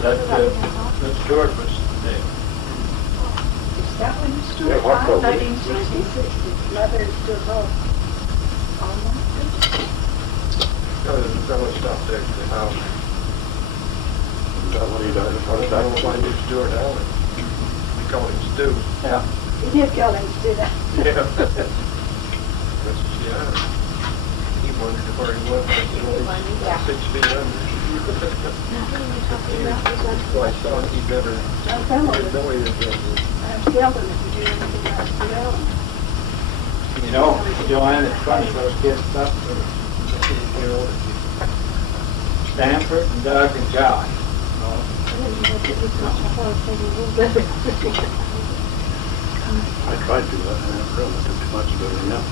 That Stewart was dead. Is that when you Yeah, started? what for? 1960. Mother is still home. No, there's a fellow stopped there at the house. Is that what he died of heart I attack? don't mind Stewart Allen. We call him Stu. Yeah. You did call him to do that. Yeah. Yeah. He wondered where he was, like, you know, 6 feet under. So I thought he'd never, I found didn't it. know he was dead. I'm seldom if you do anything like that. You know, Joanne, it's funny, those kids up for Stanford and Doug and Josh. I tried to do that, and I never really took too much of it, yeah.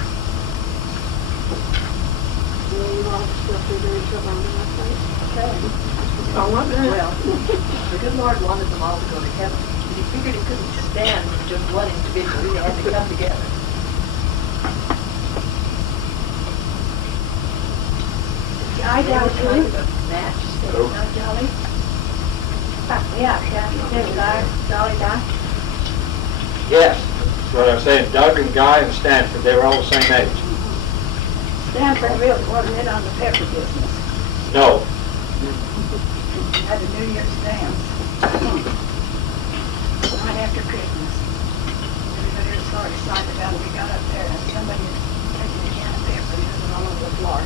Well, the good Lord wanted them all to go to heaven. He figured he couldn't stand just one individual. They had to come together. I They doubt were trying you. to match Oh. Not Jolly. Yeah, Jolly died. Yes, that's what I was saying, Doug and Guy and Stanford, they were all the same age. Stanford really wasn't in on the pepper business. No, Had a New Year's dance. Right after Christmas. Everybody was sort of excited about it. We got up there and somebody had taken a can of pepper and threw it all over the floor.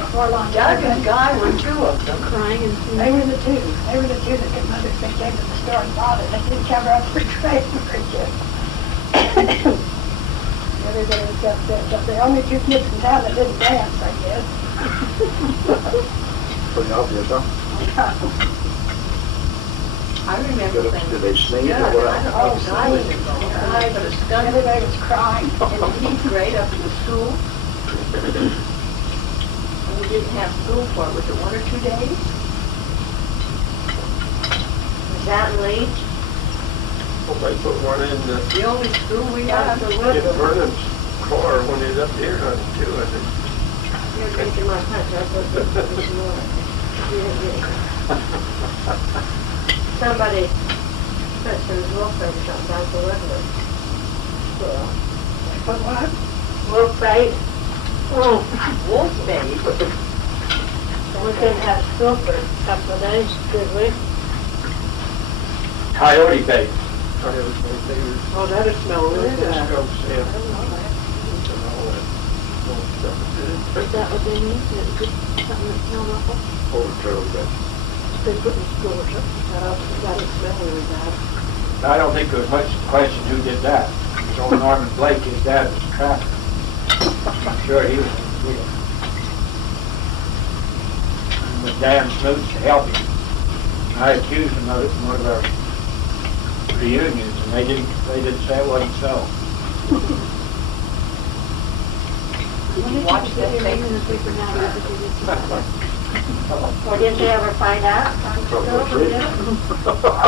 Before long, Doug and Guy were two of them. Crying and They were the two. They were the two that their mothers they came to the store and bought it. They didn't cover up their trade very good. Everybody was upset. But the only two kids in town that didn't dance, I guess. Pretty obvious, huh? I remember Did things. they sneeze Yeah, or what? I don't know if Guy was involved. Guy was stunned Everybody was crying. in the heat grade up at the school. And we didn't have school for it. Was it 1 or 2 days? Was that in Leeds? Well, they put one in The only school we had. Vernon's car when he was up here hunting too, I think. You're drinking my punch, I thought this was more. Somebody put some wolf bait or something down the river. But what? Wolf bait? Oh, Wolf bait. we couldn't have school for a couple of days, could we? coyote bait. I was going to Oh, that'd smell really good. scopes, yeah. Is that what they need? Is it just something that smells awful? Over trail bit. They put in school or something, that'd smell really bad. I don't think there was much question who did that. It was old Norman Blake, his dad was a trapper. I'm sure he was with it. With Dan Smoots to help him. I accused him of it in one of our reunions, and they didn't say it wasn't so. Did you watch that tape? Or didn't they ever find out? Probably did. I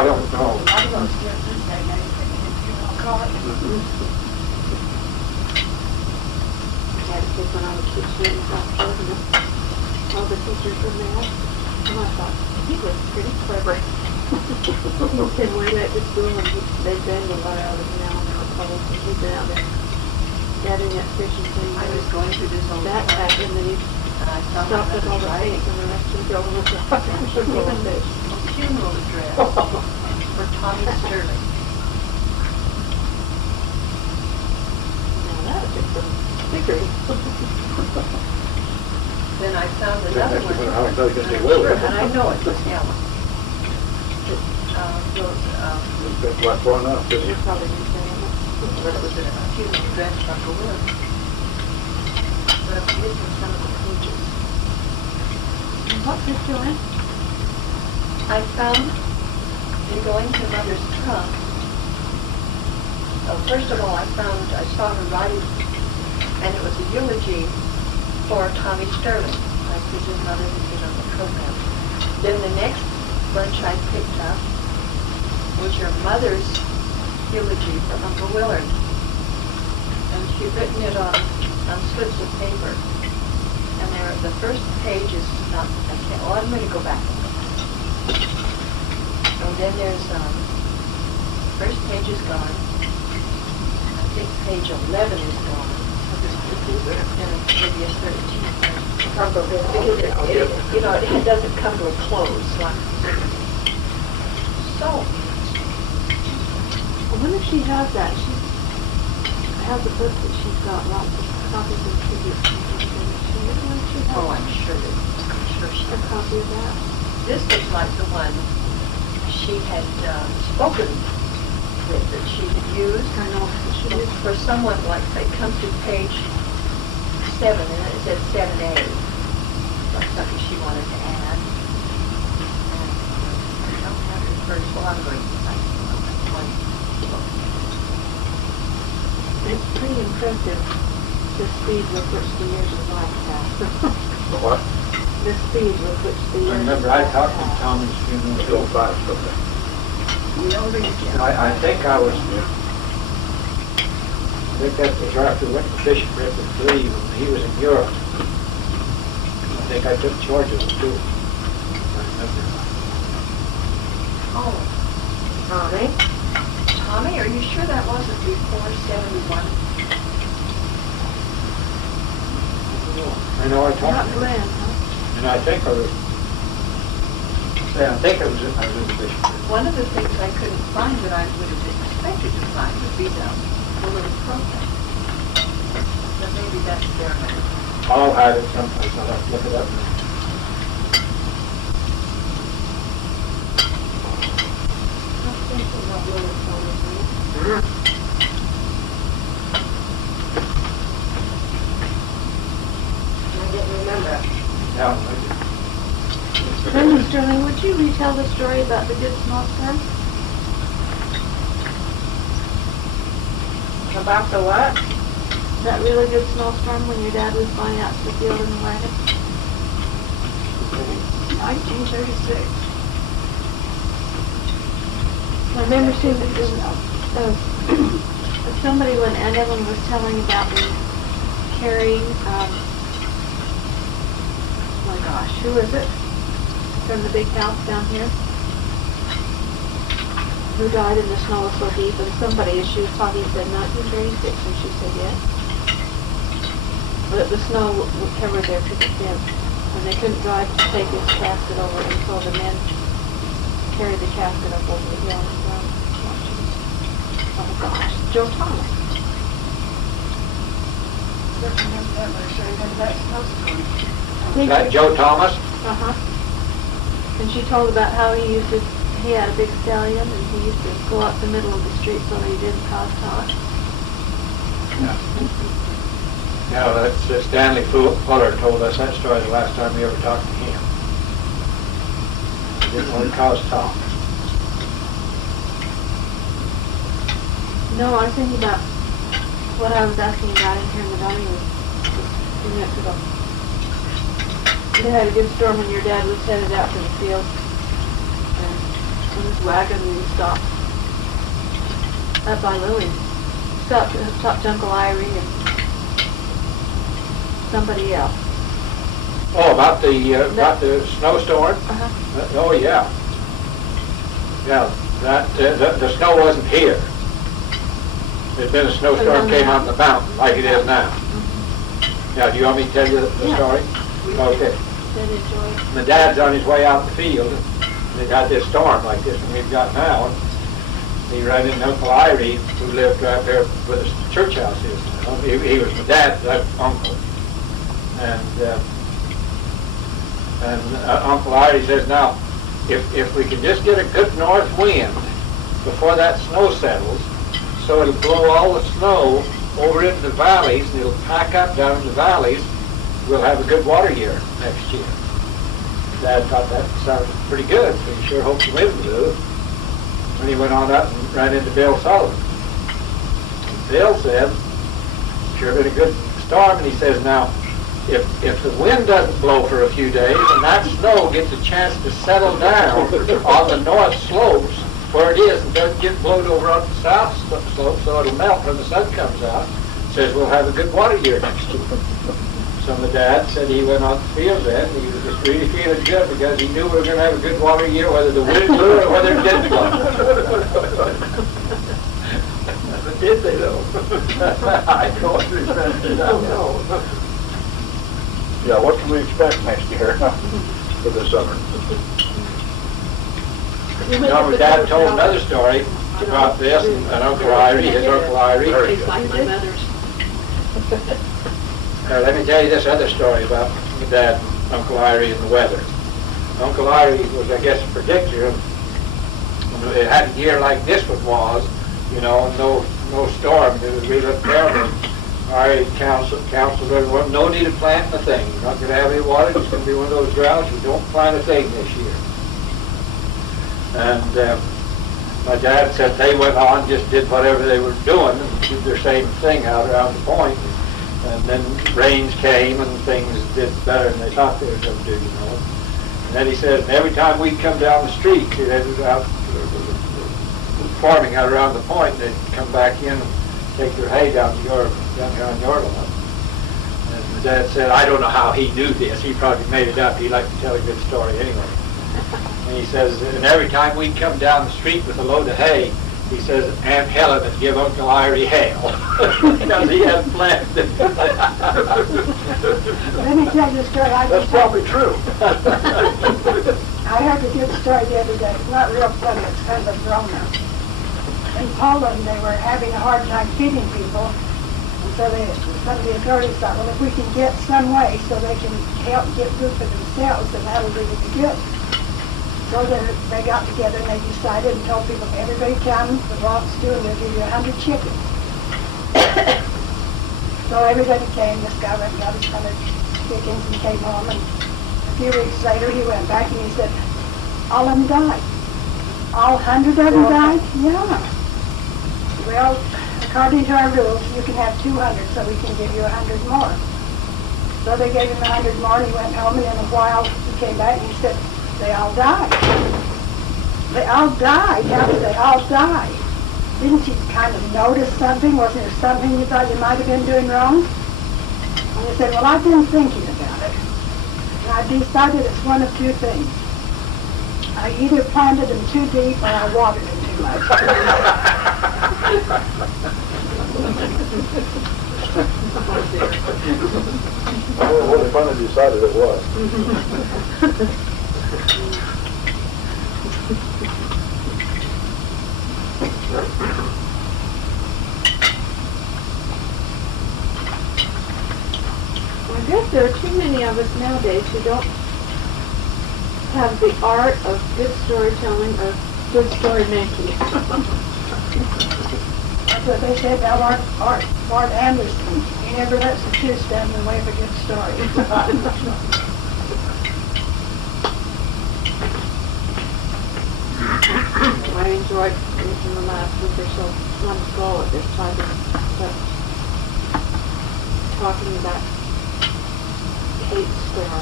don't know. I was still this day, now you think you didn't call it. I had a kid when I was teaching in South Carolina. All the teachers were mad. And I thought, he was pretty clever. He said, we went to school and they'd been a lot out of now and they were told to keep it out there. Gathering that fishing thing. I was going through this old That park, happened and he and I saw my stopped with all mother's the writing things and the rest of the girls were giving fish. a funeral address for Tommy Stirling. Now that took some figuring. Then I found another one. How I get the And I'm will. sure, and I know it was Ellen. That's why far enough, didn't You you? probably didn't say that. But it was a funeral address for Uncle Will. But I'm missing some of the pages. What's this, Joanne? I found in going to Mother's trunk, first of all, I saw her writing, and it was a eulogy for Tommy Stirling. I presume Mother had been on the program. Then the next bunch I picked up was your mother's eulogy for Uncle Willard. And she'd written it on slips of paper. And the first page is not, I'm going to go back. then there's, first page is gone. I think page 11 is gone. And maybe a 13. Probably. Because it, you know, it doesn't come to a close, like. So, I wonder if she has that. She has a book that she's got lots of copies of tributes. oh, I'm sure she A copy of that. This was like the one she had spoken with, that she had used. I know that she is. For someone, like, they come to page 7, and it said 7A. Like something she wanted to add. And I don't have it first, well, I'm going to cite one book. It's pretty impressive, the speed with which the years of life pass. What? The speed with which the I years remember of I life talked to pass. Tommy's funeral. It's go fast, okay. We already did. I think I was, I think that was after we went to Bishop at 3 when he was in Europe. I think I took charge of it too. I remember. Oh, Tommy, are you sure that wasn't before 71? I know I Not talked to him, Glenn, huh? and I think I was, yeah, I think I was in the Bishop. One of the things I couldn't find that I would have expected to find would be the little program. But maybe that's there now. I'll have it someplace, I'll have to look it up now. I think about Lily Thomas, right? I didn't remember. Yeah, Brenda Stirling, would you retell the story about the good snowstorm? About the what? That really good snowstorm when your dad was going out to the field in the wagon? 1936. I remember seeing it was, somebody when Aunt Evelyn was telling about them carrying, oh my gosh, who is it? From the big house down here? Who died and the snow was so deep, and somebody, as she was talking, said 1936, and she said yes. But the snow covered their picket fence, and they couldn't drive to take his casket over, and so the men carried the casket up over the hill and watching. Oh gosh, Joe Thomas. Don't remember that much, so remember that snowstorm. that Joe Thomas? Uh-huh. And she told about how he had a big stallion, and he used to go out the middle of the street so that he didn't cause talk. No, that's Stanley Fuller told us that story the last time we ever talked to him. He didn't want to cause talk. No, I was thinking about what I was asking about in here in the dining room a few minutes ago. They had a good storm when your dad was headed out to the field. And on his wagon, and he stopped up by Lily. Stopped to Uncle Irie and somebody else. Oh, about the snowstorm? Uh-huh. Oh, yeah. Yeah, that, the snow wasn't here. There's been a snowstorm came on the mountain like it is now. Now, do you want me to tell you the Yeah. story? Okay. Did enjoy. My dad's on his way out the field, and they got this storm like this one we've got now, and he ran into Uncle Irie, who lived right there where the church house is now. He was my dad's uncle. And Uncle Irie says, now, if we can just get a good north wind before that snow settles, so it'll blow all the snow over into the valleys, and it'll pack up down in the valleys, we'll have a good water year next year. Dad thought that sounded pretty good, so he sure hoped the wind would do. And he went on up and ran into Bill Sullivan. Bill said, sure been a good storm, and he says, now, if the wind doesn't blow for a few days, and that snow gets a chance to settle down on the north slopes, where it is, and doesn't get blown over on the south slope, so it'll melt when the sun comes out, says we'll have a good water year next year. So my dad said he went on the field then, and he was just really feeling good because he knew we were going to have a good water year, whether the wind blew or whether it didn't blow. But did they though? I don't know. Yeah, what can we expect next year for the summer? No, my dad told another story about this, and Uncle Irie, his Uncle Irie. Tastes like my mother's. Now, let me tell you this other story about my dad, Uncle Irie, and the weather. Uncle Irie was, I guess, a predictor of, it had a year like this one was, you know, and no storm. It was really terrible. Irie counseled everyone, no need of planting a thing. You're not going to have any water. It's going to be one of those droughts. You don't plant a thing this year. And my dad said they went on, just did whatever they were doing, and did their same thing out around the point. And then rains came and things did better than they thought they were going to do, you know. And then he said, and every time we'd come down the street, they was out farming out around the point, they'd come back in and take their hay down here on your lawn. And my dad said, I don't know how he knew this. He probably made it up. He liked to tell a good story anyway. And he says, and every time we'd come down the street with a load of hay, he says, Aunt Helen would give Uncle Irie hell because he hadn't planted it. Let me tell you a story. That's probably true. I heard a good story the other day. It's not real funny. It's kind of a drama. In Poland, they were having a hard time feeding people. And so some of the authorities thought, well, if we can get some way so they can help get food for themselves, then that'll really be good. So they got together and they decided and told people, everybody come with lots to do and they'll give you 100 chickens. So everybody came. This guy went and got his 100 chickens and came home. And a few weeks later he went back and he said, all of them died. All 100 of them died? Yeah. Well, according to our rules, you can have 200, so we can give you 100 more. So they gave him 100 more and he went home, and in a while he came back and he said, they all died. They all died. How did they all die? Didn't you kind of notice something? Wasn't there something you thought you might have been doing wrong? And he said, well, I've been thinking about it. And I decided it's one of two things. I either planted them too deep or I watered them too much. Oh, what a funny decided it was. I guess there are too many of us nowadays who don't have the art of good storytelling or good story making. That's what they said about Art Anderson. He never lets the two stand in the way of a good story. I enjoyed in the last week or so on school at this time talking about Kate's store,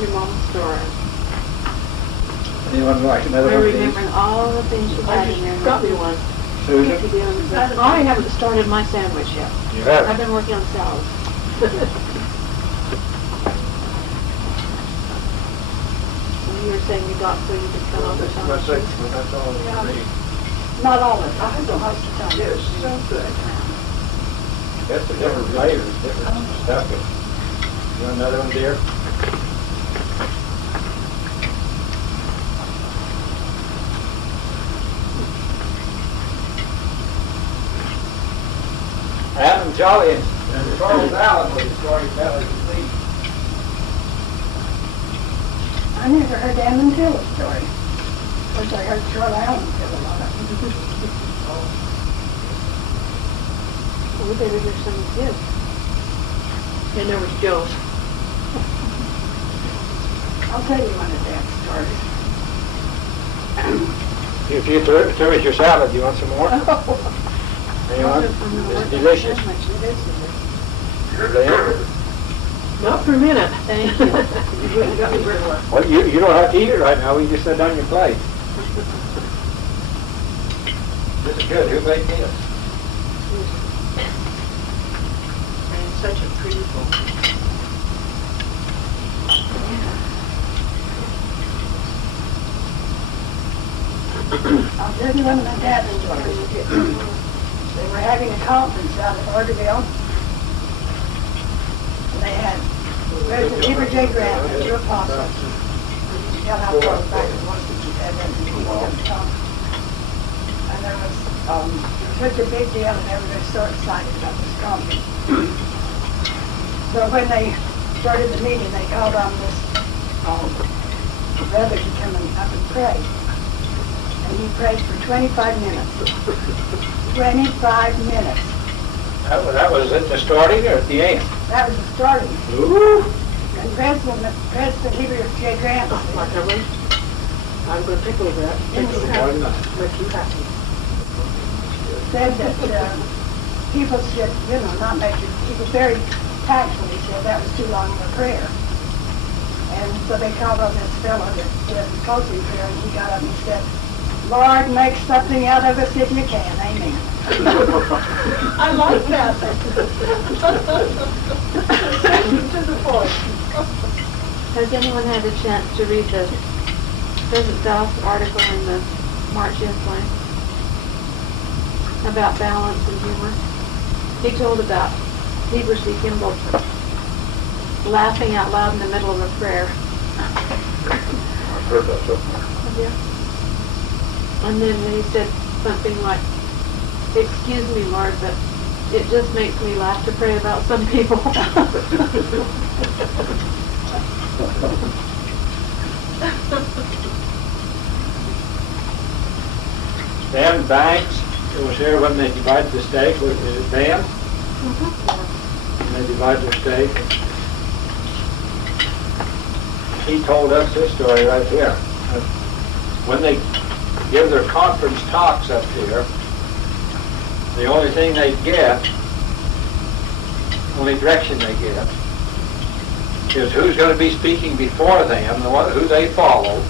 your mom's store. Anyone like another We're one of these? remembering all the things you had in there. got me one. Susan? I haven't started my sandwich yet. You have? I've been working on salads. You were saying you got so you could cut off the That's top. that's all I need. Not all of it. I had the most of the time. Yes. So good. That's the different flavors, different stuff. You want another one, dear? Adam Jolly and Charles Allen were the storytellers at Leeds. I never heard Ann tell a story. Of course, I heard Carlyle tell a lot of them. Well, we better hear some of his. And there was Joe's. I'll tell you one of Dan's stories. If you throw it your salad, you want some more? Anyone? It's delicious. Not for a minute. Thank you. Well, you don't have to eat it right now. We just set down your plate. This is good. Who made this? And such a pretty book. I'll tell you one of my dad's stories. They were having a conference out at Orderville. And they had President Heber J. Grant and two apostles. Tell how far back it was that you had that people come to conference. And there was such a big deal, and everybody was so excited about this conference. So when they started the meeting, they called on this brother to come up and pray. And he prayed for 25 minutes. 25 minutes. That was at the starting or at the end? That was the starting. Ooh. And President Heber J. Grant said, I'm going to pick over that. But you have to. said that people should, not make it, he was very tactful, he said that was too long of a prayer. And so they called on this fellow that did the closing prayer, and he got up and said, Lord, make something out of us if you can, amen. I like that. To the point. Has anyone had a chance to read the President Doss article in the March Influence about balance and humor? He told about Heber C. Kimball laughing out loud in the middle of a prayer. I've heard that somewhere. Yeah. And then he said something like, excuse me, Lord, but it just makes me laugh to pray about some people. Dan Banks, it was here when they divided the steak, was it Dan? When they divided their steak. He told us this story right here. When they give their conference talks up here, the only thing they get, only direction they get, is who's going to be speaking before them, who they follow,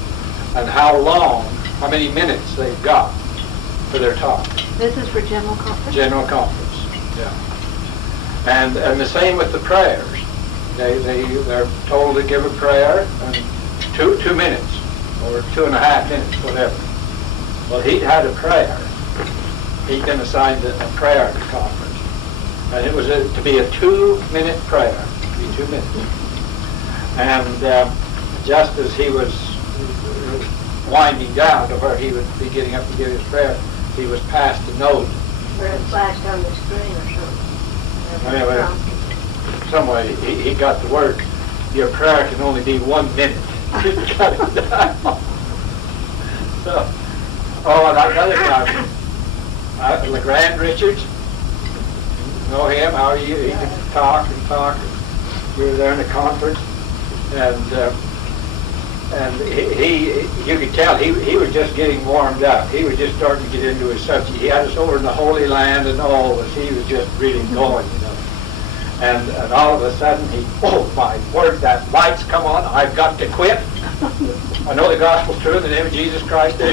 and how long, how many minutes they've got for their talk. This is for general conference? General conference, yeah. And the same with the prayers. They're told to give a prayer in 2 minutes or 2.5 minutes, whatever. Well, he'd had a prayer. He'd been assigned a prayer at the conference, and it was to be a 2-minute prayer, to be 2 minutes. And just as he was winding down to where he would be getting up to give his prayer, he was passed a note. Where it flashed on the screen or something. Anyway, some way he got the word, your prayer can only be 1 minute. He cut it down. So, and another time, LeGrand Richards, you know him, how he could talk and talk. We were there in a conference, and he you could tell he was just getting warmed up. He was just starting to get into his subject. He had us over in the Holy Land and all this. He was just really going, And all of a sudden oh my word, that light's come on, I've got to quit. I know the gospel's true in the name of Jesus Christ. He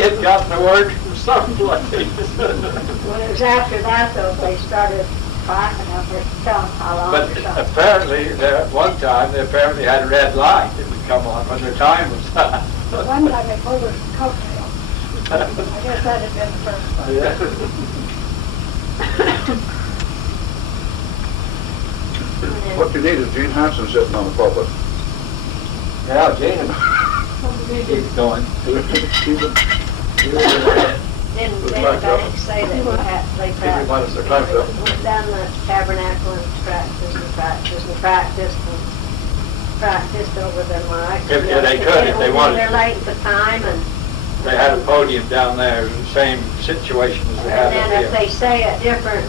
had gotten the word from someplace. When it was after that, though, they started talking up there, telling how long But or something. apparently, at one time, they apparently had a red light that would come on when their time was up. One time they pulled us coattails. I guess that had been the first one. Yeah. What you need is Gene Hansen sitting on the pulpit. Yeah, Gene keeps going. Didn't Banks say that they Minus their time up. went down the tabernacle and practiced over them lights. If they could, if they wanted They're to. late for time, and They had a podium down there, the same situation as they had then up if here. they say it different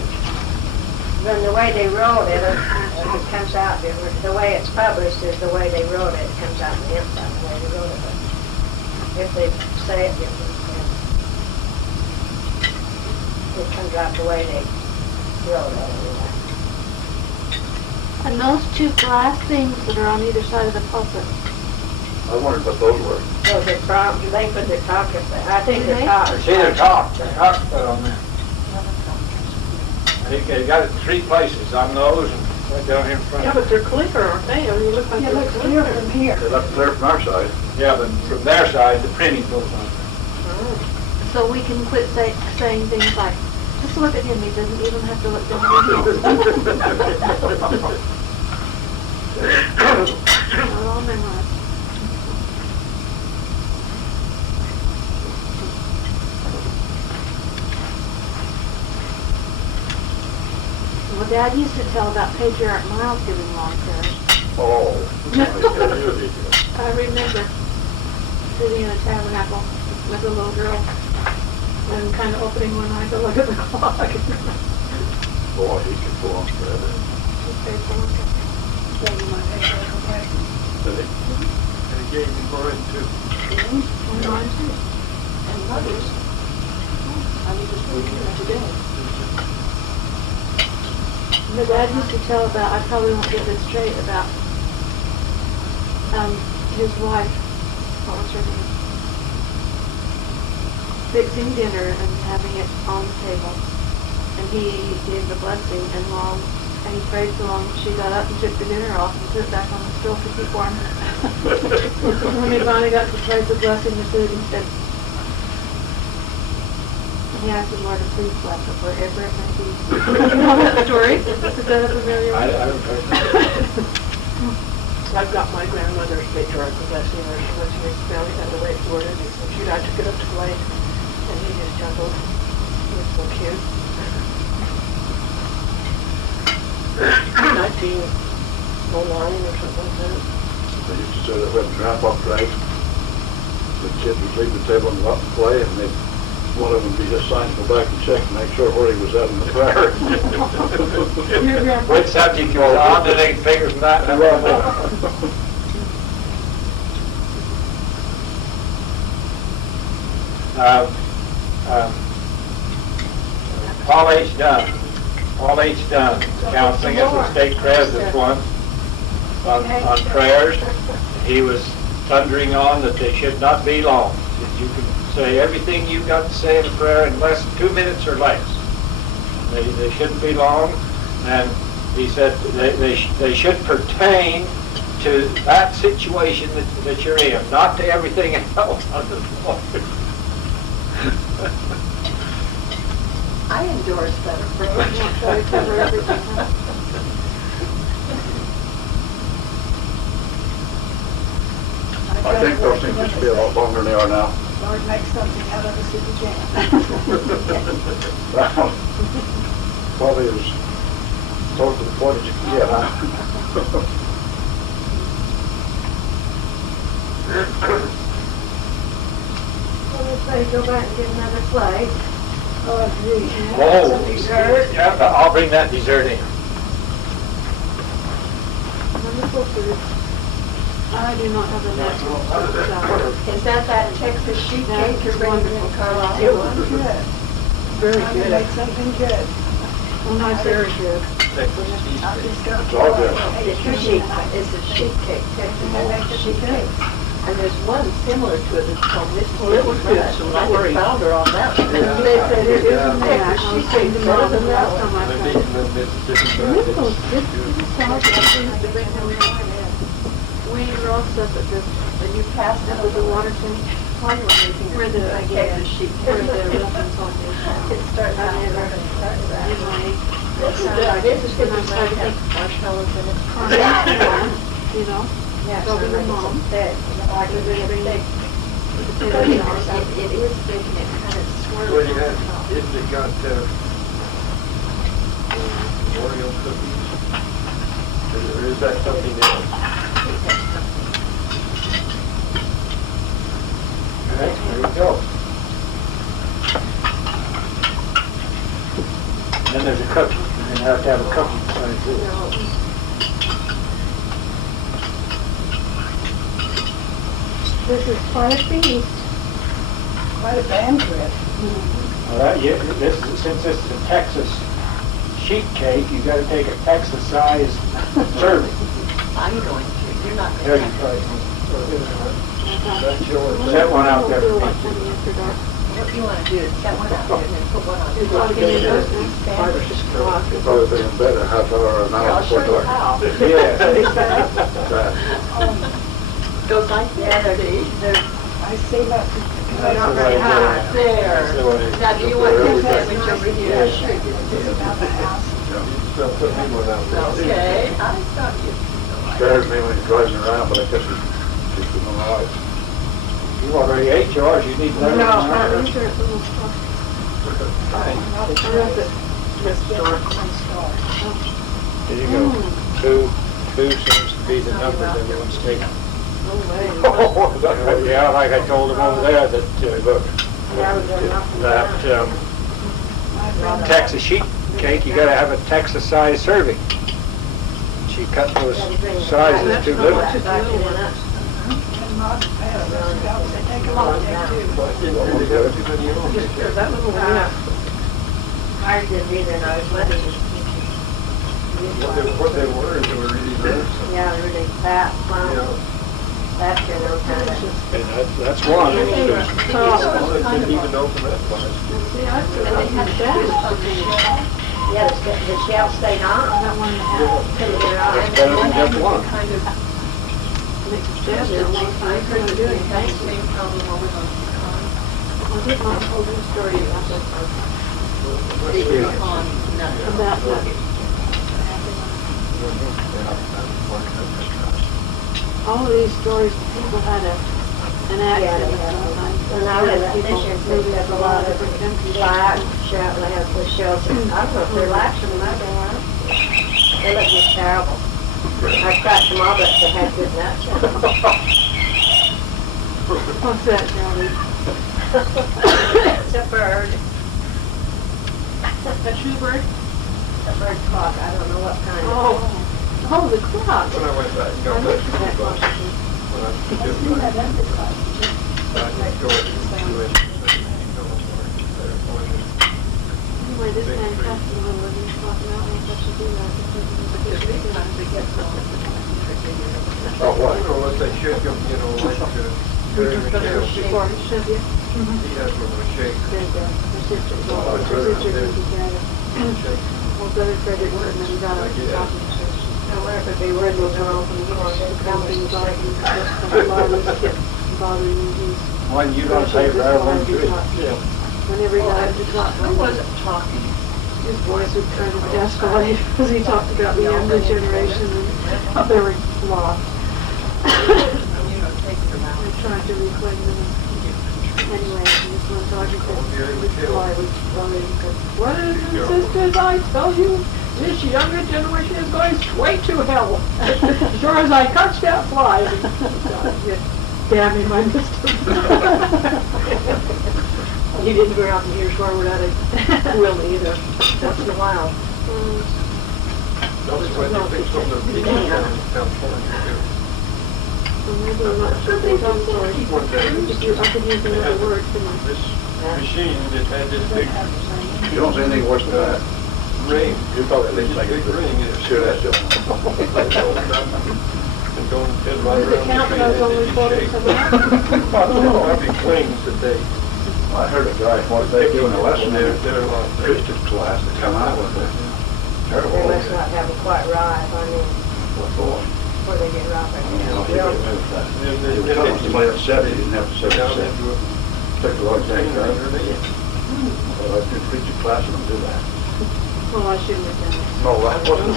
than the way they wrote it, it comes out different. The way it's published is the way they wrote it. It comes out in the inside the way they wrote it. But if they say it different, then it comes out the way they wrote it. Anyway. And those two glass things that are on either side of the pulpit, I wondered what those were. So they put their talk up there. I think Do their they? talk. See their talk put on there. They got it 3 places, on those and Right down here in front. Yeah, but they're clear, aren't they? I mean, you look like It they're looks clear from here. They look clear from our side. Yeah, but from their side, the printing goes on. So we can quit saying things like, just look at him, he doesn't even have to look down at you. Not all memorized. Well, Dad used to tell about Patriarch Miles giving long prayers. Oh. I remember sitting in a tabernacle with a little girl and kind of opening one eye to look at the clock. Boy, he could go on forever. She prayed for one time. Did he? And he gave me mine too. And mine too. And mothers. I mean, just looking at today. My dad used to tell about, I probably won't get this straight, about his wife, what was her name? Fixing dinner and having it on the table. And he gave the blessing, and he prayed so long, she got up and took the dinner off and put it back on the stove to keep warm. When he finally got to place the blessing, the food, he said, he asked the Lord to please bless it wherever it may be. You know that story? Is that a familiar one? I don't know. I've got my grandmother's patriarchal blessing, or she was in his belly, and the way it's worded, I took it up to Blake, and he just chuckled. He was so cute. 1909 or something like that. They used to say that when grandpa prayed, the kids would leave the table and go out and play, and one of them would be just signed to go back and check to make sure where he was at in the prayer. Which subject goes on, do they figure from that? Paul H. Dunn, counseling as a state president once on prayers. He was thundering on that they should not be long. That you can say everything you've got to say in a prayer in less than 2 minutes or less. They shouldn't be long, and he said they should pertain to that situation that you're in, not to everything else on the floor. I endorse that approach. Try to cover everything, huh? I think those things used to be a lot longer than they are now. Lord, make something out of us if you can. Probably as close to the point as you can get, huh? Well, let's say go back and get another plate. Oh, gee. Whoa. Some dessert. Yeah, but I'll bring that dessert in. Wonderful food. I do not have a net. Is that Texas sheet That cake you're is bringing wonderful. in, Carlyle? It was good. Very I would make something good. Well, not very good. I'll just go. It's all good. It's a sheet cake, Texas sheet cake. And there's one similar to it that's called Miss Well, it was good, so I don't worry. found her on that one. Yeah. They said it Yeah. isn't Texas sheet cake, The better than that last one. time I Maybe tried. a little bit different. Nichols, this sauce, I used to bring home we roast up at the, And you passed it with the Waterton, while you were making where the, Texas sheet where cake. the Wilson's on It starts out I never- there. in my, This is good. This is good. And I started thinking, Marshmallows in it. you know, Yeah, Go with your so mom. it's thick. Like With it's everything. thick. potato sauce. It is thick and it kind of swirls. Well, you on had, the top. isn't it got Oreo cookies? Or is that something else? Okay, there you go. Then there's a cookie. You're gonna have to have a cookie beside this. This is quite a feast. Quite a banquet. All right, since this is a Texas sheet cake, you gotta take a Texas-sized serving. I'm going to. You're not There going you to. go. That's yours. Set one out there for We'll do me. like 20 after dark. What do you want to do? Set one out there and then put one on. You're talking in those Five or 6 o'clock. It'd probably be in bed a half hour or an Yeah, hour I'll show before you dark. how. That. Goes like this, see? I see that. They're not very high. There. Now, do you want this sandwich over here? Yeah, sure. It's about the house. Put me one out there. Okay, I thought you. Scares me when he's driving around, but I guess he's doing all right. You already ate yours, you need another No, one. these are at little stuff. I wrote it. There you go. Two seems to be the number that everyone's taking. No way. Yeah, like I told them over there, that, look, Yeah, we've done nothing. that Texas sheet cake, you gotta have a Texas-sized serving. She cut those sizes too little. They take a lot there too. That little one. I didn't either, and I was letting you. What they were really nice. Yeah, really fat, plump. Last year they were kind of. And that's one. Well, they didn't even open that place. See, I feel And like they had my to dad do was something. cooking. Yeah, the shell stayed on. That one and a half. Couldn't get it on. That's better than just one. Kind of. Makes his dad feel a long time. I couldn't do anything. Same problem over on I did not tell them story about that. About that. All of these stories, people had an accident sometimes. When I was at People Mission, moving there's to a lot of different countries. black shell, they have the shells. I don't know if they're lax or not, they weren't. They look just terrible. I cracked them all, but they had good nuts. What's that, Geraldine? It's a bird. A true bird? A bird clock, I don't know what kind. Oh, the clock. When I went back and got back to the bus, when I took See that back, undercut. I go to the US. Anyway, this man passed a little and he's talking out like I should do that. Oh, what? You know, what they shake them, you know, like, Barry McHale, he Before he should be. has one of a shake. Her sister did together. Shake. Well, brother Frederick went and then got up and talking to her. I wonder if it'd be worth it to open the door. Something about him, just a lot of kept bothering him. One you don't say for everyone to it. Whenever he got to talk, I wasn't talking. his voice would kind of escalate because he talked about the younger generation and how they were lost. You know, take them out. They tried to reclaim them. Anyway, this one talking to his boy was bothering him. Brothers and sisters, I tell you, this younger generation is going straight to hell. As sure as I catch that fly. Damn him, I missed him. You didn't go out the years forward at it. Will either. Once in a while. That's why they fix them, they're beating down in California, Maybe I'm not sure they tell stories. too. One day, I could use another word for them. this machine that had this big You don't see anything worse than that. ring, You probably this think like big ring, and it's Sure, that's serious. just. And going head right Does it around count the that I was tree, only and quoting it from didn't shake. Oh, I'd be clings today. I heard a guy, what they doing a lesson in They're a lot. acoustic class to come out with it. They Terrible. must not have it quite right, I mean, What for? before they get right back You know, down. he removed that. He was telling somebody at 70, he didn't have to say Down that. into a Took the Lord's name, thing right? underneath. Well, I did preach a class and do that. Well, I shouldn't have done it. No, that wasn't.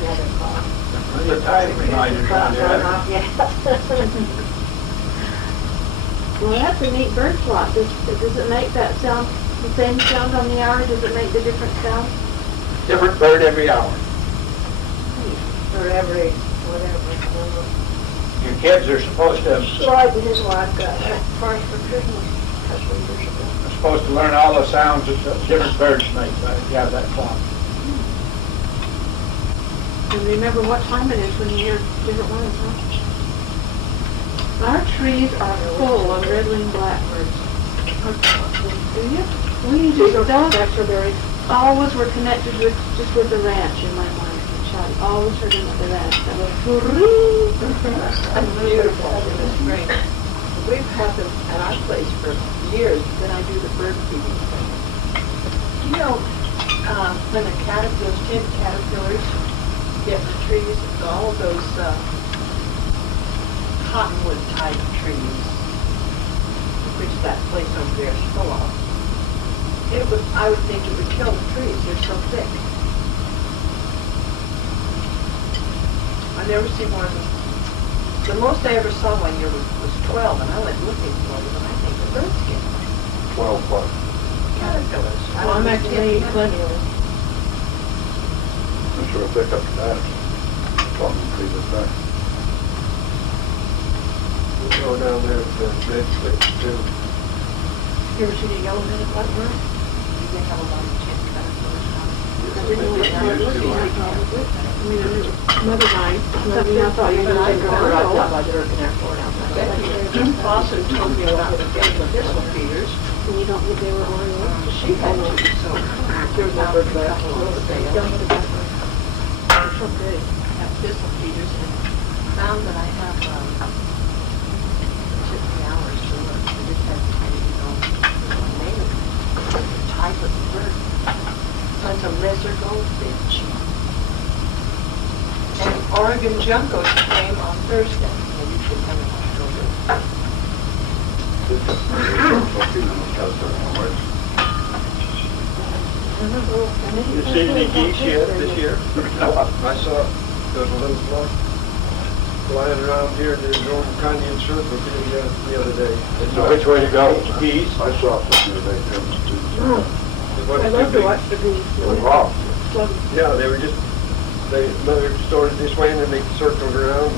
Another clock. The time reminders on there. Well, that's a neat bird flock. Does it make that sound, the same sound on the hour? Does it make the different sound? Different bird every hour. Or every, whatever. Your kids are supposed to, Lloyd and his wife got that first for Christmas, a couple of years ago. are supposed to learn all the sounds that the different birds make. You have that clock. And remember what time it is when you hear different ones, huh? Our trees are full of red-winged blackbirds. Do you? We just those berries always were connected with just with the ranch in my mind. I always heard him say that. That was great. It's beautiful in the spring. We've had them at our place for years, then I do the bird feeding thing. You know, when the caterpillars, tin caterpillars, get in the trees, all of those cottonwood type trees, which that place over there is full of, I would think it would kill the trees, they're so thick. I never see more than, the most I ever saw one year was 12, and I went looking for them, and I think the birds get them. 12 what? Caterpillars. Well, I'm actually plenty of them. I'm sure if they cut the that, talking to this back. We'll go down there to the red cliff too. You ever see the yellow-headed blackbird? They have a lot of tin caterpillars on it. I didn't know what I was looking at. I mean, another night, I thought you were going to take her out by the urban airport outside. Boston told me about the big thistle feeders. And you don't think they were on yours? She had two, so there was no bird left on the sale. They're so pretty. Have thistle feeders, and found that I have, it took me hours to look. I just had to kind of know the name of the type of the bird. So it's a lesser goldfinch. And Oregon juncos came on Thursday. Maybe should come in October. You seen any geese yet this year? I saw, there was a little flock flying around here, there's no kind of circle the other day. So which way to go? Geese. I saw something the other day. I love to watch the geese. It was raw. Yeah, they were just, mother started this way and then they circled around.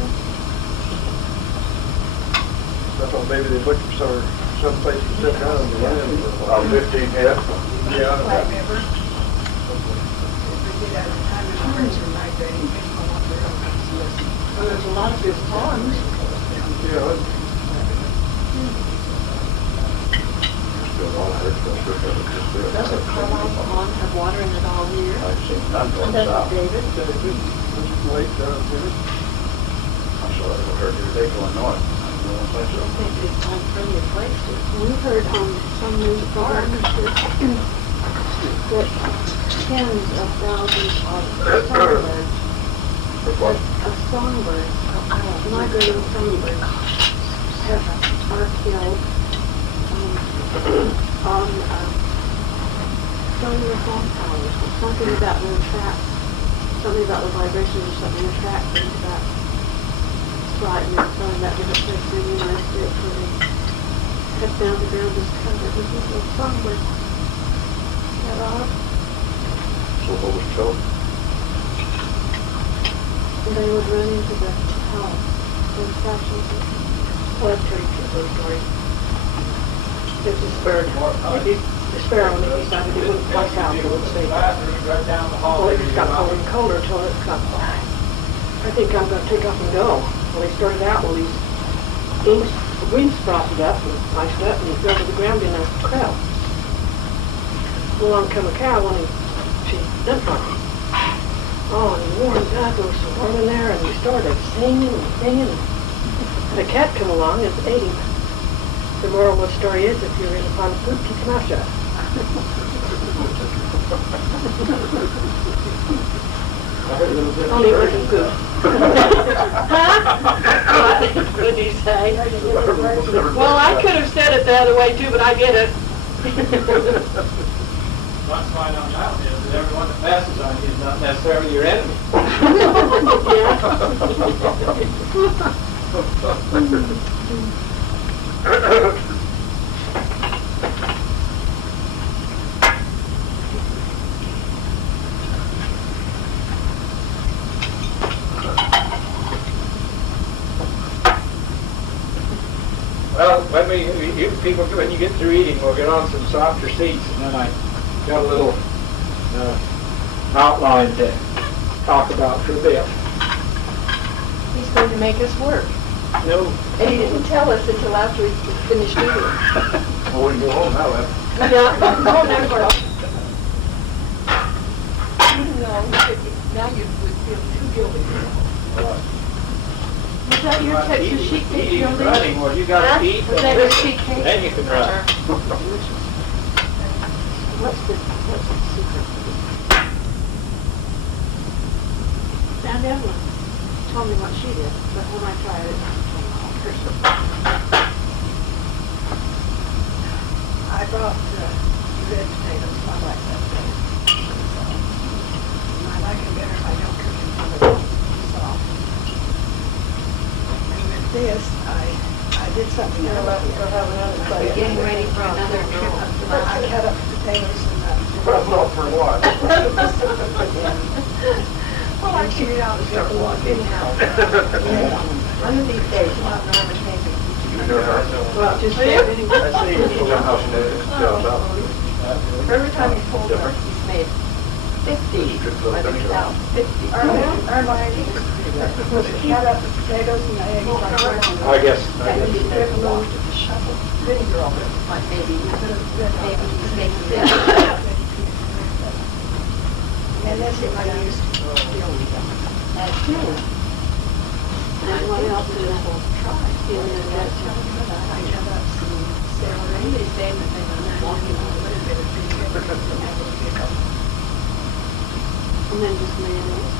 And I thought maybe they'd look for some place to sit down and land for a while. About 15 head. Yeah. White River. If we get out of time in the winter, like they come up there, Well, there's a lot of good ponds. Yeah. Still a lot of hurt stuff there, but it's just there. Doesn't Carlyle pond have water in it all year? I've seen none going Doesn't south. David? Lake down here. I saw it over here today going north. I don't know if I I saw think it's on plenty of places. We heard on some news programs that tens of thousands of songbirds, what? migrating songbirds are killed on cellular phone towers. Something about the track, something about the vibrations or something in the track into that spot, and they're telling that different places in the United States where they cut down the ground just covered with these little songbirds. That odd? So what was killed? And they would run into the house, those fractions of Well, I'll tell you a little story. there's this bird, the sparrow on the east side, it wouldn't fly south, it would stay. Well, it just got colder and colder till it got, I think I'm gonna take off and go. Well, they started out with these wings frosted up and sliced up, and he fell to the ground in a crowd. Along come a cow, and she dumped on him. Oh, and he warmed up, it was so warm in there, and he started singing and singing. And a cat come along and ate him. The moral of the story is, if you're in a pot of food, keep your mouth shut. Only it wasn't good. Huh? What did he say? Well, I could have said it the other way too, but I get it. What's going on now is that everyone that passes on you is not necessarily your enemy. Well, when you get through eating, we'll get on some softer seats, and then I got a little outline to talk about for a bit. He's going to make us work. No. And he didn't tell us until after we finished eating. I wouldn't go home now, then. Yeah, oh, never. Even though Now you would feel too guilty. Was that your Texas sheet cake, Eating, Geraldine? running, well, you gotta eat, Was that your sheet cake? then you can run. What's the secret? Found Evelyn told me what she did, but when I tried it, I brought red potatoes, I like that thing. So, I like it better if I don't cook in front of it, soft. And with this, I did something else. We're getting ready for another trip up to the I cut up potatoes and Well, not for what? well, I figured out it was going to walk anyhow. One of these days, we'll have Norman take it. well, just there anyway. I see you pull out Every time he pulls up, he's made 50, whether he's out 50. Cut up the potatoes and the eggs like that. I guess. That would be the one to the shovel. Vinegar over it, like maybe he's making this. And that's if I used That's true. And what else is that? In the dressing. I cut up some celery. They say that they were walking on a little bit of vinegar. And then just mayonnaise.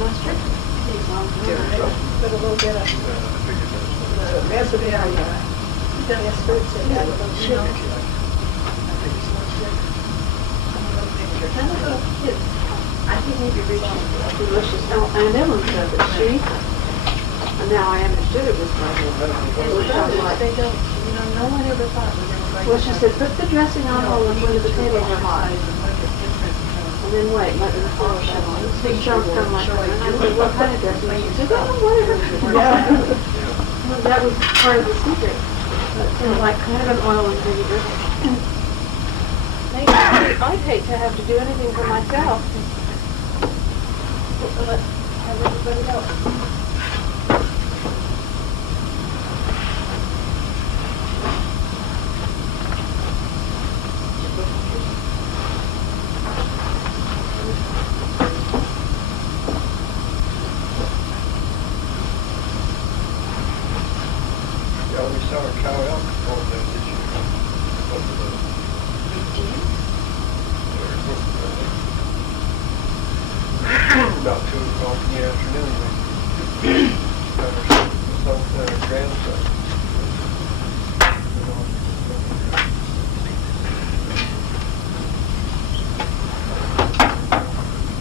Mustard. Put a little bit of the recipe on the fruits and add a little sugar. None of those kids, I think maybe reaching. Delicious. Oh, and Evelyn said that she, and now I understood it was like, They don't, no one ever thought we were going to. well, she said, put the dressing on when the potatoes are hot. And then wait, let them fall down. The shells come like that. And I said, what kind of dressing? She said, oh, whatever. Well, that was part of the secret. Like kind of an oil and vinegar. I'd hate to have to do anything for myself. Let have everybody else. Yeah, we saw a cow elk over there this year. About 2 o'clock in the afternoon, we got our grandson.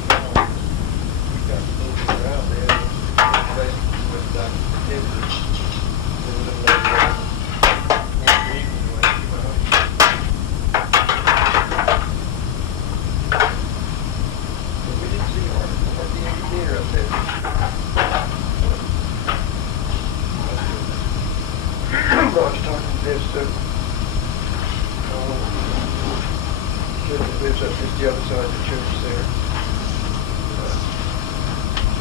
We got moving around there, basically with kids. I was talking to this kid that lives up just the other side of the church there.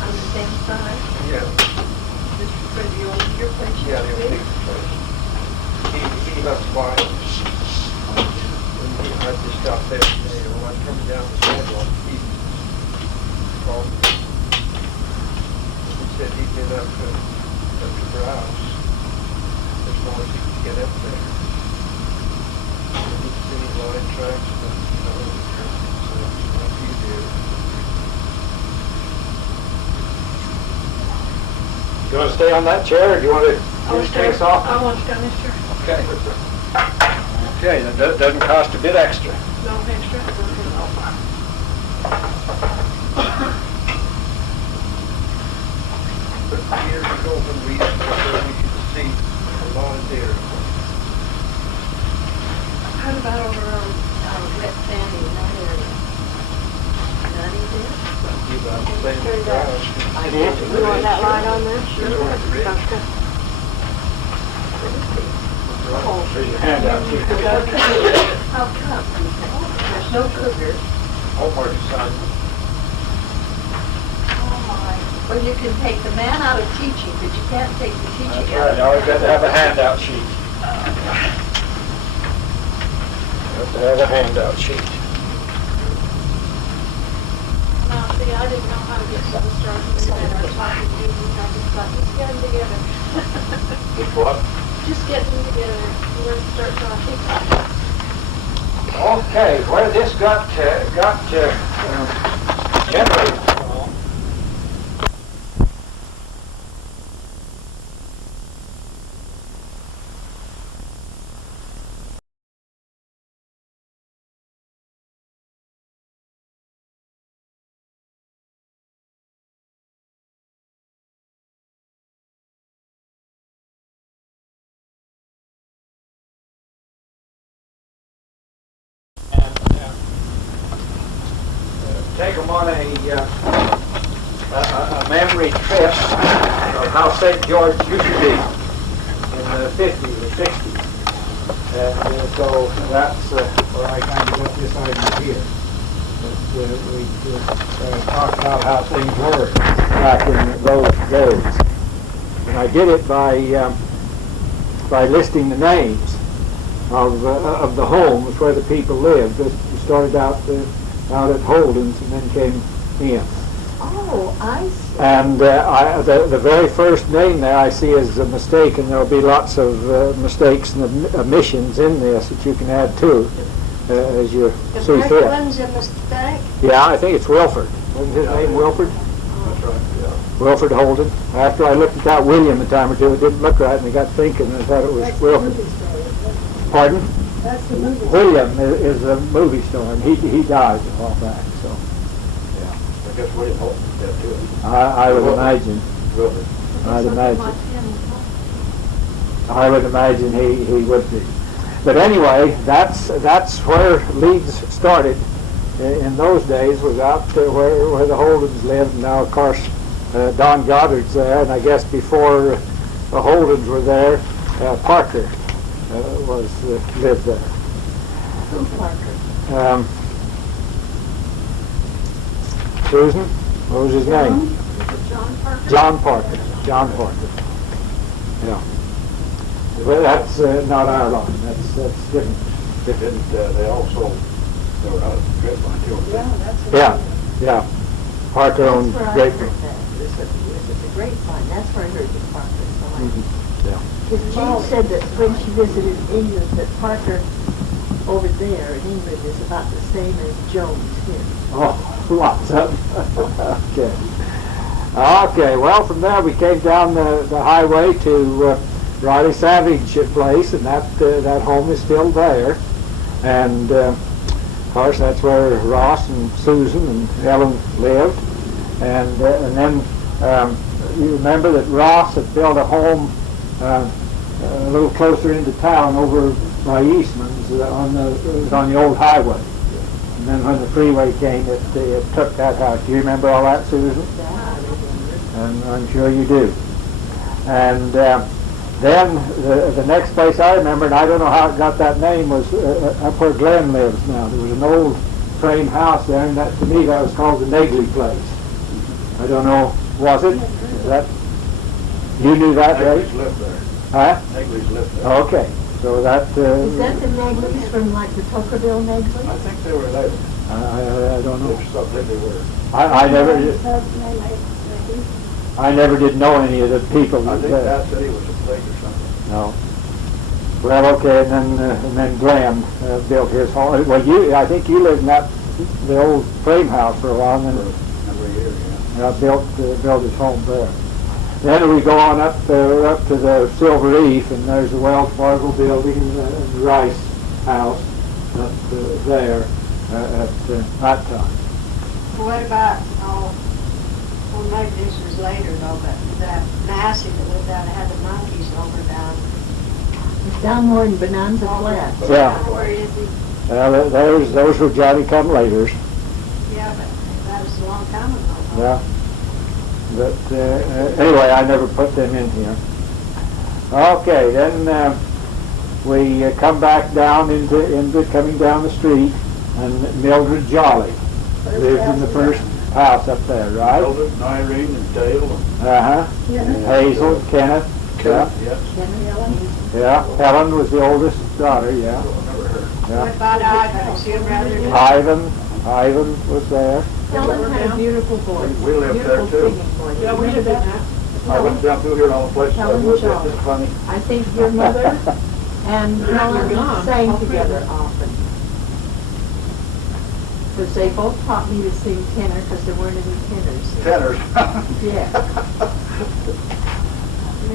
On the same side, Yeah, just for the old, your place. yeah, the old neighbor's place. He left wine. And I just stopped there today, when I was coming down the sidewalk, he called me. He said he'd been up to her house as far as he could get up there. He'd seen line tracks, but like you did. You wanna stay on that chair, or do you wanna use case off? I want to go, mister. Okay. Okay, that doesn't cost a bit extra. No extra. But years ago when we used to see a lot of deer. How about over on wet sandy in that area? None either? You about the same as grass. I You want that light on there? Sure. Okay. Here's your handout, too. How come? There's no cougar. Hallmark assignment. Oh my. Well, you can take the man out of teaching, but you can't take the teaching That's out right, of you always got to have a handout sheet. Have to have a handout sheet. See, I didn't know how to get to the start of the our talking meetings. I just thought, just get them together. Just what? Just get them together. We're going to start talking. Okay, where this got generated from. Take them on a memory trip of how St. George used to be in the 50s or 60s. And so that's where I kind of got this idea here. We talked about how things were back in those days. And I did it by listing the names of the homes where the people lived. We started out at Holden's and then came in. Oh, I see. And the very first name there I see is a mistake, and there'll be lots of mistakes and omissions in this that you can add to as you The see first fit. one's a mistake? Yeah, I think it's Wilford. Wasn't his name Wilford? That's right, yeah. Wilford Holden. After I looked at that William a time or two, it didn't look right, and I got thinking and I thought it was That's the Wilford. movie story, isn't it? Pardon? That's the movie. William is a movie star, and he died a while back, so I guess William Holton did too. I would imagine. Wilford. I'd imagine. Like him. I would imagine he would be. But anyway, that's where Leeds started in those days, was out where the Holdens lived. And now, of course, Don Goddard's there, and I guess before the Holdens were there, Parker lived there. Who, Parker? Susan, what was his name? Is it John Parker? John Parker. John Parker. Yeah. Well, that's not our line. That's different. Didn't, they also, they were out of the grapevine too. Yeah, that's the Yeah, movie. yeah. Parker owned That's where I Grapevine. heard that. It was the grapevine. That's where I heard the Parker. Mhm. Yeah. Because Jean said that when she visited England, that Parker over there in England is about the same as Jones here. Oh, lots of them. Okay. Okay, well, from there we came down the highway to Riley Savage Place, and that home is still there. And, of course, that's where Ross and Susan and Helen lived. And then you remember that Ross had built a home a little closer into town over by Eastman's it was on the old highway. And then when the freeway came, it took that house. Do you remember all that, Susan? And I'm sure you do. And then the next place I remember, and I don't know how it got that name, was up where Glenn lives now. There was an old frame house there, and that, to me, that was called the Negley place. I don't know, was it? Is that, you knew that, right? Negley's lived there. Huh? Negley's lived there. Okay, so that, Is that the Negleys from like the Tuckerville Negley? I think they were related. I don't know. There's something they were. I never did know any of the people. I think that city was a place or something. No. Well, okay, and then Glenn built his home. Well, I think you lived in the old frame house for a while, and For then a number of years, yeah. built his home there. Then we go on up to the Silver Leaf, and there's the Wells Fargo building and the Rice house up there at that time. What about, well, maybe this was later though, but that Massey that lived out, had the monkeys over down. It's down more in Bonanza Flats. Yeah. Where is he? Those were Johnny Come Laters. Yeah, but that was a long time ago. huh? Yeah. But anyway, I never put them in here. Okay, then we come back down into coming down the street, and Mildred Jolly lived in the first house up there, right? Mildred and Irene and Dale and Uh-huh. And Hazel and Kenneth. Kenneth, yes. Yeah. Helen was the oldest daughter, yeah. I never heard. What Yeah. about Ivan? Is he a brother? Ivan was there. Helen had a beautiful voice. We lived there, Beautiful too. singing voice. Yeah, we You did did that. I went down through here all the places I Helen was, Shaw. it's funny. I think your mother and Helen gone. sang All three of together them. often. Because they both taught me to sing tenor because there weren't any tenors. Tenors. Yeah.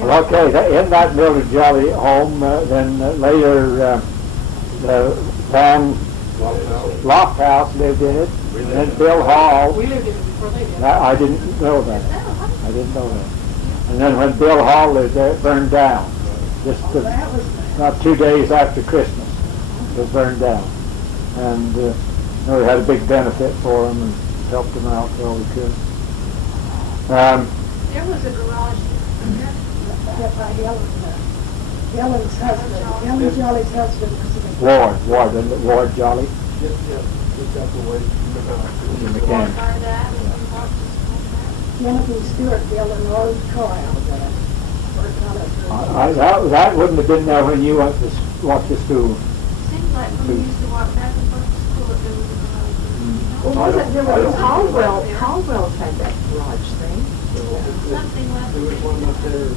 Well, okay, in that Mildred Jolly home, then later the Van Loft House lived in it, and then Bill Hall. We lived in it before they did. I didn't know that. I didn't know that. And then when Bill Hall lived there, it burned down. Just That was nice. not 2 days after Christmas, it burned down. And we had a big benefit for them and helped them out well we could. There was a garage there. That by Helen's husband, Helen Jolly's husband was a Ward Jolly, Yeah, just out the way from the house. the Walked mechanic. by that, and we walked just Timothy Stewart building Rose Carlyle there. Worked on it for- That wouldn't have been there when you walked to school. seemed like when we used to walk back and forth to school, that there was a garage there. Well, wasn't there was Caldwell's had that garage thing. Something left. There was one up there.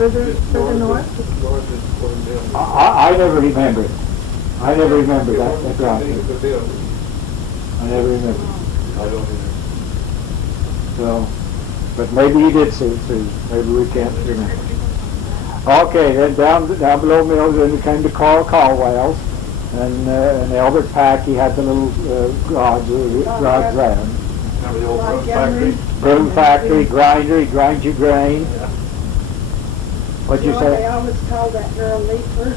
Further just north? North is one building. I never remember it. I never remember that garage. The building. I never remember. I don't either. So, but maybe you did see it too. Maybe we can't remember. Okay, then down below Mills, then we came to Caldwell's, and Albert Pack, he had the little garage there. Remember the old Like fruit factory? Broom factory, grinder, he grind your grain. What'd you They say? always called that girl Leaper.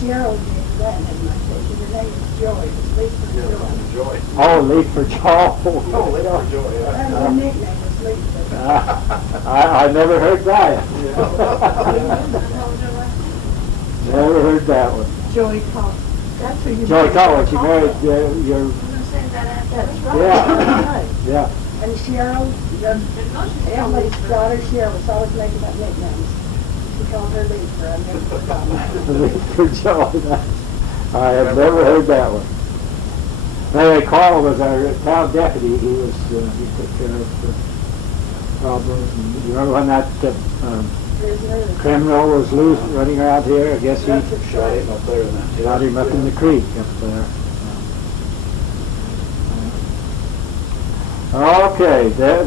Cheryl gave that name, I think. Her name was Joy. It was Leaper Joy. Joy. Oh, Leaf for Joe. Oh, they are Joy, That was her nickname, was Leaper. I never heard that. Never heard that one. Joey Collins. That's who you Joey married. Collins, you married your, I was gonna say that after. That's right. Yeah. That's right. yeah. And Cheryl, Emily's daughter Cheryl was always making up nicknames. She called her Leaper. I never forgot that. Leaf for Joe. I have never heard that one. Anyway, Carl was our town deputy. He took care of the problems. And you remember when that Prisoner. criminal was loose running around here? I guess he Shot him up there in that. shot him up in the creek up there. Okay, then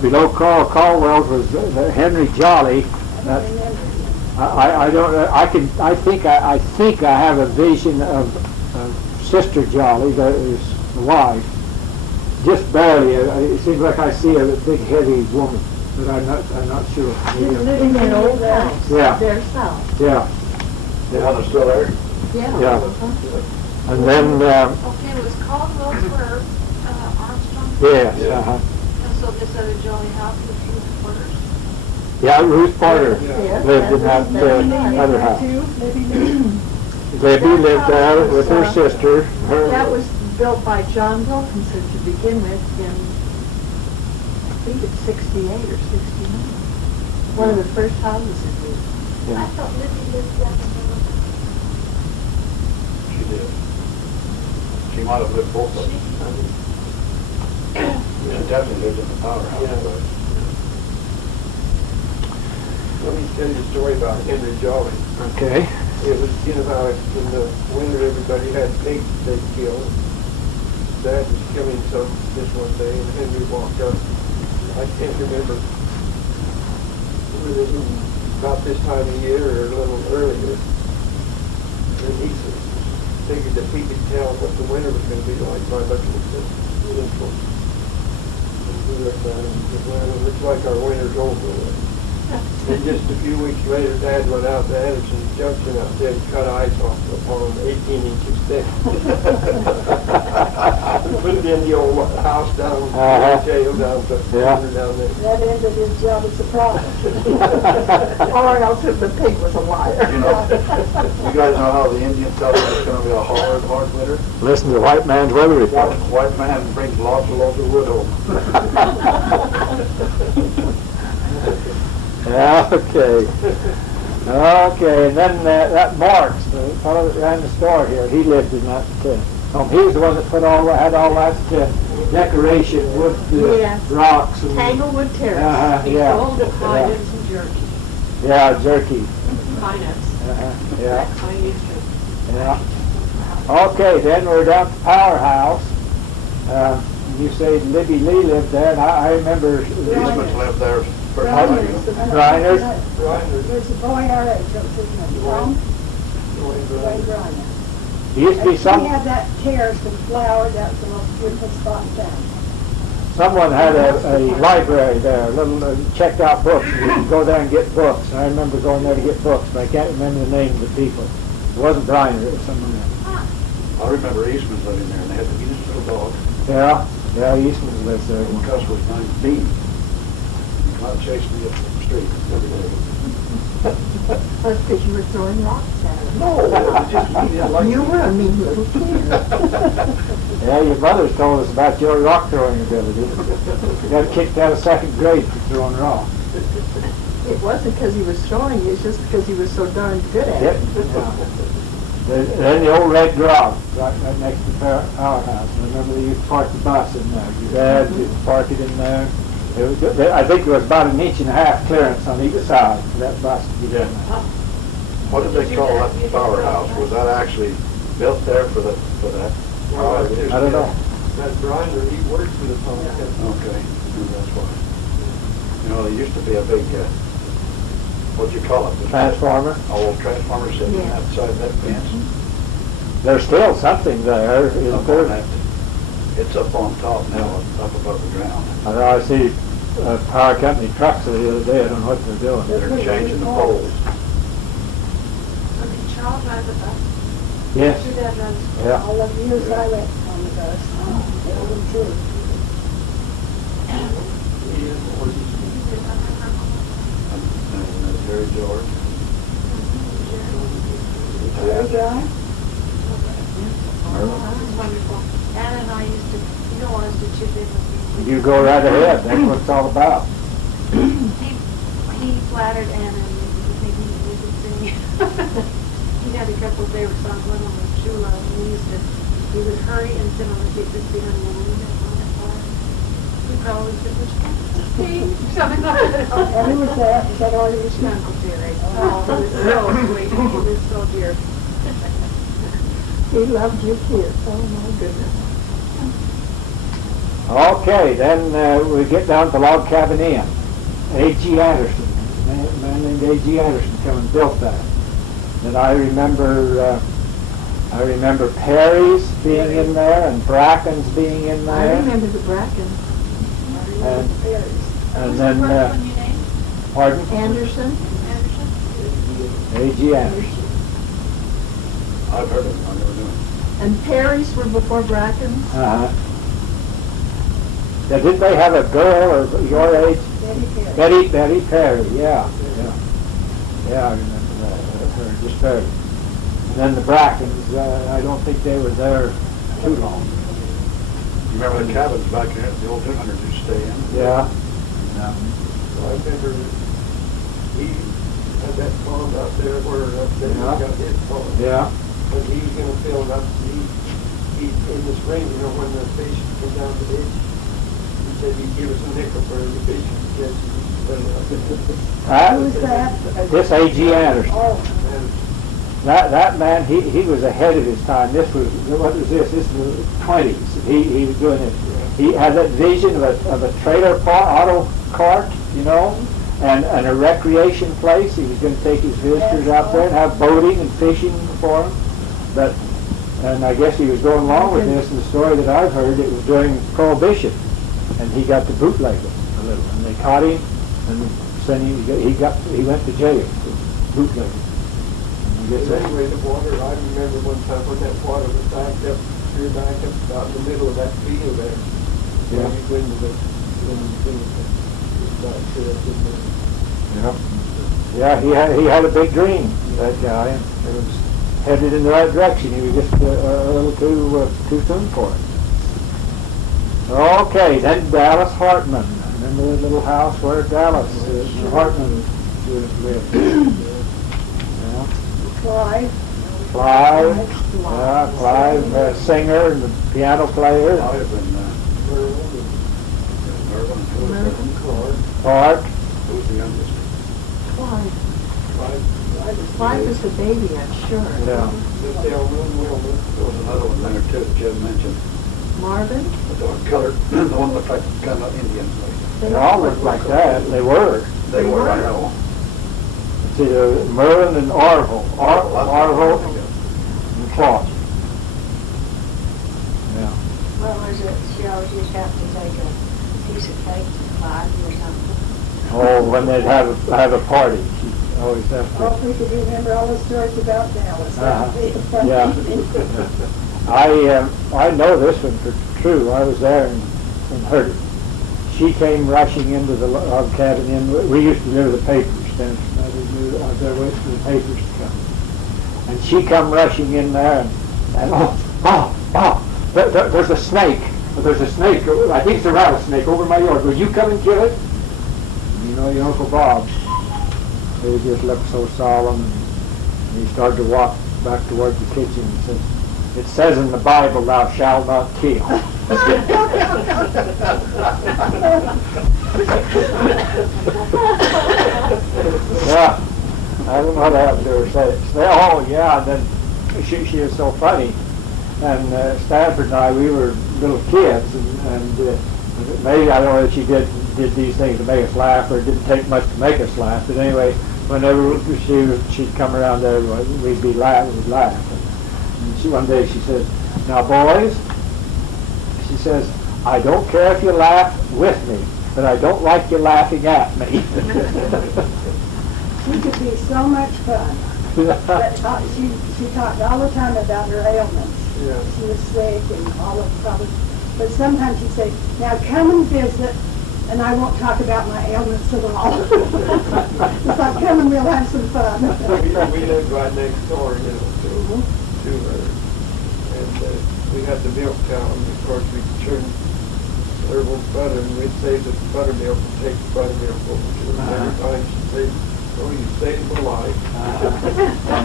below Caldwell's was Henry Jolly. I don't remember. I don't. I think I have a vision of Sister Jolly, that is the wife. Just barely. It seems like I see a big, heavy woman, but I'm not sure. You're living in an old house. Yeah. There south. Yeah. The one that's still there? Yeah. Yeah. Uh-huh. And then Okay, it was Caldwell's where Armstrong. yes. Yeah. And so this other Jolly house was Ruth Porter's. Yeah, Ruth Porter Yes, lived in that that's other house. Too, Libby Lee. Libby lived there with her sister. That was built by John Wilkinson to begin with in, I think it's 68 or 69. One of the first houses in Leeds. I thought Libby lived down in the river. She did. She might have lived both of them. She definitely lived in the powerhouse. Yeah. But Let me tell you a story about Henry Jolly. Okay. It was, you know how in the winter everybody had pigs they killed. Dad was killing some this one day and Henry walked up. I can't remember whether it was about this time of year or a little earlier. And he figured that he could tell what the winter was going to be like by looking at the winters. And we looked at him and said, well, it looks like our winter's over with. And just a few weeks later, Dad went out to Anderson Junction out there and cut ice off the pond 18 inches thick. Put it in the old house down, jail down to down there. That ended his job as a prophet. Or else if the pig was a liar. you know, you guys know how the Indians tell us it's going to be a hard winter? Listen to the white man's weather report. White man brings lots of wood home. Yeah, okay. Okay, and then that Marks, the fellow that ran the store here, he lived in that He was the one that had all that decoration, wood, Yes. rocks and... Tanglewood Terrace. Uh-huh, He yeah. sold at Yeah. Finance and Jerky. Yeah, jerky. Finance. Yeah, I used to. yeah. Okay, then we're down to Powerhouse. You say Libby Lee lived there, and I remember... Eastman's lived there for Grinders? There's a boy our age, what's his name, Tom? Dwayne Griner. There used to be And he had that terrace and flower, that's the most beautiful spot in town. someone had a library there, a little checked out books, and you could go there and get books. And I remember going there to get books, but I can't remember the names of the people. It wasn't Briner, it was someone else. I remember Eastman's living there, and they had the cutest little dog. Yeah, Eastman lives there. The cuss was named Bean. He come out and chased me up the street every day. That's because you were throwing rocks at him. No, it was just me, didn't like You me. were a mean little kid. Yeah, your mother's told us about your rock throwing ability. You got kicked out of second grade for throwing rocks. It wasn't because he was throwing you, it's just because he was so darn good at Yep. it. Then the old red grove, right next to our house. I remember they used to park the bus in there. Your dad used to park it in there. I think there was about 1.5 inches clearance on each side for that bus to get in there. What did they call that powerhouse? Was that actually built there for that? I don't know. That Briner, he worked for the public. Okay, maybe that's why. You know, there used to be a big, what'd you call it? Transformer. Old transformer sitting Yeah. outside that fence. There's still something there. Up on that, it's up on top now, up above the ground. I know I see power company trucks the other day. I don't know what they're doing. They're changing the poles. Okay, Charles drives a bus. Yes. Your dad drives a bus. Yeah. All of you, I went on the bus, all of them too. And Terry George. Very dry. That's wonderful. Anna and I used to, you don't want us to chip in with you. You go right ahead. That's what it's all about. He flattered Anna and maybe we could sing. He had a couple of favorite songs, one of them was True Love, and he would hurry and sit on the seat just behind the woman on that car. He probably said, "Would you like to sing?" Something like that. And who was that? Is that all you was Uncle Jerry. Oh, he was so sweet, he was so dear. He loved you kids, oh my goodness. Okay, then we get down to Log Cabin Inn. A.G. Anderson, a man named A.G. Anderson come and built that. And I remember Perry's being in there and Bracken's being in I there. remember the Brackens. And then, When you name pardon? Anderson? Anderson? A.G. Anderson. I've heard of them, I never knew them. And Perry's were before Brackens? Uh-huh. Yeah, didn't they have a girl or your age? Betty Perry, yeah. Yeah, I remember that, her, just Perry. And then the Brackens, I don't think they were there too long. You remember the cabins back there, the old 200s used to stay in? Yeah. I remember he had that pond out there where they Yeah. got his pond. Yeah. But he's gonna fill it up, he, in the spring, you know, when the fish come down the ditch, he said he'd give us a nickel for every fish he catches. Who was that? This A.G. Anderson. Oh, That man, he was ahead of his time. What was this? This was the 20s. He was doing it. He had that vision of a trailer park, auto cart, you know, and a recreation place. He was going to take his visitors out there and have boating and fishing for them. And I guess he was going along with this. And the story that I've heard, it was during Prohibition, and he got to bootleg it a little, and they caught him and sent him. He went to jail for bootlegging. But anyway, the water, I remember one time when that water was backed up, clear back up about in the middle of that field there. Yeah. When the field was about clear up in there. Yeah, he had a big dream, that guy, and it was headed in the right direction. He was just a little too soon for it. Okay, then Dallas Hartman. Remember the little house where Dallas Hartman lived? Yeah. Clive. Clive, Clive, singer and the piano player. Clive and, Mervyn, Clark. who's the youngest? Clyde. Clive. Clyde was the baby, I'm sure. Yeah. Just the old Wilma. There was another one there too, that Jim mentioned. Marvin. The dark colored, the one looked like kind of Indian. They all looked like that. They were. They were, I know. It's either Merlin and Orville. Orville and Clark. Yeah. Well, was it, she always used to have to take a piece of cake to Clyde or something. Oh, when they'd have a party, she always have Oh, to. if we could remember all the stories about Dallas, that would be a fun Yeah. evening. I know this one for true. I was there and heard it. She came rushing into the log cabin. We used to deliver the papers then. I was there waiting for the papers to come. And she come rushing in there and there's a snake. There's a snake. I think it's a rattlesnake over my yard. Will you come and kill it? You know, your Uncle Bob. He just looked so solemn. And he started to walk back toward the kitchen and said, "It says in the Bible, thou shalt not kill." Yeah, I don't know what happened to her. Oh, yeah, and then she was so funny. And Stanford and I, we were little kids, and maybe I don't know if she did these things to make us laugh, or it didn't take much to make us laugh. But anyway, whenever she'd come around there, we'd laugh. And one day she says, "Now boys," she says, "I don't care if you laugh with me, but I don't like you laughing at me." She could be so much fun. But she talked all the time about her ailments. Yeah. She was sick and all of the problems. But sometimes she'd say, "Now come and visit, and I won't talk about my ailments at all." It's like, come and we'll have some fun. We lived right next door, to her. And we had the milk cow, and of course we churned serve butter, and we'd save the buttermilk and take the buttermilk over to her. And every time she'd say, "Oh, you saved my life."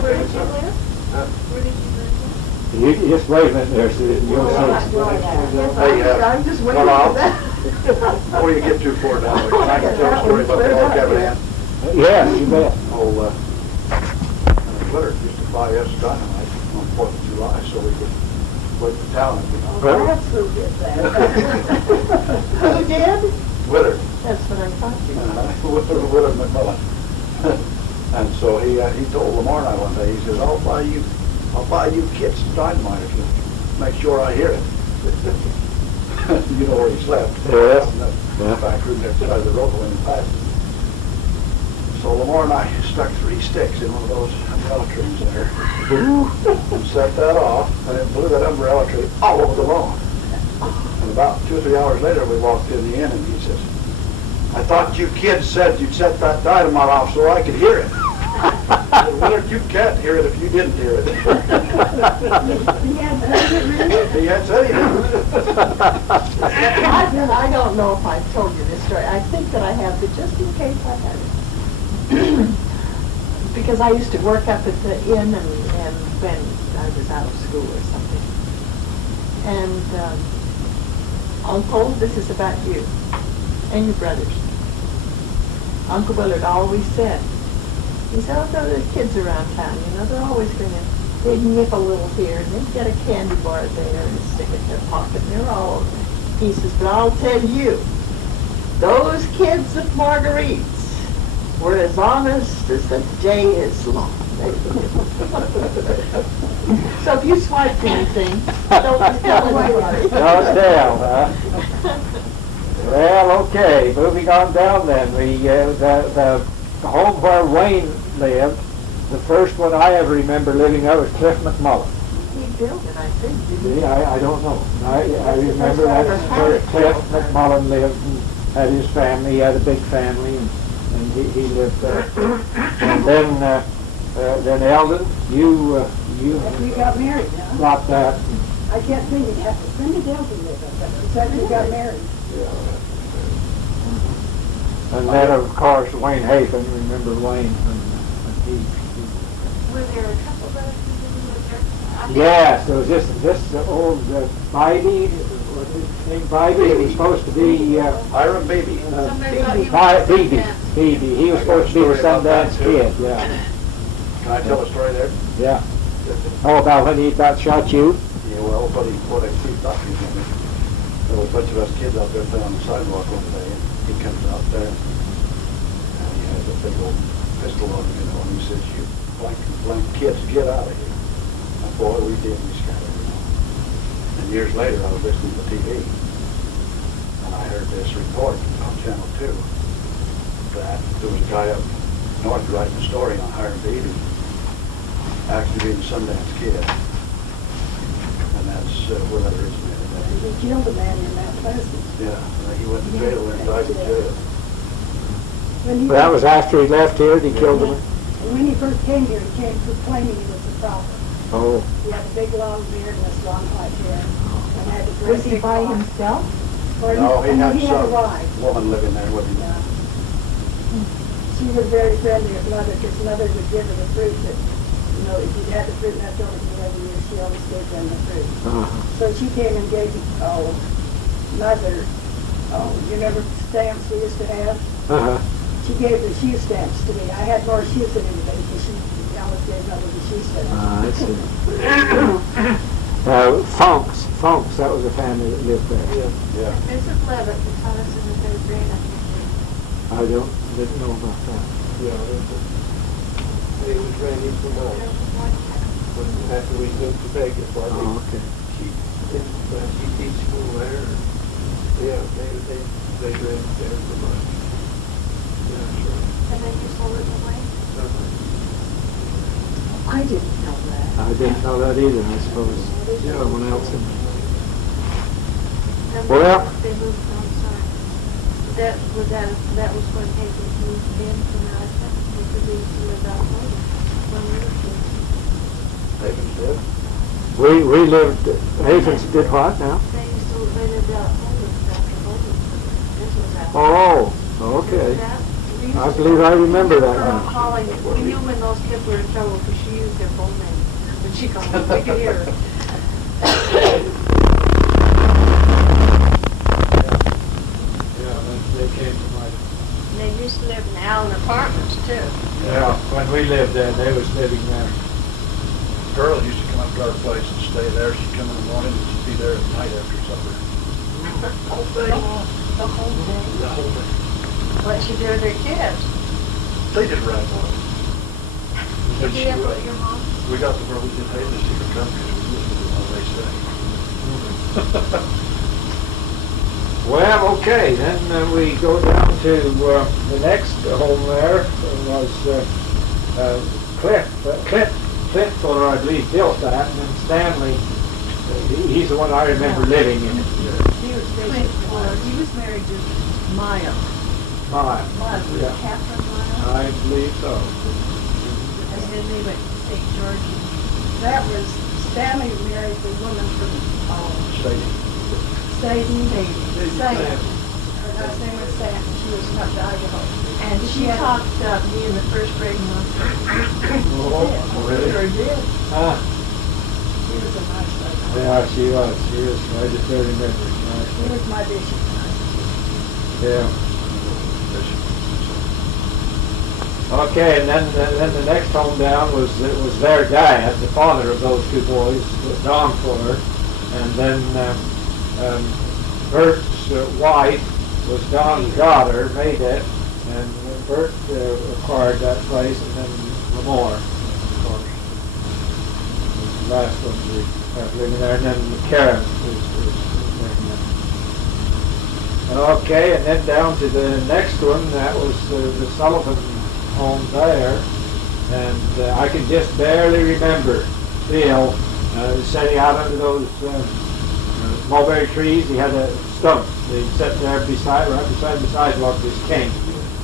Where did you live? Huh? Where did you live? You just wait a minute there, Susan. You'll see. Hey, I'm just waiting well, for that. Before you get too far down there, can I tell a story about the log cabin inn? Yes, you bet. Oh, Twitter used to buy us dynamite on 4th of July so we could put the town in. Perhaps who did that. Who did? Twitter. That's what I thought you did. Willard McMillan. And so he told Lamar and I one day, he says, I'll buy you kids some dynamite if you make sure I hear it. You know where he slept. Yes. In the back room next to the road when he passed. So Lamar and I stuck 3 sticks in one of those umbrella trees there. And set that off, and it blew that umbrella tree all over the lawn. And about 2 or 3 hours later, we walked in the inn, and he says, I thought you kids said you'd set that dynamite off so I could hear it. I said, Willard, you can't hear it if you didn't hear it. He hadn't heard it really? He had said he didn't. I don't know if I've told you this story. I think that I have, but just in case I haven't. Because I used to work up at the inn and when I was out of school or something. And Uncle, this is about you and your brothers. Uncle Willard always said, he said, oh, there's kids around town, they're always they'd nip a little here and they'd get a candy bar there and stick it in their pocket and they're all, he says, but I'll tell you, those kids at Marguerite's were as honest as the day is long. So if you swiped anything, don't tell anybody. Don't tell, huh? Well, okay, moving on down then. The home where Wayne lived, the first one I ever remember living at was Cliff McMullen. He built it, I think, didn't he? See, I don't know. I remember that's where Cliff McMullen lived and had his family. He had a big family, and he lived there. And then Eldon, you We got married, huh? got that. I can't think it happened. When did Elton live up there? He said we got married. And then, of course, Wayne Hafen. Remember Wayne? When he Were there a couple relatives in the Yes, there was this old Bybee, what is his name, Bybee, it was supposed to be, Hiram Beebe. Somebody thought he was Beebe, Sundance. Beebe, he was I got a supposed to be the story about that, Sundance too. Kid, yeah, Can I tell a story there? yeah. Oh, about when he about shot you? Yeah, well, what I see thought he was gonna be. There was a bunch of us kids out there playing on the sidewalk one day, and he comes out there, and he has a big old pistol on him, and he says, "You blank kids, get out of here." And boy, we did, we scattered, And years later, I was listening to TV, and I heard this report on Channel 2, that there was a guy up north writing a story on Hiram Beebe, actually being a Sundance Kid. And that's where that originated. He killed a man in Mount Pleasant. Yeah, and he went to jail and died in jail. When he Well, that was after he left here, he killed him? And when he first came here, he came proclaiming he was a prophet. Oh, He had a big long beard and this long white hair. And had a great Was he big by farm. himself? Pardon? No, he had a some wife. woman living there with him. Yeah. She was very friendly with Mother, because Mother would give her the fruit that, if you had the fruit left over from every year, she always gave them the fruit. uh-huh. So she came and gave, Mother, you remember stamps we used to have? Uh-huh. She gave the shoe stamps to me. I had more shoes than anybody, because she always gave Mother the shoe stamps. I see. Funks, that was a family that lived there. Yeah. Mrs. Levitt taught us in the third grade, I think. Didn't know about that. Yeah, it was Randy from when after we moved to Vegas, while Oh, okay. she teach school there. Yeah, they read there for much. Yeah, sure. And then you sold it away? I didn't know that. I didn't know that either, I suppose. Someone else in there. And Well- they moved, I'm sorry. That was when Hazel moved in from Madison, because they used to live out later, when we were kids. Havens did. We lived, Havens did what now? They lived out Holdens after Holdens. This was after. Oh, okay. I believe I remember that Girl now. calling, we knew when those kids were in trouble, because she used their full name, when she called them, we could hear her. Yeah, they came to my... They used to live in Allen Apartments too. Yeah, when we lived there, they was living there. Girl used to come up to our place and stay there. She'd come in the morning and she'd be there at night after supper. The whole day. The whole day. What'd she do with her kids? They did right on. Did you ever put your mom? We got to where we didn't pay the secret come because we listened to what they say. Well, okay, then we go down to the next home there was Clint Fuller, I believe, built that, and then Stanley, he's the one I remember living in it. He was he was married to Maya. Mine, yeah, Catherine Maya. I believe so. And then they went to St. George. That was, Stanley married the woman from, Staden. Her last name was Sam. She was from up to Idaho. And she had- taught me in the first grade monster. Oh, really? Sure did. Ah, She was a nice lady. yeah, she was, I just don't remember. She was my bishop. Yeah. Okay, and then the next home down was their dad, the father of those two boys, Don Fuller, and then Bert's wife was Don's daughter, Maydette, and Bert acquired that place, and then Lamore, of course, was the last one we have living there, and then Karen was living there. Okay, and then down to the next one, that was the Sullivan home there, and I can just barely remember Bill sitting out under those mulberry trees. He had a stump. He sat there right beside the sidewalk with his cane.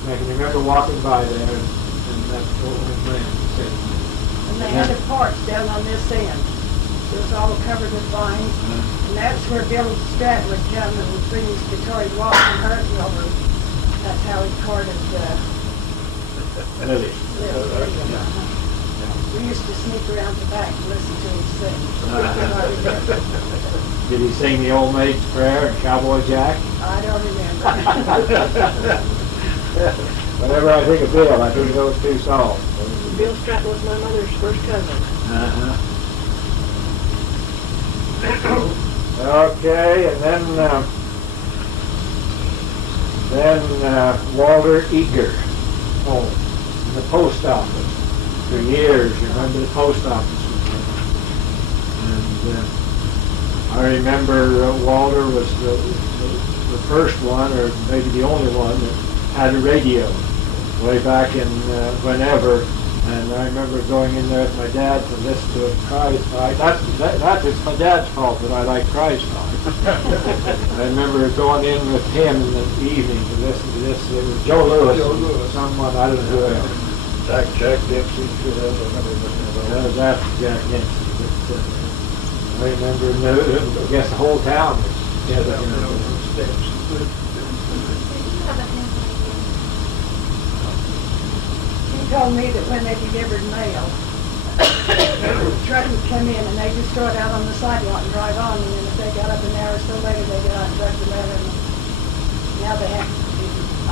And I can remember walking by there, and that's what my friend said. And they had a porch down on this end. It was all covered with vines. And that's where Bill Stratton would come and bring his Victorian walk from Hurton over. That's how he courted Lily. Lily. We used to sneak around the back and listen to him sing. Did he sing the Old Maid's Prayer and Cowboy Jack? I don't remember. Whenever I think of Bill, I think of those two songs. Bill Stratton was my mother's first cousin. Uh-huh. Okay, and then Walter Eager. Oh, in the post office. For years, you remember the post office was there. And I remember Walter was the first one, or maybe the only one, that had a radio way back in whenever. And I remember going in there with my dad to listen to a prize fight. It's my dad's fault that I like prize fights. I remember going in with him in the evening to listen to this. It was Joe Lewis. Someone, I don't know who else. Jack Dempsey, I remember listening to That was after Jack Dempsey. But, I remember, I guess the whole town was together. He told me that when they delivered mail, the truck would come in and they just throw it out on the sidewalk and drive on, and then if they got up an hour or so later, they get out and drug the mail in. Now they have to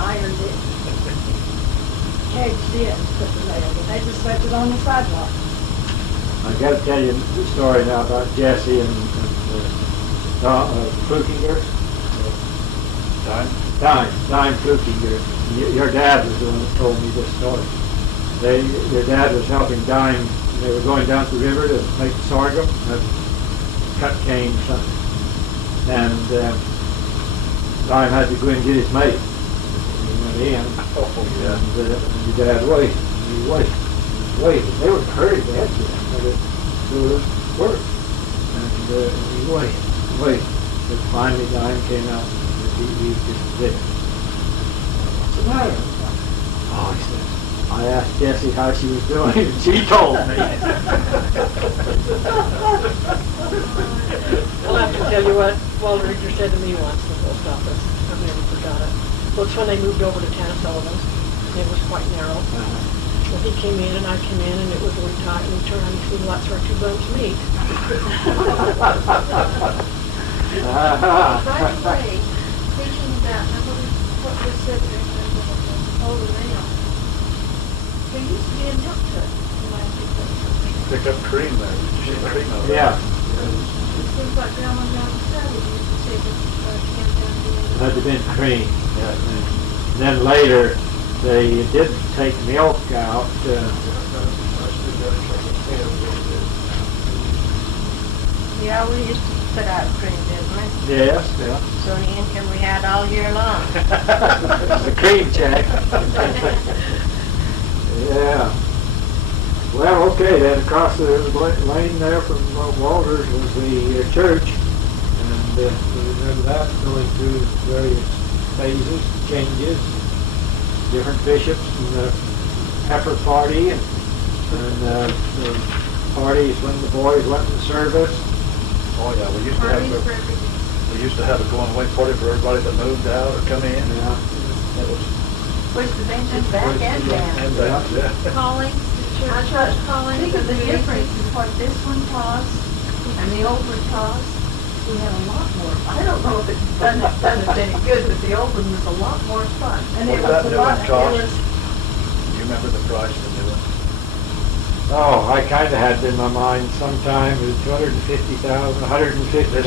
iron it, caged in, put the mail, but they just left it on the sidewalk. I got to tell you the story now about Jesse and Flukinger. Dime Flukinger. Your dad was the one that told me this story. Your dad was helping Dime. They were going down to the river to make sorghum, cut cane or something. And Dime had to go and get his mate. He went in. And your dad waited. He waited. They were in a hurry. They had to do his work. And he waited. But finally Dime came out. He was just there. What's the matter? Oh, he said, I asked Jessie how she was doing, and she told me. I'll have to tell you what Walter Eager said to me once in the post office. I've never forgot it. Well, it's when they moved over to Tan Sullivan's. It was quite narrow. Well, he came in and I came in and it was really tight, and he turned around and he said, well, that's our 2 buns meat. By the way, thinking about, remember what was said during the older mail? There used to be a milk truck in Atlantic Place. Pick up cream there. She had cream out there. Yeah. It seems like down on down the side, it used to say that came down to the Had to been cream. Yeah. And then later, they did take milk out. Yeah, we used to put out cream, didn't we? Yes, yeah. So the income we had all year long. The cream check. Yeah. Well, okay, then across the lane there from Walters was the church, and we remember that going through various phases, changes, different bishops, and the heifer party, and the parties when the boys went to service. Oh yeah, we used to have a going away party for everybody that moved out or come in. Yeah. That was Push the benches back and down. and down, yeah. Calling, I church calling. think of the difference in what this one costs and the old one costs. We had a lot more. I don't know if it's done us any good, but the old one was a lot more fun. And it What was did that a new lot, one it cost? was, Do you remember the price of the new one? Oh, I kind of had it in my mind sometime, it was 250,000, 150,000.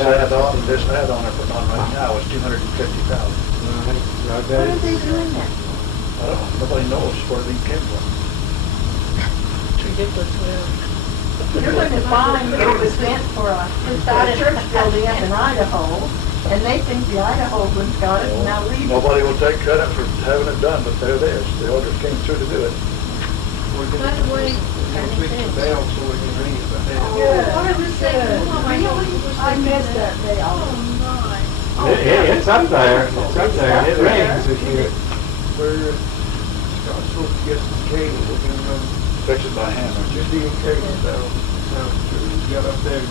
This add-on for mine right now is 250,000. I what bet are they it's, doing that? I don't know, nobody knows where they came from. It's ridiculous, whatever. You're going to find that it was meant for a church building up in Idaho, and they think the Idaho one's got it, and now we. Nobody will take credit for having it done, but there it is. The orders came through to do it. By the way, Fix the bell so we can ring it back. Good. I was saying, oh my God. I missed that day. Oh my. it's up there, it rings if you, We're, Scott's supposed to get some cable, we're gonna Fix it by hand, aren't you? steel cables down, we got up there,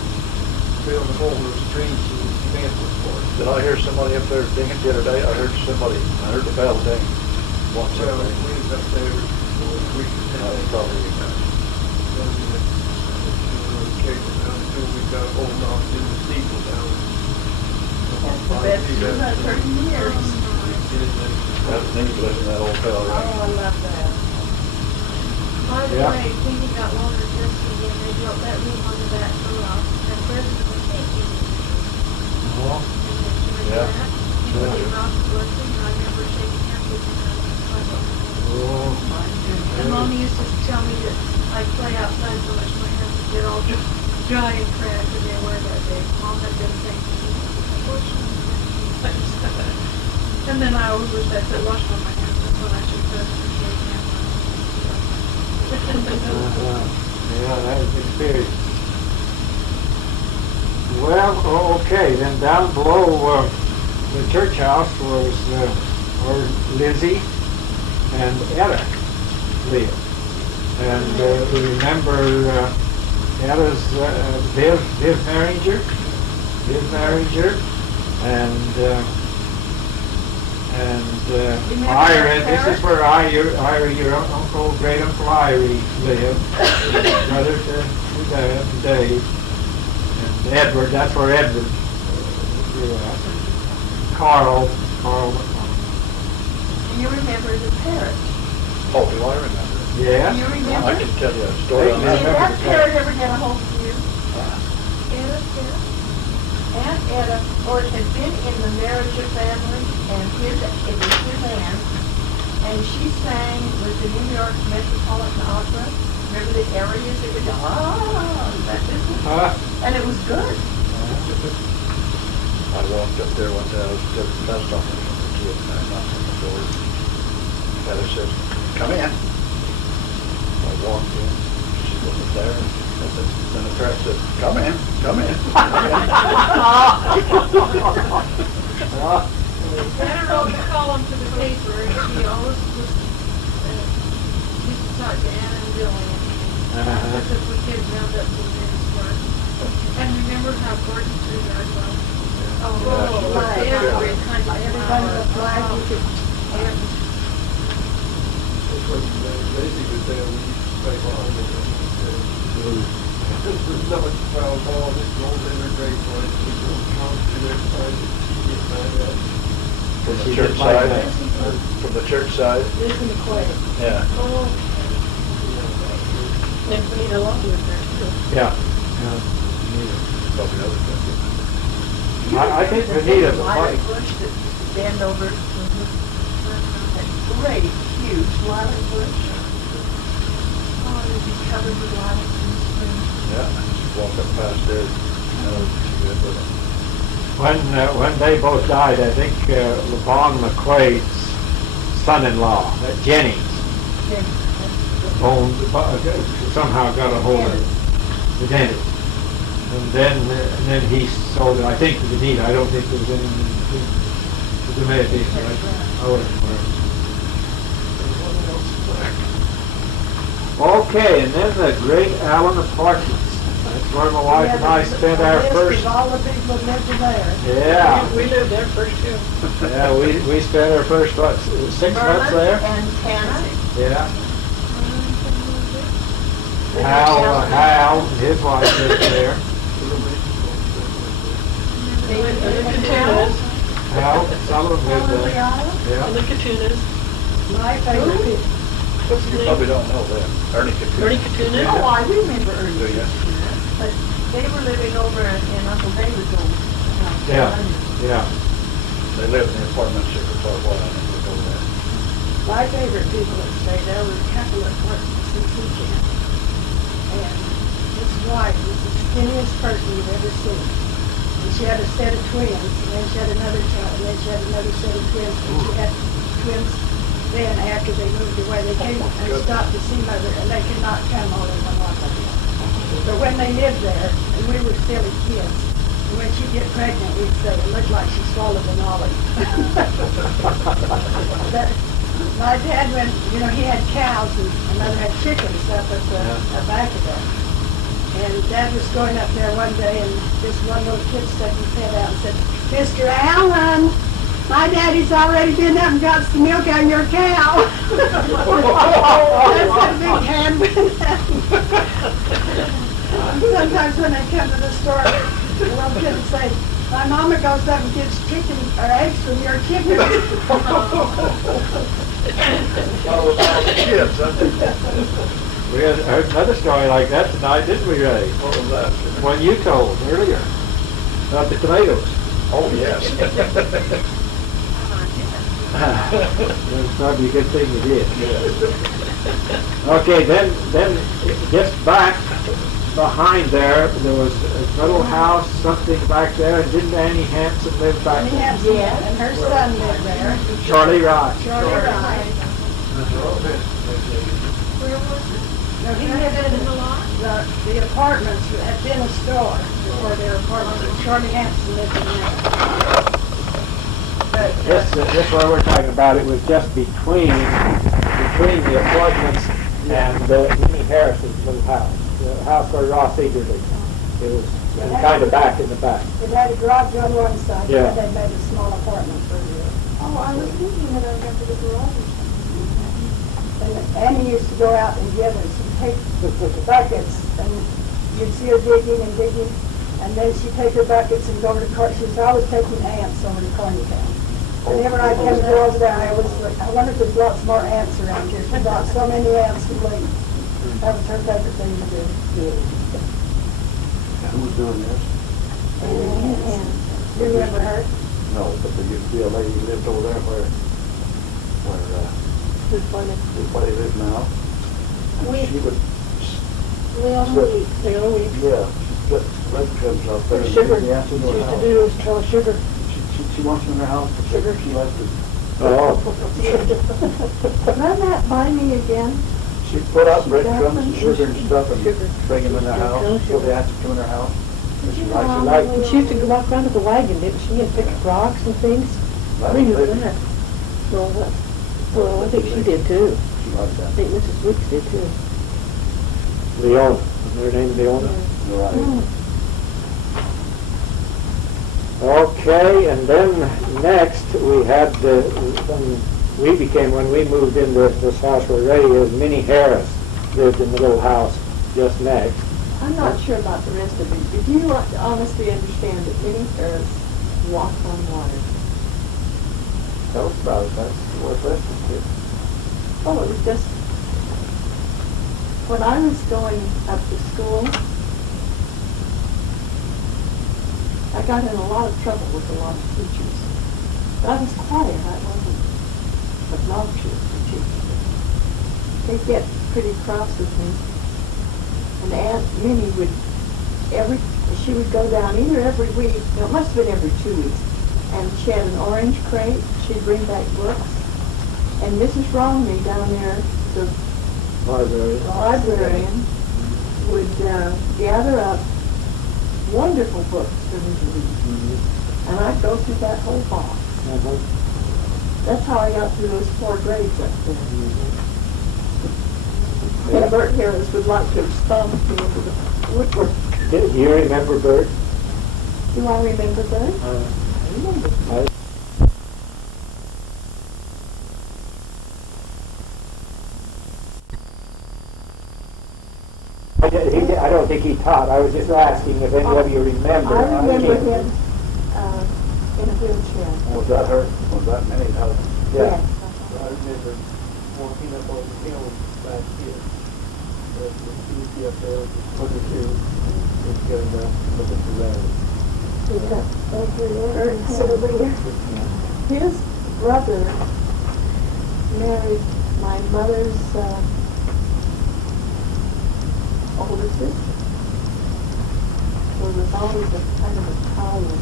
build a whole string so we can fence it for it. Did I hear somebody up there dinging the other day? I heard the bell ding once Well, up there. we was up there for a week or That was probably you guys. We've got holding off in the steeple down. That's the best 230 years. That's an English in that old Oh, fella, right? I love that. By the Yeah. way, thinking about longer dressing again, they built that room on the back door and President was thinking. Oh, Yeah. He was in Rock's blessing, and I remember shaking hands with him. oh, And Mommy used to tell me that I'd play outside so much my hands would get all dry and cracked, and they were that day. Mom had been saying to me, and then I always wish I could wash all my hands. That's when I should President shake hands. yeah, that is experience. Well, okay, then down below the church house was where Lizzie and Etta lived. And we remember Etta's Viv Marringer, and Ira. This is where Ira, your uncle, great uncle Irie lived, brother to Dave, and Edward. That's where Edward grew up. Carl. Do you remember the parrot? Oh, do I remember? Yeah. Do you remember? I can tell you a story on Did that. that parrot ever get a hold of you? Etta, Aunt Etta, or it had been in the Marriager family, and it was his aunt, and she sang with the New York Metropolitan Opera. Remember the areas that would go, that business? And it was good. I walked up there one day, I was at the post office with the kid, and I knocked on the door. Heather said, "Come in." I walked in, she wasn't there, and then the parrot said, "Come in, come in, come in." Anna wrote a column to the paper, and she always was, used to talk to Anna and Billy, and because the kids round up to Mary's work. And remember how Gordon threw yard was? Oh, right. every kind of Everybody was flower. like, you could, That's what Lazy was there, we used to play behind it. There's no much foul ball, this goes in a great place, we go come to their side, she gets mad at. From She the church did like side, that. from the church side, listen to Quay. yeah. Oh. And Benita Long was there too. Yeah. Probably other things. I think Benita was Lilac like, bush that bend over. That great, huge lilac bush. Oh, it'd be covered with lilac in the spring. Yeah, walk up past there, she good with it. when they both died, I think LeVon McQuaid's son-in-law, Jennings, owned, somehow got a hold of the dentist. And then he sold it, I think, to Benita. I don't think there was any to the Medici, right? Oh, okay, and then the Great Allen Apartments. That's where my wife and I spent our first. All the people that lived there. Yeah. We lived there first too. Yeah, we spent our first, what, 6 months there? And Tana. Yeah. Hal, and his wife lived there. They lived in Tana. Hal, some of them lived there. Yeah. The Katunas. My favorite people. You probably don't know them. Ernie Katunas. Katunas? Oh, I remember Ernie Do you? Katunas, but they were living over in Uncle David's old house. Yeah, yeah. They lived in the apartments here for quite a while, and we go there. My favorite people that stayed there were a couple of apartments in Pecan. And his wife was the skinniest person you've ever seen. And she had a set of twins, and then she had another child, and then she had another set of twins, and she had twins then after they moved away. They came and stopped to see mother, and they could not come all in one lot like that. But when they lived there, and we were silly kids, and when she'd get pregnant, we'd say, it looked like she swallowed an olive. My dad, when, he had cows, and mother had chickens up at the back of that. And Dad was going up there one day, and this one little kid stuck his head out and said, "Mr. Allen!" My daddy's already been up and got some milk out of your cow. That's a big hand. Sometimes when they come to the store, the little kids say, my mama goes up and gets chicken or eggs from your chicken. Kids, huh? We had heard another story like that tonight, didn't we, Ray? What was that? One you told earlier about the tomatoes. Oh, yes. That's probably a good thing you did. Okay, then just back behind there was a little house, something back there, and didn't Annie Hanson live back And he there? had some, and her son lived there. Charlie Rod. Charlie Rye. No, he lived in the apartments had been a store before their apartments. Charlie Hanson lived in there. But, This one we're talking about, it was just between the apartments and Minnie Harrison's little house, the house where Ross Eager lived. It was kind of back in the back. it had a garage on one side, Yeah. and they made a small apartment for you. Oh, I was thinking that I remember the garage. And Annie used to go out and get us and take buckets, and you'd see her digging and digging, and then she'd take her buckets and go over to she was always taking ants over to Cornytown. Whenever I came to go over there, I was like, I wonder if there's lots more ants around here. She brought so many ants to glean. That was her favorite thing to do. Who was doing this? And you remember her? No, but there used to be a lady who lived over there where they live now. And she would, Leona Weeks. yeah, split breadcrumbs out there. Sugar. She asked her to her house. do is tell sugar. She wants them in her house, but she likes it. Oh, Run that by me again. She put out breadcrumbs and sugar and stuff and Sugar. bring them in her house, so they asked her to in her house. And she likes it. And she used to walk around with a wagon, didn't she, and pick rocks and things? That I knew was it. that. Well, I think she did too. She likes I that. think Mrs. Weeks did too. Leona. Wasn't her name Leona? Right. Okay, and then next we had when we moved into this house where Ray is, Minnie Harris lived in the little house just next. I'm not sure about the rest of it. Did you honestly understand that Minnie Harris walked on water? Tell us about it. That's worth listening to. Oh, it was just, when I was going up to school, I got in a lot of trouble with a lot of teachers. But I was quiet, I wasn't obnoxious to teachers. They'd get pretty cross with me. And Aunt Minnie she would go down either every week, no, it must have been every 2 weeks, and she had an orange crate, she'd bring back books. And Mrs. Romney down there, the librarian, would gather up wonderful books for me to read. And I'd go through that whole box. That's how I got through those 4 grades up there. And Bert Harris would like to have stomped me into the woodwork. Do you remember Bert? Do I remember Bert? I remember. I don't think he taught. I was just asking if any of you remember. I remember him in a wheelchair. Was that her? Was that Minnie? Yeah. Yes. I remember walking up on the hill back here. She would be up there with one or two, and go look at the road. His brother married my mother's older sister. So it was always a kind of Italian.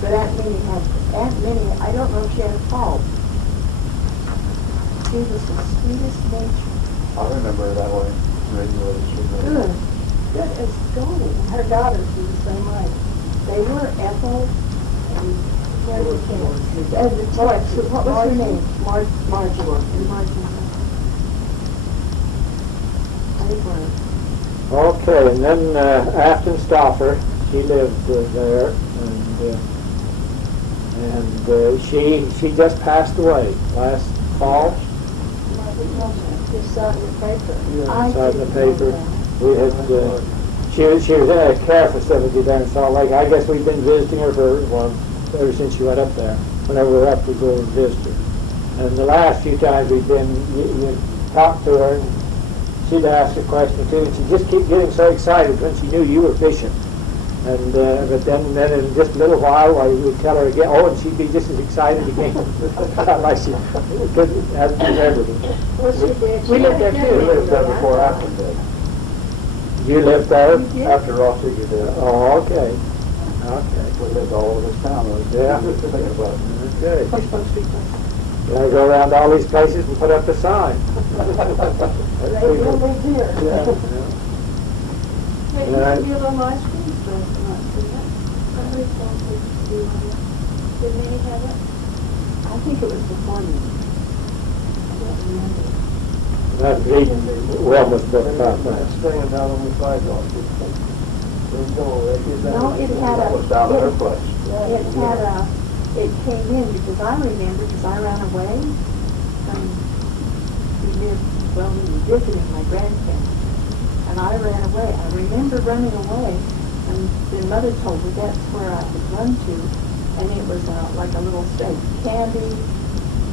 But Aunt Minnie, I don't know if she had a fault. She was the sweetest nature. I remember her that way. Good. Good as gold. Her daughters were the same way. They were Ethel and Mary Kay. What was her name? Marjorie. They were. Okay, and then Afton Stauffer, she lived there, and And she just passed away last fall. You saw it in the paper. I saw it in the paper. We had, she was in a care facility there in Salt Lake. I guess we've been visiting her ever since she went up there. Whenever we're up, we go and visit her. And the last few times we've been, you talked to her, and she'd ask a question or two, and she'd just keep getting so excited when she knew you were fishing. And but then in just a little while, I would tell her again, and she'd be just as excited again. Like she hadn't remembered it. Well, she did. We lived there We too. lived there before after that. You lived there? After Ross figured that. Oh, okay. Okay. We lived all over this town. Yeah. Thinking about it. Okay. We're supposed to be close. Can I go around all these places and put up a sign? They will live here. Yeah. Hey, Yeah. used to be a little ice cream store, not see that. Somebody told me to do one. Didn't they have it? I think it was before me. I don't remember. That's reading Wilma's book about that. Staying down on the sidewalk. No, it had That a, was down at her place. it had a, it came in because I remember, because I ran away from, we lived, well, we were visiting my grandparents. And I ran away. I remember running away, and then Mother told me that's where I could run to, and it was like a little state candy,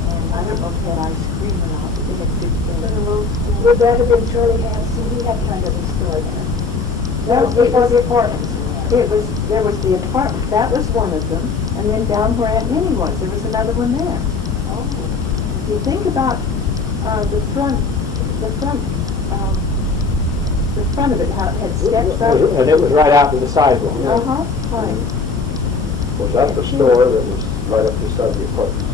and I don't know if it had ice cream or not, but they had good things. Would that have been Charlie Hanson? He had kind of a store there. That was before the apartments. There was the apartment, that was one of them, and then down where Aunt Minnie was, there was another one there. Oh. If you think about the front of it, how it had steps up. And it was right out to the sidewalk. Uh-huh, right. Was that the store that was right up beside the apartments?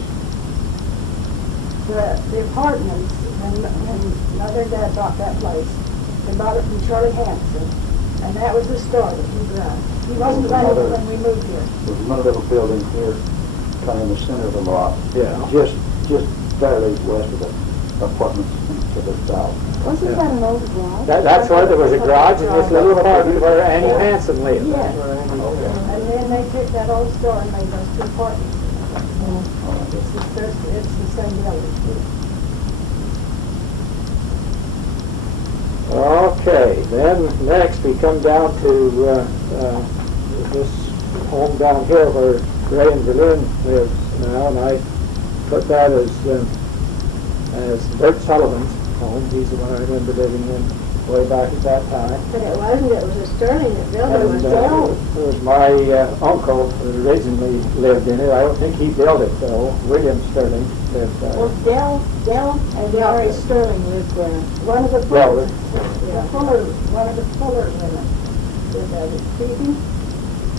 The apartments, when Mother and Dad bought that place, they bought it from Charlie Hanson, and that was the store that he ran. He wasn't running it when we moved here. There was one little building here, kind of in the center of the lot. Yeah. Just barely west of the apartments to the south. Wasn't that an old garage? That's where there was a garage in this little apartment where Annie Hanson lived. Yes. And then they took that old store and made those two apartments. It's the same building. Okay, then next we come down to this home down here where Ray and Berlin lives now, and I put that as Bert Sullivan's home. He's the one I remember living in way back at that time. But it wasn't, it was a Sterling that built it, it was And, Dell. it was my uncle who originally lived in it. I don't think he built it though. William Stirling lived Well, there. Dell and Mary Stirling lived there. One of the Well, one of the Fuller women. Phoebe?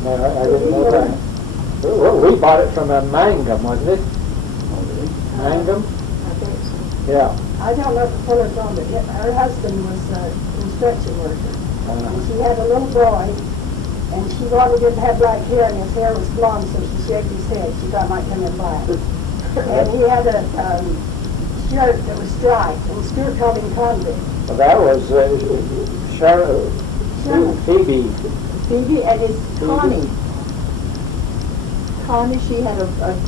I didn't know that. Well, we bought it from a Mangum, wasn't it? Mangum? I think so. Yeah. I don't know if the Fullers owned it. Her husband was a construction worker. And she had a little boy, and she wanted him to have black hair, and his hair was blonde, so she shaved his head. She thought it might come in black. And he had a shirt that was striped, and Stuart called him convict. Well, that was Phoebe. Phoebe and his Connie. Connie, she had a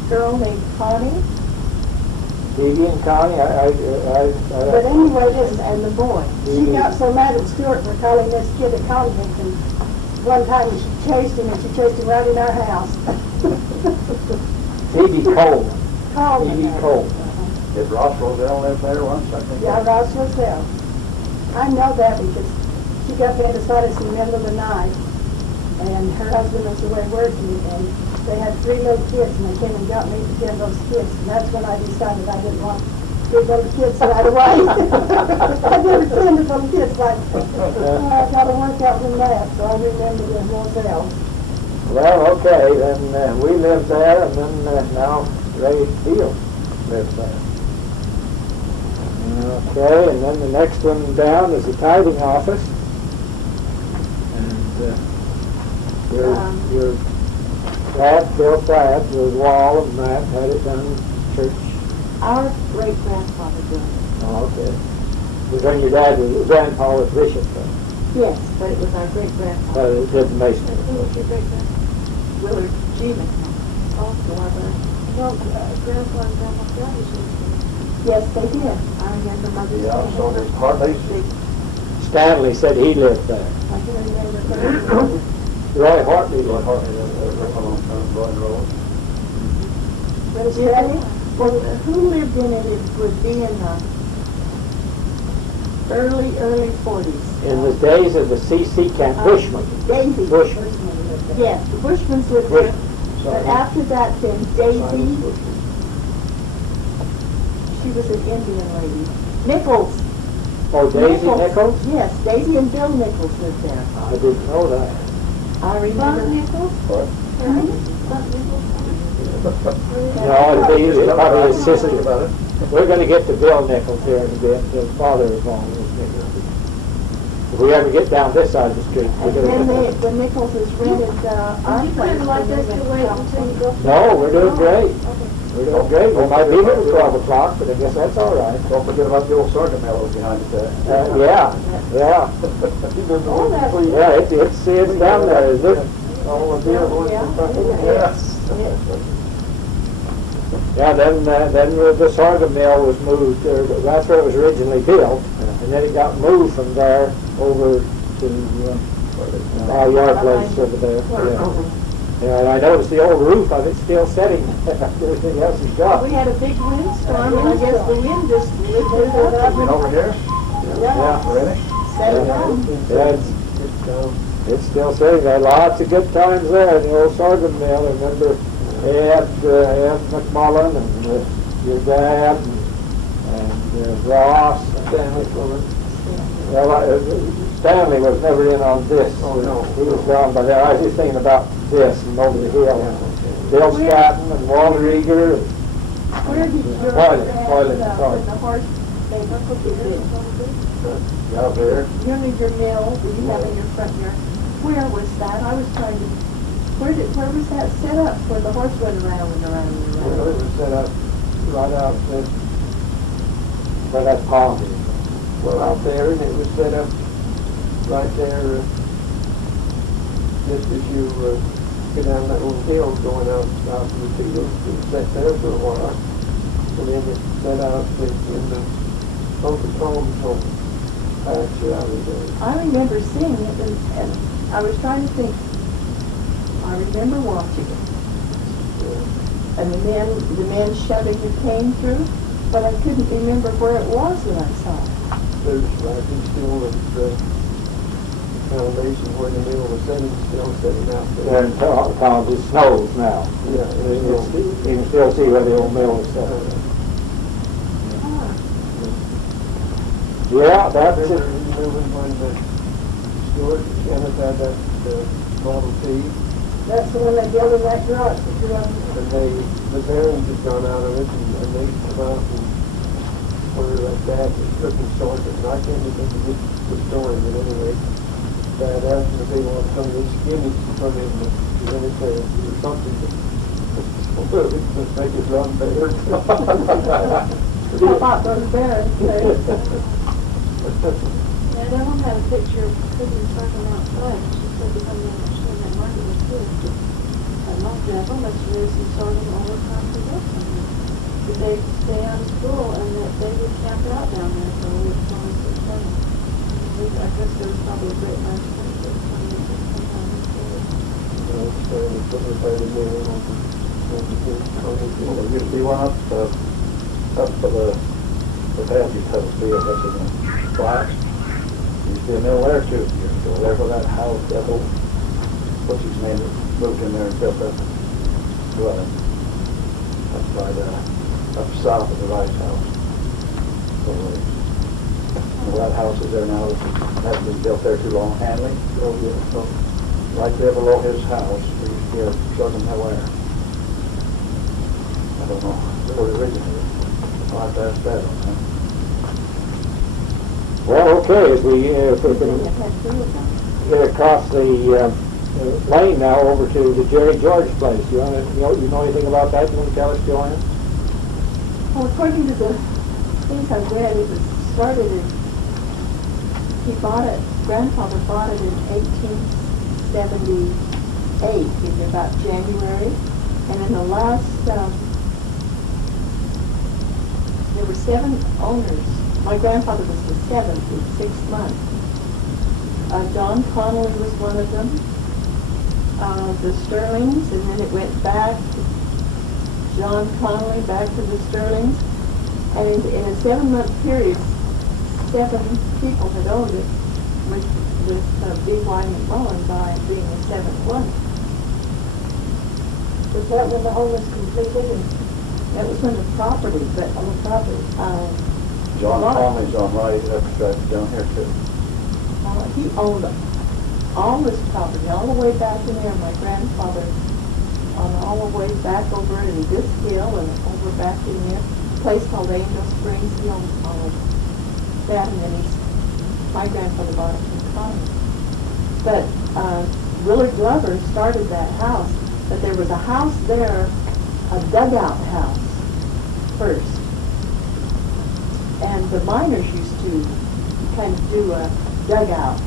girl named Connie. Phoebe and Connie. But anyway, And the boy. she got so mad at Stuart for calling this kid a convict, and one time she chased him, and she chased him right in our house. Phoebe Cole. Called him Phoebe that. Cole. Did Ross Roselle live there once, I think? Yeah, Ross Roselle. I know that because she got appendicitis in the middle of the night, and her husband was away working, and they had 3 little kids, and they came and got me to tend those kids, and that's when I decided I didn't want 3 little kids right away. I never tended little kids like I got to work out from that, so I remember the Roselle. Well, okay, then we lived there, and then now Ray Field lives there. Okay, and then the next one down is the tithing office. And your dad, Bill Pratt, was Wall and Matt had it done in church. Our great-grandfather did it. Oh, okay. It was when your grandpa was bishop, though. Yes, but it was our great-grandfather. It did the masonry. Who was your great-grandfather? Willard G. McMahon. called Dwarber. Well, Grandpa and Grandma Gladys lived there. Yes, they did. I remember Mother's Yeah, Day. so there's hardly, Stanley said he lived there. I can remember her. Roy Hartley Lord lived Hartley, up along Royal Road. But Jerry, well, who lived in it, it would be in the early 40s. in the days of the CC camp, Bushman. Daisy. Bushman. Yes, the Bushmans lived there. But after that, then Daisy, she was an Indian lady. Nichols. Oh, Daisy Nichols? Yes, Daisy and Bill Nichols lived there. I didn't know that. I remember. Nichols? What? Buck Nichols? No, it'd probably his sister. About it. We're gonna get to Bill Nichols here in a bit. His father-in-law was Nichols. If we ever get down this side of the street, we're And then gonna... the Nichols has rented our You place. kind of like when us we to went wait to until you go. No, we're doing great. We're doing great. We might be here at 12 o'clock, but I guess that's all right. Don't forget about the old Sergeant Mill behind it there. Yeah. Oh, that's Yeah, it's down there, isn't it? All the deal going Yeah, in front of it it. is. Yeah, then the Sergeant Mill was moved, that's where it was originally built, and then it got moved from there over to our yard place over there. Yeah. Yeah, and I noticed the old roof of it still setting, everything else is gone. We had a big windstorm, and I guess the wind just lifted it up. Been over here? Yeah. Really? Set it down. Yeah, it's still sitting there. Lots of good times there in the old Sergeant Mill. I remember Ed McMullen and your dad and Ross. Stanley was never in on this. Oh, no. He was gone by there. I was just thinking about this and over the hill. Bill Stratton and Walter Eager. Where did your Toilet, sorry. the horse, they look at Out there. your mill that you have in your front yard. Where was that? I was trying to, where was that set up, where the horse went around and around and Well, around? it was set up right out there, where that pond is. Well, out there, and it was set up right there, just as you get down that little hill going out to the field. It was set there for a while. And then it set out in the open homes on pasture out of there. I remember seeing it, and I was trying to think, I remember watching it. And the men shoving the cane through, but I couldn't remember where it was that I saw it. There's like still the foundation where the mill was setting, still setting out there. There in town, it snows now. Yeah, You can still see where the old mill is set. Yeah, that's it. Remember when the Stuart and Kenneth had that Model T, That's the one they built in that garage. and the bearings had gone out of it, and they come out and were like that, and looking sorted, and I can't remember the story, but anyway, Dad asked them if they wanted some of these skinnies to come in, and then they said, or something, well, it just make it run better. How about those bears? Yeah, that one had a picture of Cousin Sergeant outside, and she said to come in and show that market was good. I loved that, how much race and sorting all the time for that. That they could stay out of school and that they would camp out down there for a week, 26 days. I guess there was probably a great lunch place that was coming in just sometime this day. Well, there used to be one up for the Baptist Huddersfield, that's in the Blacks. Used to be a mill there too, years ago, there for that house, that whole, what's his name, that moved in there and built that dwelling. Up by up south of the Rice House. So, that house is there now, it hasn't been built there too long, Hanley. Oh, yeah, so, right there below his house, we used to be a southern where. I don't know where it originated. I'll have to ask that on that. Well, okay, if we can get across the lane now over to the Jerry George place. You know anything about that? You want to tell us, Joanne? Well, according to the things I've read, it was started in, Grandfather bought it in 1878, in about January, And in the last, there were 7 owners. My grandfather was the 7th in 6 months. John Connolly was one of them. The Stirlings, and then it went back. John Connolly back to the Stirlings. And in a 7-month period, 7 people had owned it, with B.Y. McMullen by being the 7th one. Was that when the home was completed? And That was when the property, but on the property, John Lot. Conley's on right, that's down here too. He owned all this property, all the way back in there. My grandfather, all the way back over in this hill and over back in there, a place called Angel Springs. He owned all of that, and then my grandfather bought it from Connie. But Willard Glover started that house, but there was a house there, a dugout house first. And the miners used to kind of do a dugout,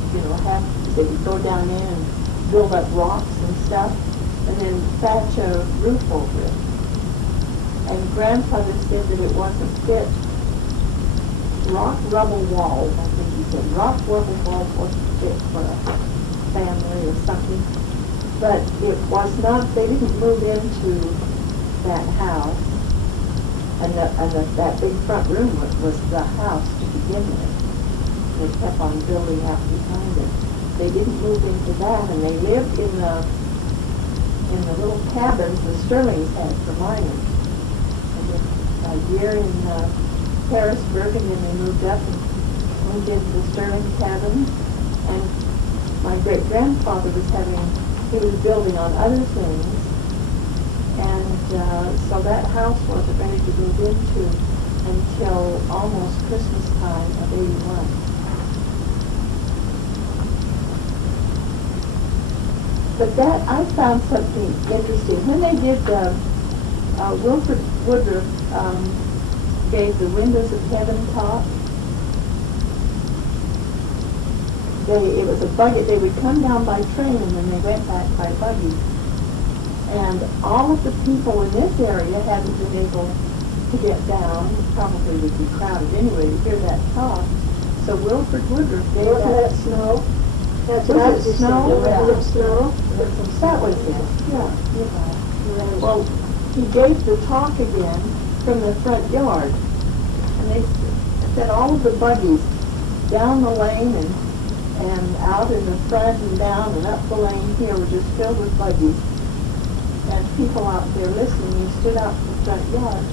they could go down in and build up rocks and stuff, and then thatch a roof over it. And grandfather said that it wasn't fit. Rock rubble walls, I think he said. Rock rubble walls wasn't fit for a family or something. But it was not, they didn't move into that house. And that big front room was the house to begin with. They kept on building out behind it. They didn't move into that, and they lived in the little cabins the Stirlings had for miners. They did a year in Harrisburg, and then they moved up and moved into the Stirling cabin. And my great-grandfather he was building on other things, and so that house wasn't ready to move into until almost Christmas time of '81. But that, I found something interesting. When they did Wilford Woodruff gave the Windows of Heaven talk, it was a buggy. They would come down by train and then they went back by buggy. And all of the people in this area hadn't been able to get down. It probably would be crowded anyway to hear that talk. So Wilford Woodruff gave that snow. That's Was what I it was just snow? thinking. Yeah. Was it snow? That was it, yeah. Well, he gave the talk again from the front yard. And they said all of the buggies down the lane and out in the front and down and up the lane here were just filled with buggies. And people out there listening, he stood out in the front yard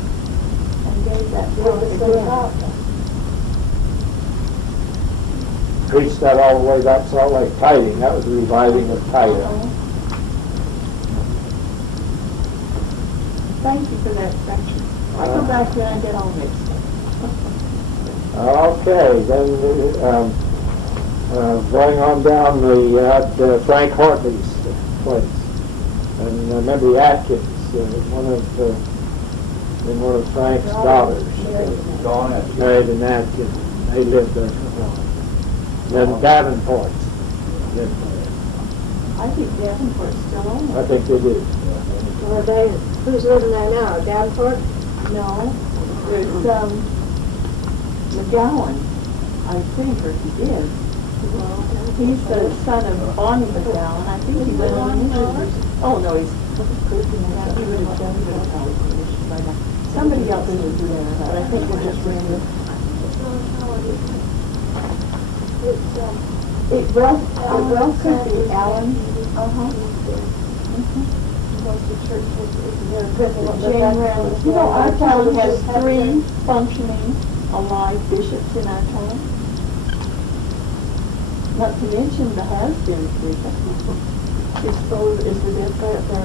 and gave that talk again. Preached that all the way back to Salt Lake tithing. That was the reviving of tithing. Thank you for that correction. I go back when I get all mixed up. Okay, then going on down the Frank Hortley's place, and Memory Atkins, one of Frank's daughters, Gone in. married an Atkins. They lived there for a while. Then Davenport's lived there. I think Davenport's still on I there. think they did. Who's living there now? Davenport? No, there's McGowan, I think, or he is. He's the son of Bonnie McGowan. I think he went on his. Oh no, he would have probably finished by now. Somebody else is doing it, but I think they're just random. It well could be Alan. Jane Randall. Our town has 3 functioning alive bishops in our town. Not to mention the has-been bishop. Is the dead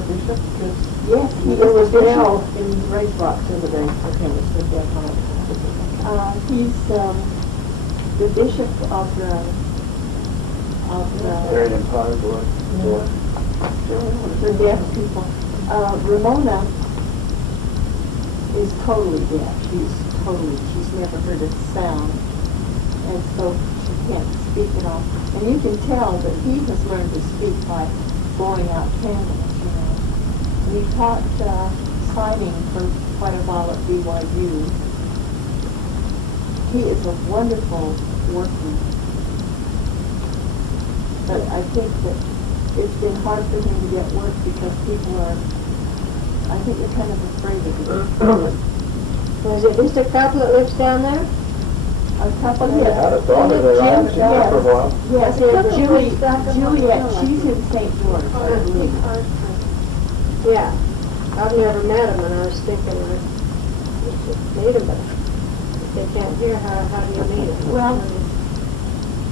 bishop? Yes, he is the bishop in Race Rock the other day. He's the bishop of Buried in Firewood. for deaf people. Ramona is totally deaf. She's never heard a sound. And so she can't speak at all. And you can tell that he has learned to speak by blowing out candles, he taught signing for quite a while at BYU. He is a wonderful workman. But I think that it's been hard for him to get work because people are, I think they're kind of afraid of him. Was it just a couple that lives down there? A couple, I had a yes. daughter there, I haven't seen her for a while. Yes, Juliet, she's in St. George, I Oh, believe. yeah. I've never met him, and I was thinking, I should meet him, but if they can't hear, how do you meet him? Well,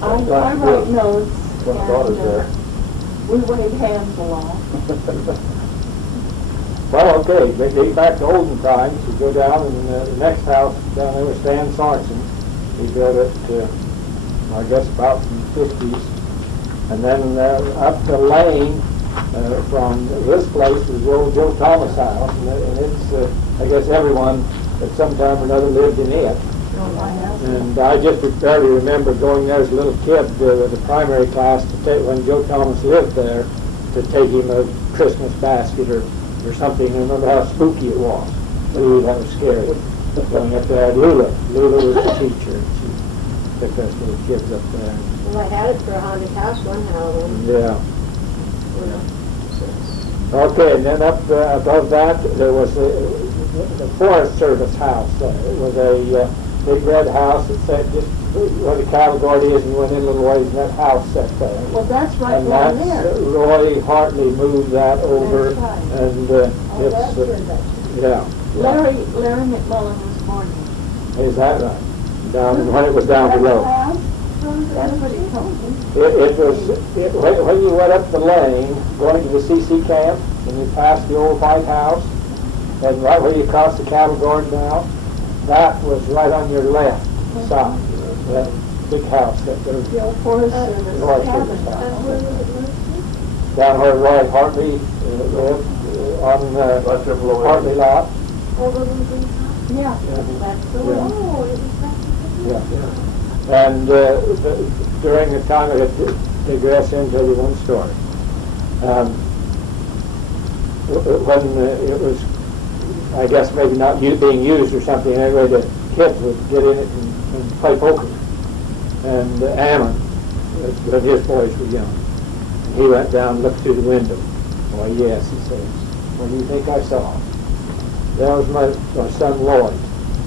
I write notes, When the daughter's and there. we wave hands along. Well, okay, getting back to olden times, you go down and the next house down there was Stan Sarson. He built it, I guess about in the 50s. And then up the lane from this place was the old Joe Thomas house. And it's, I guess everyone at some time or another lived in it. And I just barely remember going there as a little kid with the primary class to take, when Joe Thomas lived there, to take him a Christmas basket or something. I remember how spooky it was. Ooh, that was scary. Going up there, Lula was the teacher. She took us little kids up there. Well, I had it for a haunted house one Halloween. Yeah. You know, Okay, and then up above that, there was the Forest Service house. It was a big red house that sat just where the cattle guard is, and you went in a little ways, and that house sat there. Well, that's right And down that's, there. Roy Hartley moved that over, That's right. and That's it's, good, yeah. Larry McMullen was born here. Is that right? Down, when it was down below. That's what he told me. It was, when you went up the lane, going to the CC camp, and you passed the old White House, and right where you cross the cattle guard now, that was right on your left side, that big house that there was. The old Forest Service Roy cabin. Service house. and where was it moved Down where Roy Hartley lived, on Right there below it. Hartley lot. to? Over in Green House? Yeah, that's the way. Oh, it was back in the Yeah. And during the time, I digress and tell you one story. When it was, I guess maybe not being used or something, anyway, the kids would get in it and play poker. And Ammon, when his boys were young, and he went down and looked through the window. Why, yes, he says, what do you think I saw? There was my son Lloyd,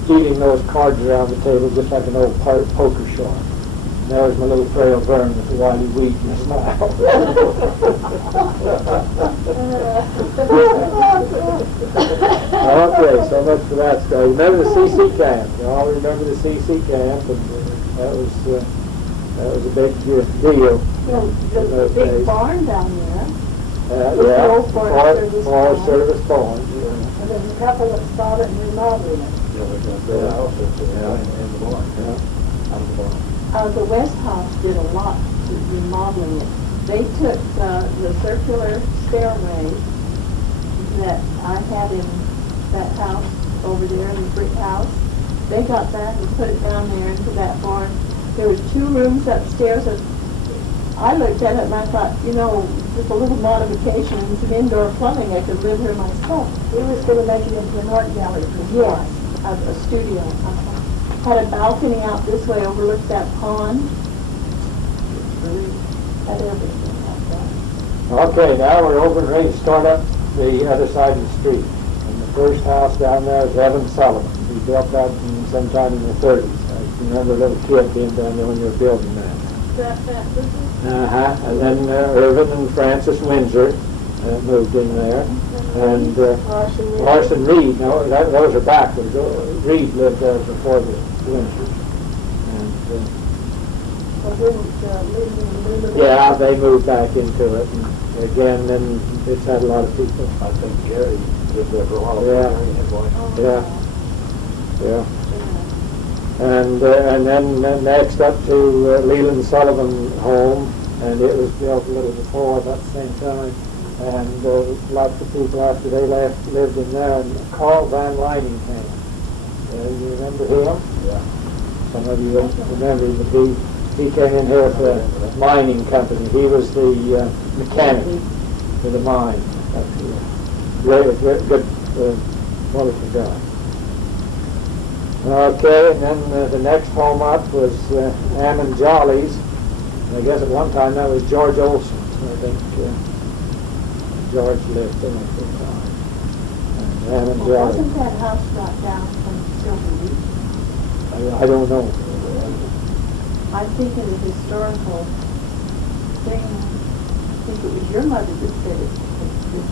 dealing those cards around the table just like an old poker shop. And there was my little frail Vern with the wily weed and a smile. Okay, so much for that story. Remember the CC camp? You all remember the CC camp, and that was a big deal. Well, the big barn down there, Yeah, the old Forest Forest Service Service barn. and there's a couple that bought it and remodeling it. Yeah, we're gonna build a house up there, in the barn, out of the barn. The West House did a lot to remodeling it. They took the circular stairway that I had in that house over there in the brick house. They got that and put it down there into that barn. There was 2 rooms upstairs, and I looked at it and I thought, you know, just a little modification and some indoor plumbing, I could live here myself. He was gonna make it into an art gallery for his Yes, wife. a studio. Had a balcony out this way, overlooked that pond. Had everything out there. Okay, now we're over and ready to start up the other side of the street. And the first house down there is Evan Sullivan. He built that sometime in the 30s. I remember a little kid being down there when you were building that. That business? And then Irvin and Francis Windsor moved in there. And Larson Reed, no, those are backwards. Reed lived there before the Windsors. And, yeah, they moved back into it. And again, then it's had a lot of people. I think Gary lived there for a while. Yeah. Gary and his wife. Yeah. And then next up to Leland Sullivan home, and it was built a little before about the same time. And lots of people after they left lived in there. And Carl Van Leiningham, you remember him? Yeah. Some of you remember him, but he came in here for a mining company. He was the mechanic for the mine up here. good, wonderful guy. Okay, and then the next home up was Ammon Jolly's. I guess at one time that was George Olson. I think George lived in it at the time. And Ammon Well, Jolly. wasn't that house brought down from Silver Leeds? I don't know. I think in the historical thing, I think it was your mother that said it was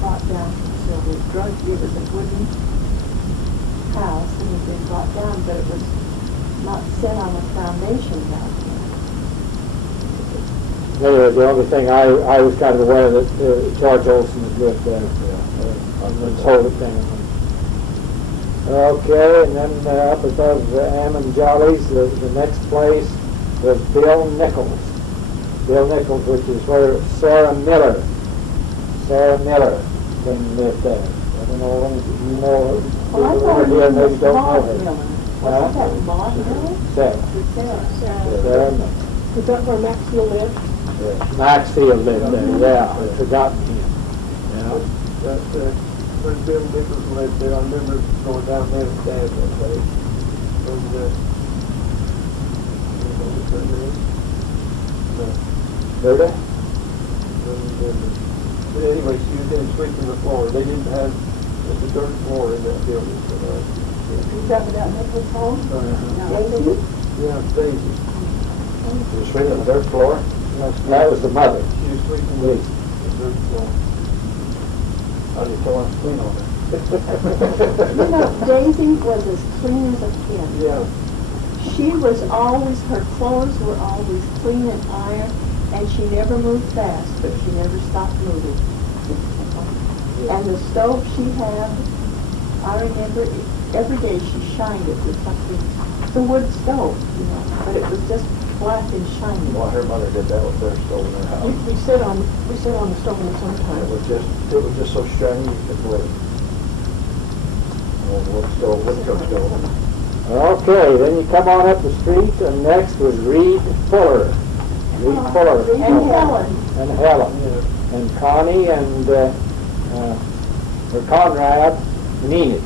brought down from Silver Leeds. It was a wooden house and it had been brought down, but it was not set on a foundation down here. Anyway, the only thing I was kind of aware that George Olson had lived there. And sold it down. Okay, and then up above Ammon Jolly's, the next place was Bill Nichols. Bill Nichols, which is where Sarah Miller lived there. I don't know when you know Well, I thought her it here, was maybe don't know Maud her. Miller. Wasn't that Maud Miller? Sarah. Sarah Miller. Is that where Maxwell lived? Maxfield lived there, yeah, I'd forgotten him. Yeah. When Bill Nichols lived there, I remember going down there with Dad that day. Berta? But anyway, she was in sweeping the floor. They didn't have the dirt floor in that building. So, Is that without Nichols' home? Daisy? yeah, Daisy. You was sweeping the dirt floor? That was the mother. She was sweeping the dirt floor. How do you tell them clean over there? You know, Daisy was as clean as a pin. Yeah. She was always, her clothes were always clean and ironed, and she never moved fast, but she never stopped moving. And the stove she had, I remember every day she shined it with something. It's a wood stove, you know, but it was just black and shiny. Well, her mother did that with their stove in her house. We sit on the stove in the summertime. It was just so shiny you could live. Wood cook stove. Okay, then you come on up the street, and next was Reed Fuller. Reed Fuller. And Helen. And Helen. And Connie and or Conrad and Enid.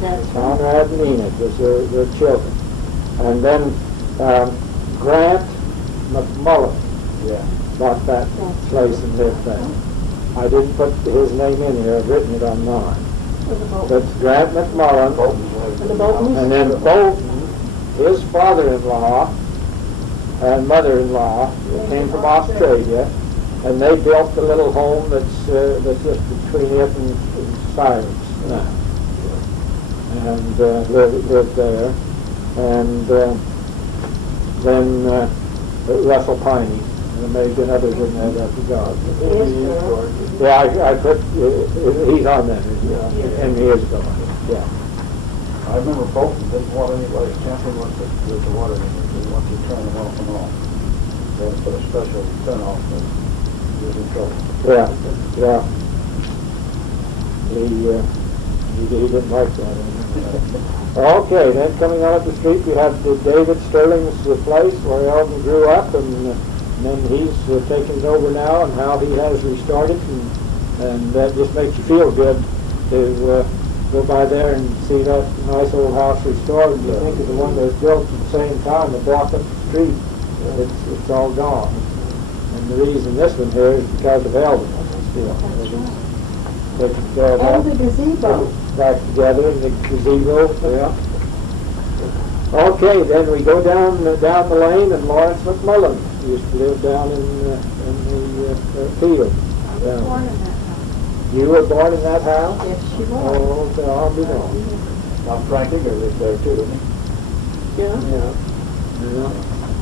That's right. Conrad and Enid was their children. And then Grant McMullen bought that place and lived there. I didn't put his name in here, I've written it on mine. That's Grant McMullen. And the Boltons? And then Bolton, his father-in-law and mother-in-law came from Australia, and they built the little home that's just between it and Cyrus now. And lived there. And then Russell Piney. There may have been others in there, I forgot. Yeah, I put, he's on there, and he is going, yeah. I remember Bolton didn't want anybody tampering with the water meters. They wanted to turn them off and on. They had to put a special turn off and he was in trouble. Yeah. He didn't like that. Okay, then coming on up the street, we have the David Stirling's place where Eldon grew up, and then he's taken it over now, and how he has restored it, and that just makes you feel good to go by there and see that nice old house restored. And you think of the one that was built at the same time, the block up the street, it's all gone. And the reason this one here is because of Eldon. And the gazebo. Back together in the gazebo, yeah. Okay, then we go down the lane, and Lawrence McMullen used to live down in the field. I was born in that house. You were born in that house? Yes, she was. Oh, I'll be known. Now Frank Digger lived there too, didn't he? Yeah.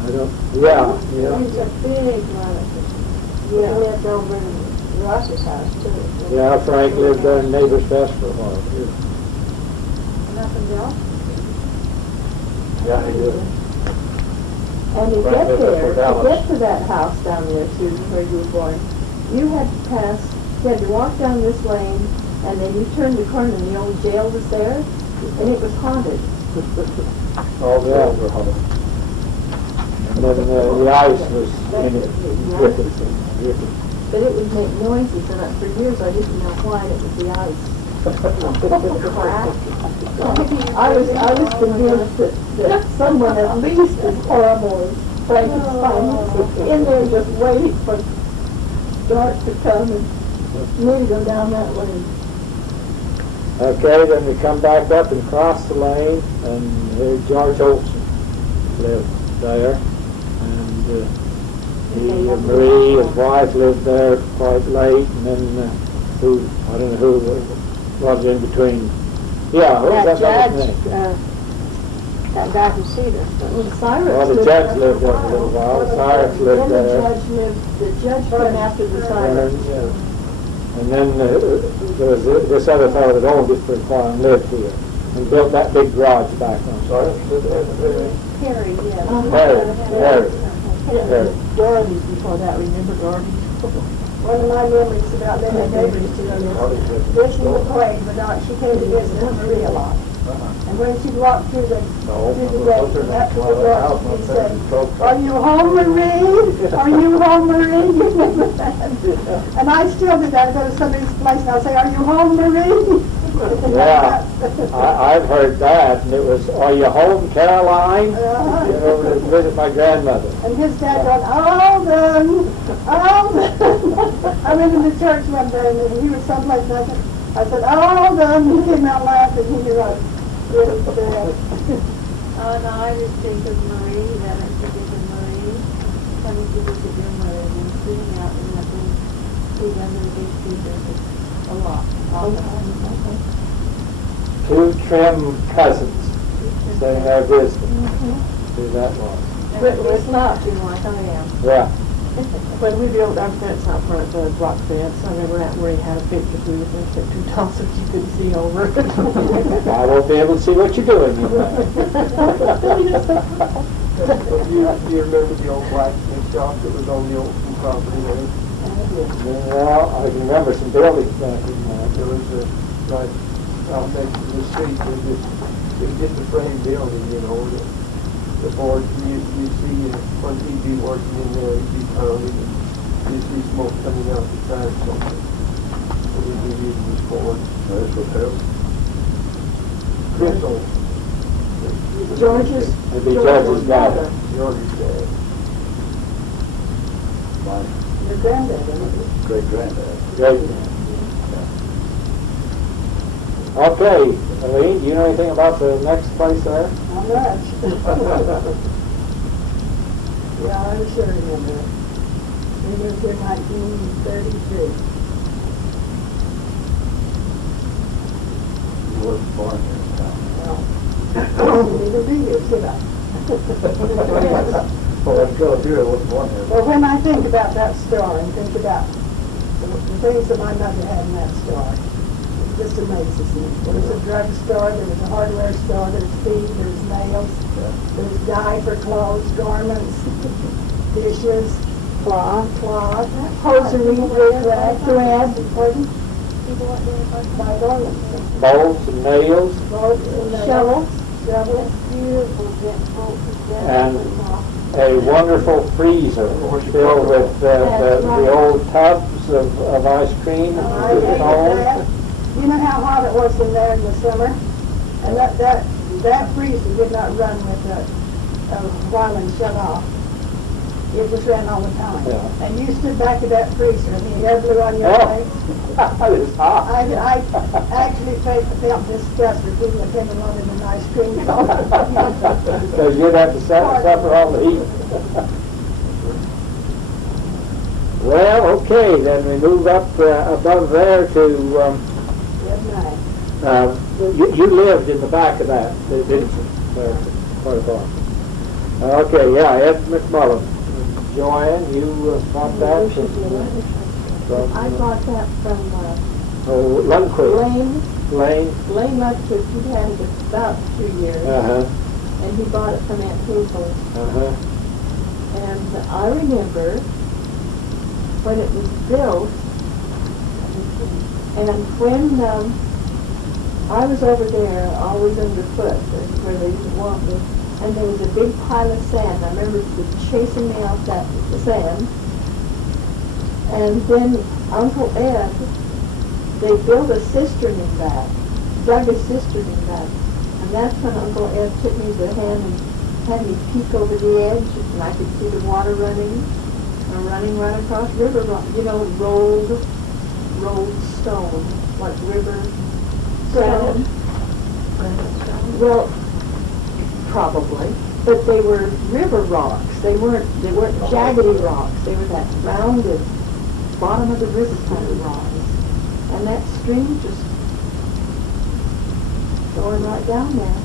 I don't. Yeah. He's a big relative. He lived over in Ross's house, too. Yeah, Frank lived there in Neighbor's Best for a while, too. Nothing else? Yeah, he did. And to Frank get lived there there, for to Dallas. get to that house down there, Susan, where you were born, you had to pass, you had to walk down this lane, and then you turned the corner, and the old jail was there, and it was haunted. All the old were huddled. And then the ice was in it, dripping. but it would make noises, and for years I didn't know why it was the ice. I was convinced that someone at least as horrible as Frankenstein was in there just waiting for dark to come and me to go down that lane. Okay, then we come back up and cross the lane, and there's George Olson lived there, and he and Marie, his wife, lived there quite late, and then I don't know who was in between. Yeah, who was that judge, name? that guy from Cedar. Cyrus. Well, the judge lived there for a little while. Cyrus lived there. The judge came after the Cyrus. And then there was this other fellow that owned it for a while and lived here, and built that big garage back on. Sorry, Perry, yes. Perry. Dorothy's before that, remember Dorothy? One of my memories about living in Bakersfield is Vicky McQuaid, but she came to visit Marie a lot. And when she'd walk through the gate, up to the door, she'd say, "Are you home, Marie? Are you home, Marie?" And I still do that. I go to somebody's place and I'll say, "Are you home, Marie?" Yeah, I've heard that, and it was, "Are you home, Caroline?" You know, to visit my grandmother. And his dad going, Alden. I went in the church one day and he was someplace and I said, Alden. He came out laughing. He knew I was really sad. Oh, no, I just think of Marie, that I think of Marie, coming to visit your mother and sitting out in that room, sitting under the big cedar, a lot. Two trim cousins staying there visiting. See, that was. But it's not, you know, like I am. Yeah. When we built our fence out front, the rock fence, I remember Aunt Marie had a picture booth and set two tops so you could see over it. I won't be able to see what you're doing in there. You remember the old blacksmith shop that was on the old property there? Well, I can remember some buildings back in there. There was a, right out next to the street, it was just a frame building, you know, the boards you see on TV working in there, you'd be pounding, and you'd see smoke coming out the side or something. So we'd be using these boards. There's the tail. Chris Olson, George's, It'd be George's brother. George's dad. My your granddad, isn't it? great-granddad. Great. Okay, Eileen, do you know anything about the next place there? Not much. Yeah, I was sure remember it. We moved here in 1933. You wasn't born here in town. Well, I didn't even be here, should I? Well, I'm sure if you wasn't born here. Well, when I think about that store and think about the things that my mother had in that store, it just amazes me. There was a drugstore, there was a hardware store, there was feed, there was nails, there was dye for clothes, garments, dishes, cloth, hosiery, thread, pardon? Bolts and nails Shovels. and a wonderful freezer filled with the old tubs of ice cream I and hated cones. that. You know how hot it was in there in the summer? And that freezer did not run with the while and shut off. It just ran all the time. Yeah. And you stood back of that freezer and the air blew on your face. It was hot. I actually felt disgust with people that came and wanted an ice cream cone. Because you'd have to suffer all the heat. Well, okay, then we move up above there to, Good night. you lived in the back of that, didn't you? Quite a while. Okay, yeah, Ed McMullen. Joanne, you bought that from, I bought that from Lundquist. Lane. Lane. Lane Lundquist, he had it about 2 years, Uh-huh, and he bought it from Aunt Hazel. uh-huh. And I remember when it was built, and when I was over there, always underfoot, where they used to walk in, and there was a big pile of sand. I remember chasing me off that sand. And then Uncle Ed, they built a cistern in that, dug a cistern in that. And that's when Uncle Ed took me by the hand and had me peek over the edge, and I could see the water running right across river, rolled stone, like river stone. Well, probably, but they were river rocks. They weren't jaggedy rocks. They were that rounded bottom of the river kind of rocks, and that stream just going right down there.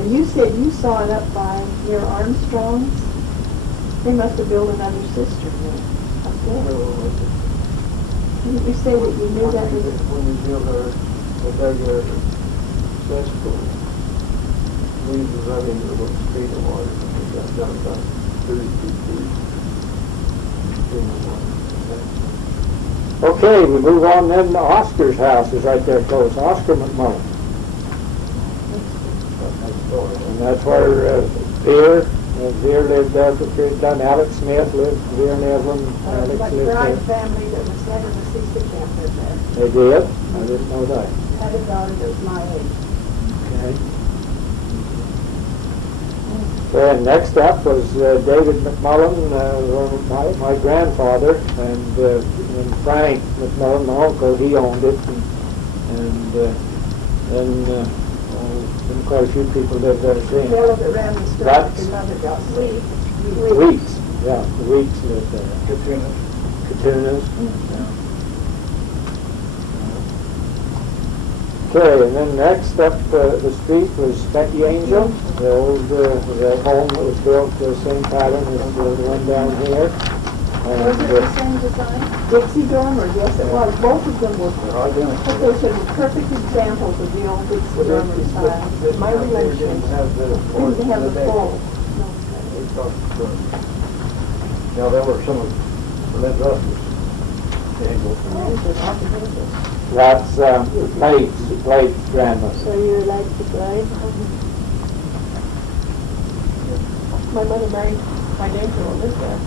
And you said you saw it up by near Armstrong's. They must have built another cistern there, up there. Didn't you say that you knew that was? When we built a regular cesspool, we were running a little street of water, and we got down about 30 feet deep. Stream of water. Okay, we move on then to Oscar's house is right there close, Oscar McMullen. And that's where Veer lived there for a period of time. Alex Smith lived, Veer and Evelyn, Alex Like lived bride there. family that was head of the sister camp lived there. They did? I didn't know that. Had a daughter that was my age. Okay. And next up was David McMullen, my grandfather, and Frank McMullen, my uncle, he owned it, and then quite a few people lived there The since. fellow that ran the store, That's- your mother got sick. Wheats, yeah, the Wheats lived there. Katunas. Okay, and then next up the street was Becky Angel, the old the home that was built the same pattern as the one down here. Was it the same design? Dixie dormer, yes it was. Both of them were. But those are perfect examples of the old Dixie dormer style. My relations Didn't have the didn't have the full. Now, there were some of Lynn Russell's angles. That's Blade's grandmother. So you're related to Blade? My mother married my neighbor who lived there.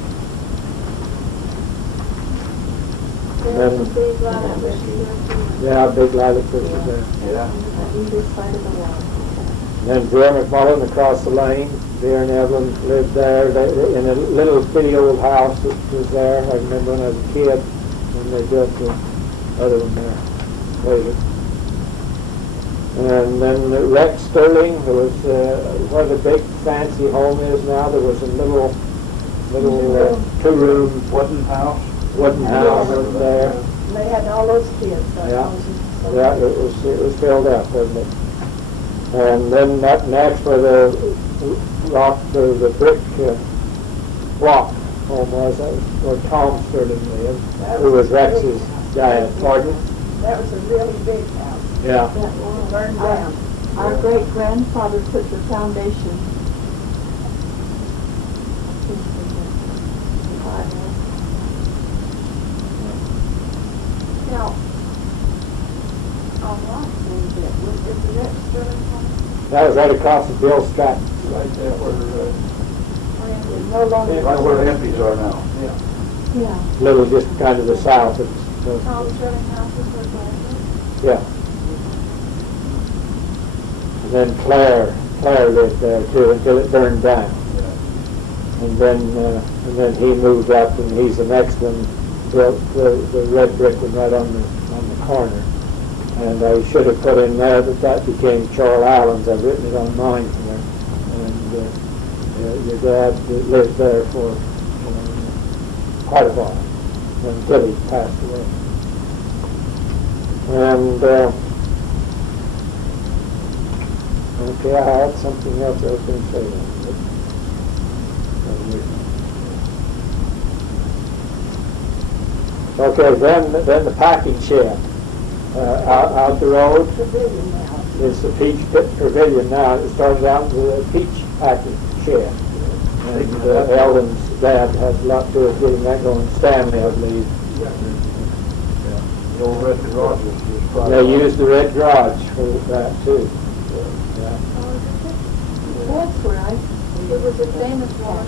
Then, Big lot of yeah, big lilac bushes there. Yeah. On either side of the wall. Then Veer McMullen across the lane. Veer and Evelyn lived there in a little bitty old house that was there. I remember when I was a kid when they built the other one there later. And then Rex Stirling, there was where the big fancy home is now. There was a little two-room Wooden house. wooden house over there. And they had all those kids. So Yeah. those- Yeah, it was filled up, wasn't it? And then that next where the brick block home was, that was where Tom Stirling lived, who was Rex's dad. Pardon? That was a really big house. Yeah. That was. Burned down. Our great grandfather put the foundation. Now, on that thing, was the Rex Stirling home? That was right across from Bill Stratton. Right there where, No longer. Right where the empties are now. Yeah. Little just kind of the south of, Tom Stirling house was her grandmother. yeah. And then Claire lived there too until it burned down. And then he moved up, and he's the next one. Built the red brick one right on the corner. And I should have put in there that became Charles Allen's. I've written it on mine here. And your dad lived there for quite a while until he passed away. And okay, I had something else I was going to say. Okay, then the packing shed out the road. Pavilion now. It's the Peach Pavilion now. It started out with a peach packing shed. And Eldon's dad had a lot to do with getting that going. Stanley, I believe. The old Red Garage was probably. They used the red garage for that too. Yeah. That's right. It was a famous wash.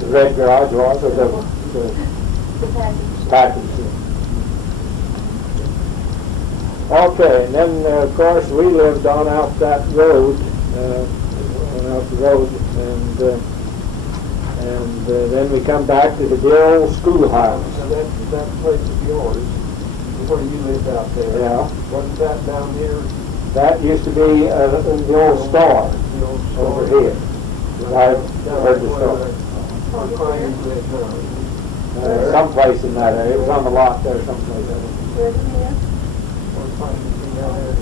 The red garage was, or the The package. package. Okay, and then, of course, we lived on out that road, and then we come back to the dear old schoolhouse. Now that place is yours. Where you lived out there? Yeah. Wasn't that down here? That used to be the old store The old over store? here. That I heard the story. Where Frank lived now. Someplace in that area. It was on the lot there someplace. Where Frank was in that area.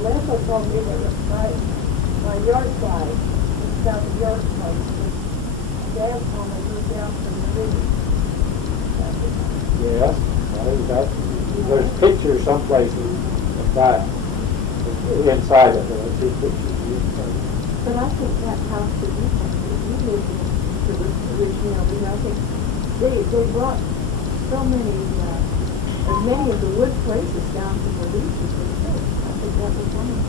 Melissa told me that was my yard side, it's down the yard place. Dad told me moved down from the Leeds. Yes. There's pictures someplace of that inside of it. But I think that house that you lived in, that was originally, I think they brought so many of the wood places down from the Leeds as they could. I think that was one of them.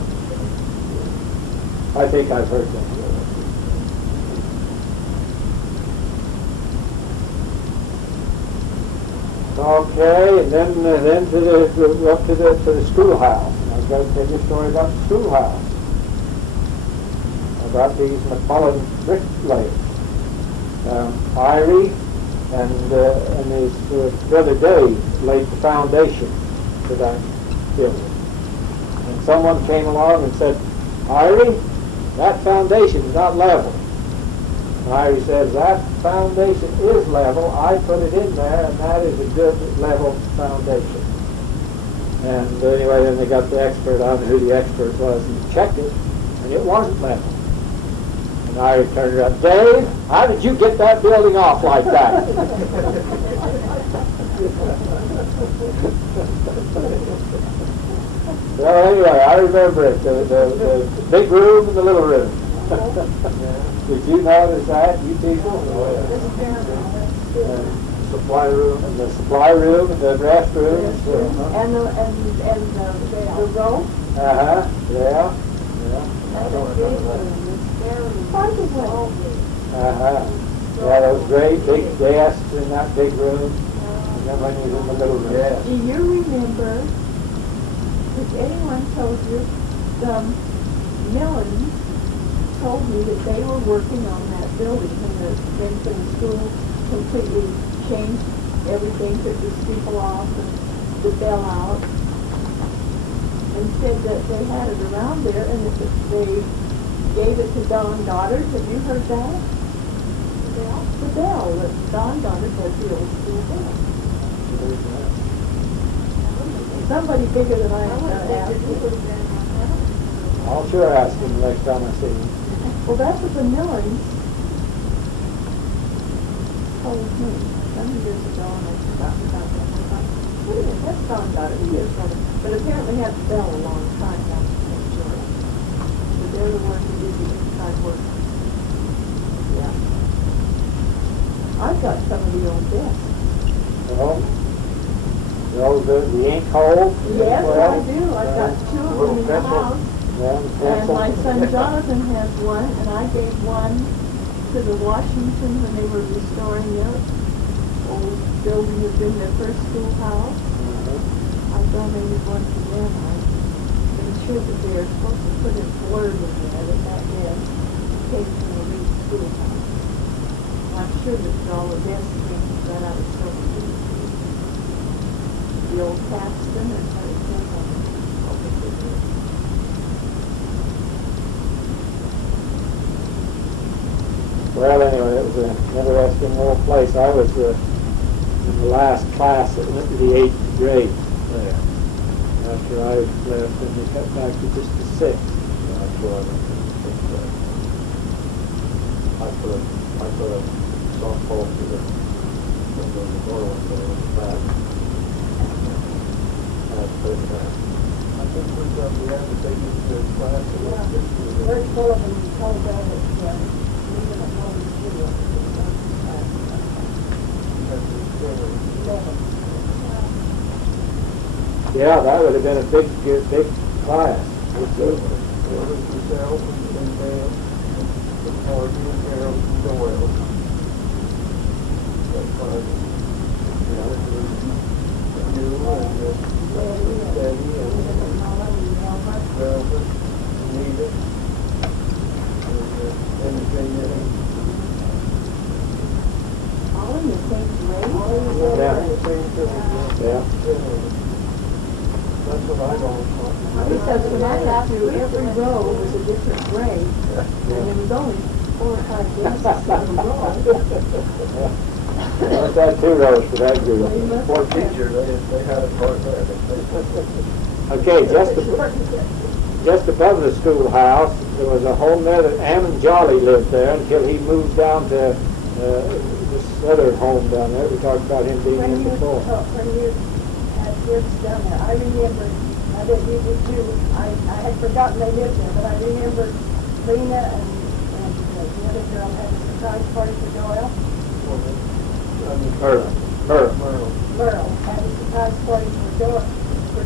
I think I've heard that. Okay, and then up to the schoolhouse. I was going to tell you a story about the schoolhouse. About these McMullen bricklayers. Irie and his brother Dave laid the foundation for that building. And someone came along and said, Irie, that foundation is not level. And Irie says, that foundation is level. I put it in there, and that is a good level foundation. And anyway, then they got the expert on who the expert was, and checked it, and it wasn't level. And Irie turned around, Dave, how did you get that building off like that? Well, anyway, I remember it, the big room and the little room. Did you notice that, you people? Supply room. And the supply room and the restrooms. And the row. Uh-huh, yeah. And the big room, the spare room. Uh-huh. Yeah, those great big desks in that big room. And then when he was in the little room. Yeah. Do you remember, if anyone told you, the Millens told me that they were working on that building when the school completely changed everything, took the steeple off and the bell out, and said that they had it around there and that they gave it to Don Goddard. Have you heard that? The bell that Don Goddard was the old school bell. Somebody bigger than I am going to ask. I'll sure ask him the next time I see him. Well, that's what the Millers told me some years ago, and I forgot about that. I thought, wait a minute, that's Don Goddard, he is from it. But apparently had the bell a long time down in St. George. But they're the ones who did the inside work. Yeah. I've got some of the old desks. Well, the ink hole? Yes, well, I do. I've got two of them in the house. Yeah, the And pencil. my son Jonathan has one, and I gave one to the Washington when they were restoring their old building that's in their first schoolhouse. I donated one to them. I made sure that they are supposed to put a blurb in there that that is came from the Leeds schoolhouse. I'm sure that all the best things that I was so pleased. The old Paxton and everything. Well, anyway, it was an interesting little place. I was in the last class that went to the 8th grade there. After I left, and we got back to just the 6th. That's what I put a softball to the door on the back. I think we probably have to take it to class. Very full of them told that even at home studio. Yeah, that would have been a big class. Myself and Dale, and Harvey and Harold and Joel. All in the same grade? Yeah. That's what I always thought. Because when I got through, every row was a different grade, and there was only 4 or 5 classes in a row. I've got 2 rows for that group. Poor teacher, they had it hard there. Okay, just above the schoolhouse, there was a whole nother, Ammon Jolly lived there until he moved down to this other home down there. We talked about him being in before. When you had kids down there, I remember, I didn't you did too, I had forgotten they lived there, but I remember Lena and the other girl had a surprise party for Doyle. Merle had a surprise party for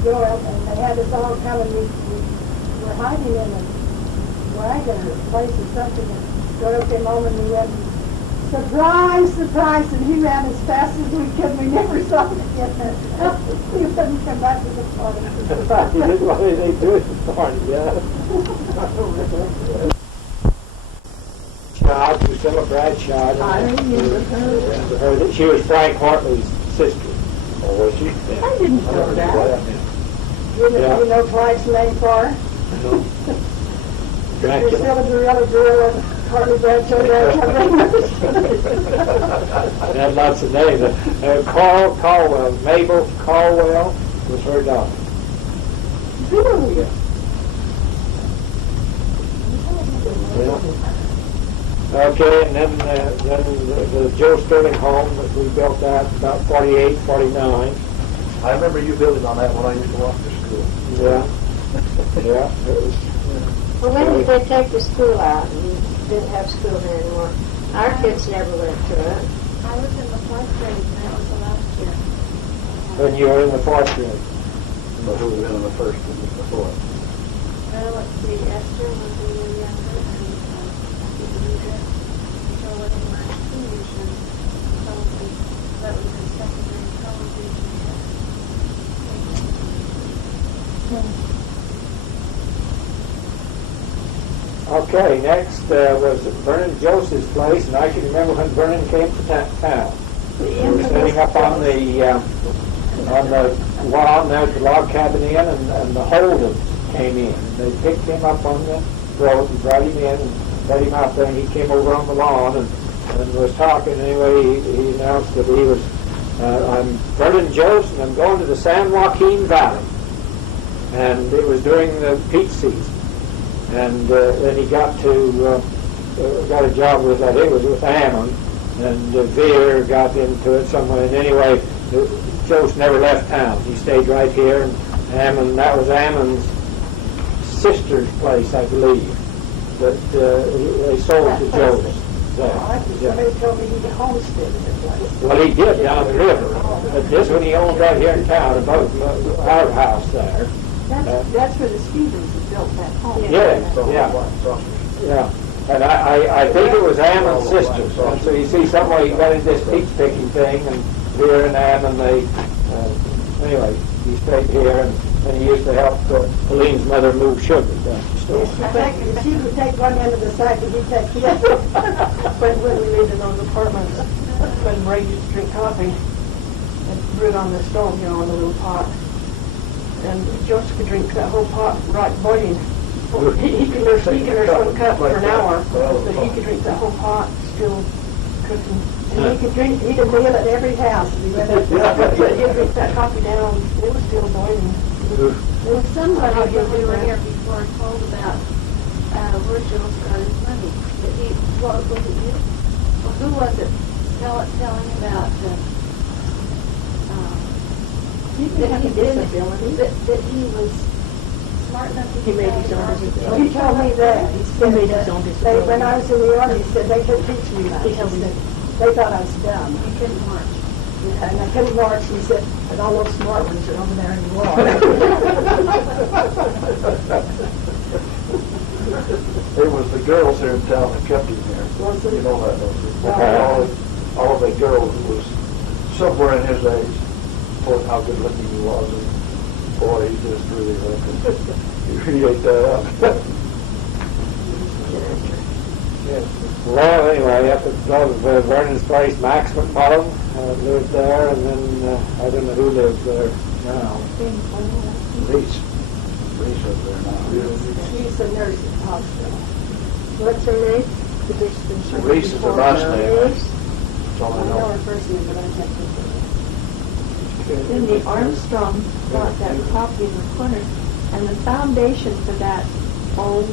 Doyle, and they had us all come, and we were hiding in a wagon or place or something, and Doyle came home and we went, surprise, surprise, and he ran as fast as we could. We never saw him again. He wouldn't come back to the party. He did what they do at the party, yeah. Child, Priscilla Bradshaw. I remember her. She was Frank Hartley's sister. Oh, was she? I didn't know that. You know Clyde's name for her? No. Dracula. Priscilla Gorilla Girl and Hartley Bradshaw. Had lots of names. Carl Caldwell, Mabel Caldwell was her daughter. Really? Yeah. Okay, and then the Joe Stirling home that we built out about 48, 49. I remember you building on that when I used to walk to school. Yeah. Yeah, it was. Well, when did they take the school out and didn't have school there anymore? Our kids never went to it. I was in the 4th grade, and that was the last year. When you were in the 4th grade. But who was in the first and before? Well, let's see, Esther was a year younger, and Deidre, so when they were teenagers, and probably, that was the secondary television. Okay, next was Vernon Joseph's place, and I can remember when Vernon came to town. He was sitting up on the lawn there at the log cabin inn, and the Holdens came in. They picked him up on the road and brought him in and let him out there, and he came over on the lawn and was talking. Anyway, he announced that he was, I'm Vernon Joseph, and I'm going to the San Joaquin Valley. And it was during the peach season. And then he got a job with that. It was with Ammon, and Veer got into it somewhere. And anyway, Joseph never left town. He stayed right here. And Ammon, that was Ammon's sister's place, I believe. That they sold to Joseph. Somebody told me he homesteaded the place. Well, he did down the river. But this one he owned right here in town, above our house there. That's where the Stevens had built that home. Yeah. And I think it was Ammon's sisters. And so you see, somewhere he got into this peach picking thing, and Veer and Ammon, they, anyway, he stayed here, and he used to help Pauline's mother move sugar down the store. She would take one end of the sack and he'd take the other. When we lived in those apartments, when Ray used to drink coffee and brew it on the stove, you know, in a little pot. And Joseph could drink that whole pot right boiling. He could nurse one cup for an hour, but he could drink that whole pot still cooking. And he could boil at every house. He went up, but he'd drink that coffee down, it was still boiling. There was somebody when we were here before told about where Joe's got his money. What was it you? Well, who was it telling about that he was smart enough to He made his own disability. He told me that. He said when I was in New York, he said they couldn't teach me much. He said they thought I was dumb. He couldn't march. And I couldn't march, he said, and all those smart ones are over there in the wall. It was the girls here in town that kept him here. Was it? You know that, don't you? all of the girls was somewhere in his age. Told how good looking he was. And boy, he just really he really ate that up. Well, anyway, up at Vernon's place, Max McMullen lived there, and then I don't know who lives there now. Reese over there now. She's a nurse at the hospital. What's her name? Reese is the last name. Reese? That's all I I know know. her first name, but I can't think of it. Then the Armstrong bought that property in the corner, and the foundation for that old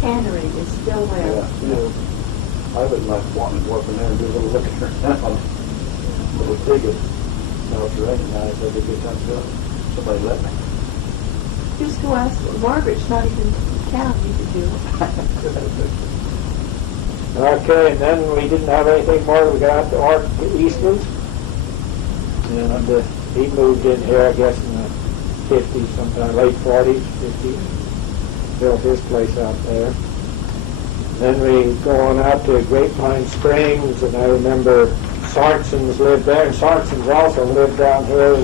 cannery is still there. Yeah. I would like wanting to go up in there and do a little look at her now. A little dig it. Now it's raining now, it's a good time to do it. Somebody let me. Just go ask Margaret's not even in town, you could do it. Okay, and then we didn't have anything more. We got out to Art Eastman's. And he moved in here, I guess, in the 50s, sometime late 40s, 50s. Built his place out there. Then we go on out to Grapevine Springs, and I remember Sarnson's lived there, and Sarnson's also lived down here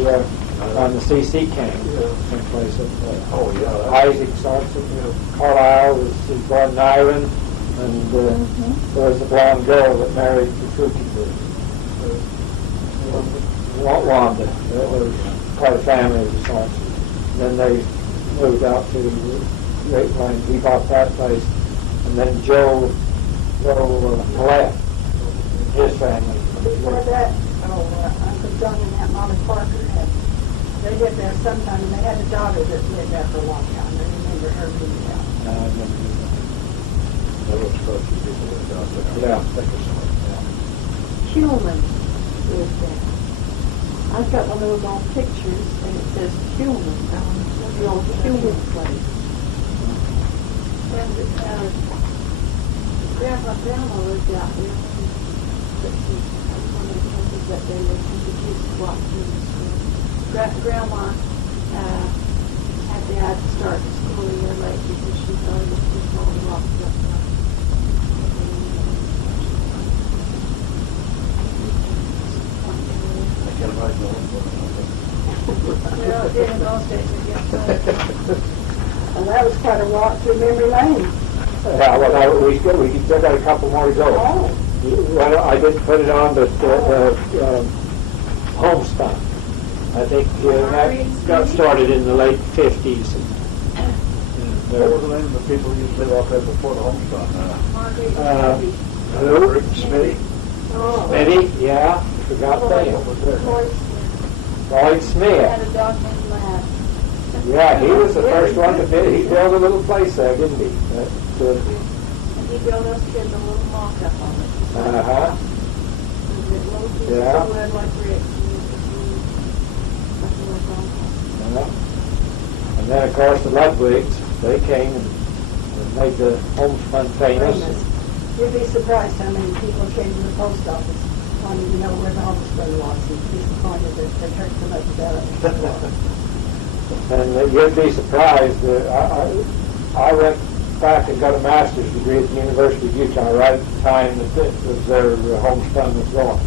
on the CC camp, someplace up there. Oh, yeah. Isaac Sarnson, Carlyle was his brother Iron, and there was the blonde girl that married the cookie bird. Wanda. That was quite a family of the Sarnsons. Then they moved out to Grapevine. He bought that place. And then Joe Millett, his family. Before that, Uncle John and Aunt Molly Parker they lived there sometime, and they had a daughter that lived there for a long time. I remember her moving out. I remember that. There was quite a few people that lived out there. Yeah. Think of someone, yeah. Human lived there. I've got one of those old pictures, and it says Human, the old Human place. And Grandma lived out there. But she, one of the places that they lived in, she used to walk through the school. Grandma had Dad start school a year late because she thought it was too cold to walk up there. I can't imagine what Well, it did in those days, I guess. And that was quite a walk through memory lane. Yeah, well, we still got a couple more to go. Oh. Well, I didn't put it on, but Homespun. I think that got started in the late 50s. What was the name of the people who used to live out there before the homestead? Who? Smitty? Smitty, yeah, forgot that. Lloyd Smith. Had a dog named Lad. Yeah, he was the first one to build. He built a little place there, didn't he? And he built us kids a little mock-up on it. Uh-huh. Little piece Yeah. of wood like bricks. And then, of course, the Ludwigs, they came and made the homespun famous. You'd be surprised how many people came to the post office wanting to know where the homestead was, and disappointed that they heard so much about it. And you'd be surprised. I went back and got a master's degree at the University of Utah right at the time that their homespun was going.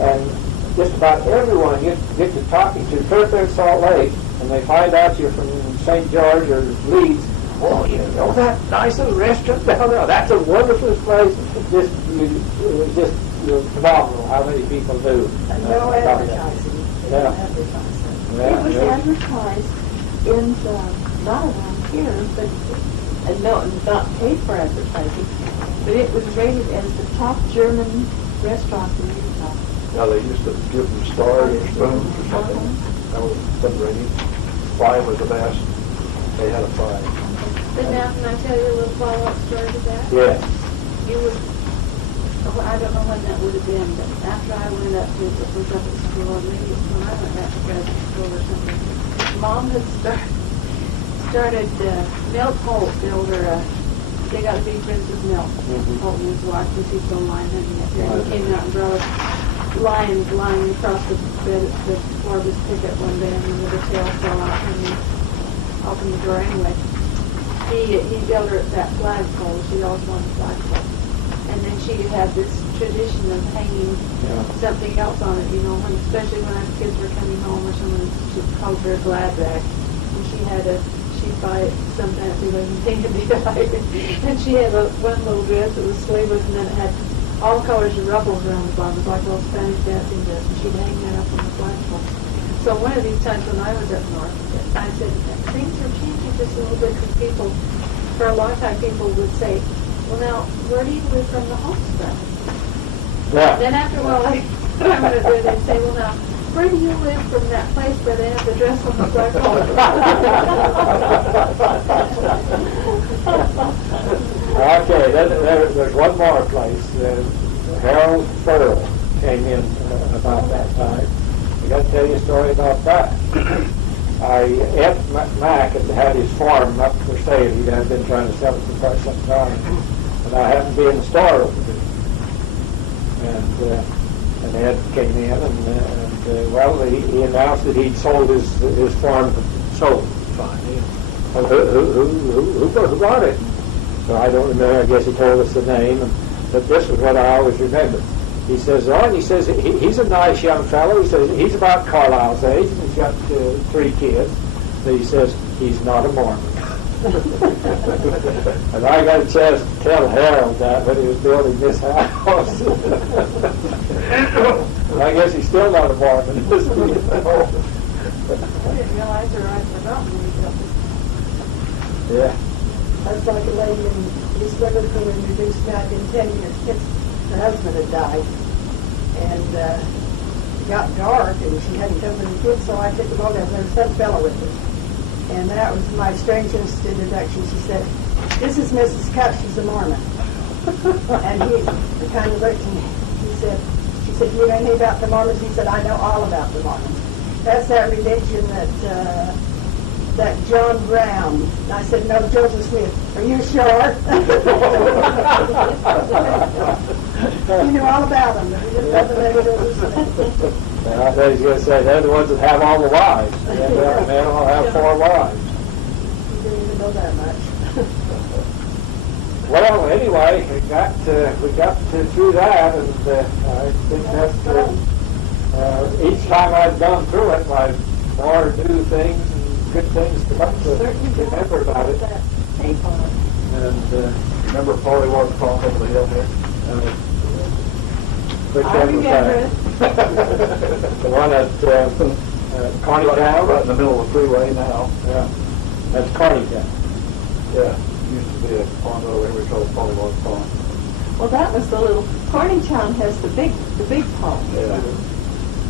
And just about everyone you get to talking to, first they're in Salt Lake, and they find out you're from St. George or Leeds. Oh, you know that nice little restaurant down there? That's a wonderful place. It was just phenomenal how many people knew. And no about that. advertising. They Yeah. don't advertise it. Yeah, It was yeah. advertised in not around here, but no, not paid for advertising. But it was rated as the top German restaurant in Utah. Yeah, they used to give them stars or spoons or something. That was the rating. 5 was the best. They had a 5. But now, can I tell you a little follow-up story to that? Yes. You would, I don't know when that would have been, but after I went up to, it was up at school, or maybe it's when I went back to graduate school or something. Mom had started Milt Holt, the older, they got to be friends with Milt. Holt and his wife, because he's so lion hunting up there. He came out and brought lions lying across the bed at the floor of his pickup one day, and then the tail fell out and he opened the door anyway. He built her that flagpole. She always wanted a flagpole. And then she had this tradition of hanging something else on it, you know, when, especially when our kids were coming home or someone, she called her a glad rack. And she'd buy some fancy looking thing to be like. And she had one little dress that was sleeveless, and then it had all colors of ruffles around the bottom, like a little Spanish dancing dress, and she'd hang that up on the flagpole. So one of these times when I was up north, I said, things are changing just a little bit, because people, for a long time, people would say, well, now, where do you live from the homestead? Yeah. Then after a while, I went up there, they'd say, well, now, where do you live from that place where they have the dress on the flagpole? Okay, there's one more place. Harold Stirling came in about that time. I got to tell you a story about that. Ed Mack had his farm up for sale. He had been trying to sell it for quite some time. And I happened to be in the store over there. And Ed came in, and well, he announced that he'd sold his farm. Sold. Fine. Who bought it? So I don't remember. I guess he told us the name. But this is what I always remember. He says, he's a nice young fellow. He says, he's about Carlyle's age, and he's got 3 kids. So he says, he's not a Mormon. And I got a chance to tell Harold that when he was building this house. And I guess he's still not a Mormon. I didn't realize her right forgotten when we built this. Yeah. That's like a lady in East Liverpool introduced back in 10 years. Her husband had died, and it got dark, and she hadn't come with the kids, so I took them over, and there was some fellow with her. And that was my strangest introduction. She said, "This is Mrs. Cupp, she's a Mormon." And he kind of looked at me. She said, "You know anything about the Mormons?" He said, "I know all about the Mormons. That's that religion that John Brown." And I said, "No, Joseph Smith." "Are you sure?" He knew all about them. He just wasn't able to understand. I thought he was going to say, they're the ones that have all the wives. They all have 4 wives. He didn't even know that much. Well, anyway, we got through that, and I think that's each time I've gone through it, I've more new things and good things to come to remember about it. And Remember Polly Ward's Pond over the hill here? which I one was remember that? it. The one at Carney Town? Right in the middle of the freeway now. Yeah, that's Carney Town. Yeah, used to be a pond over here we called Polly Ward's Pond. Well, that was the little, Corningtown has the big pond. Yeah.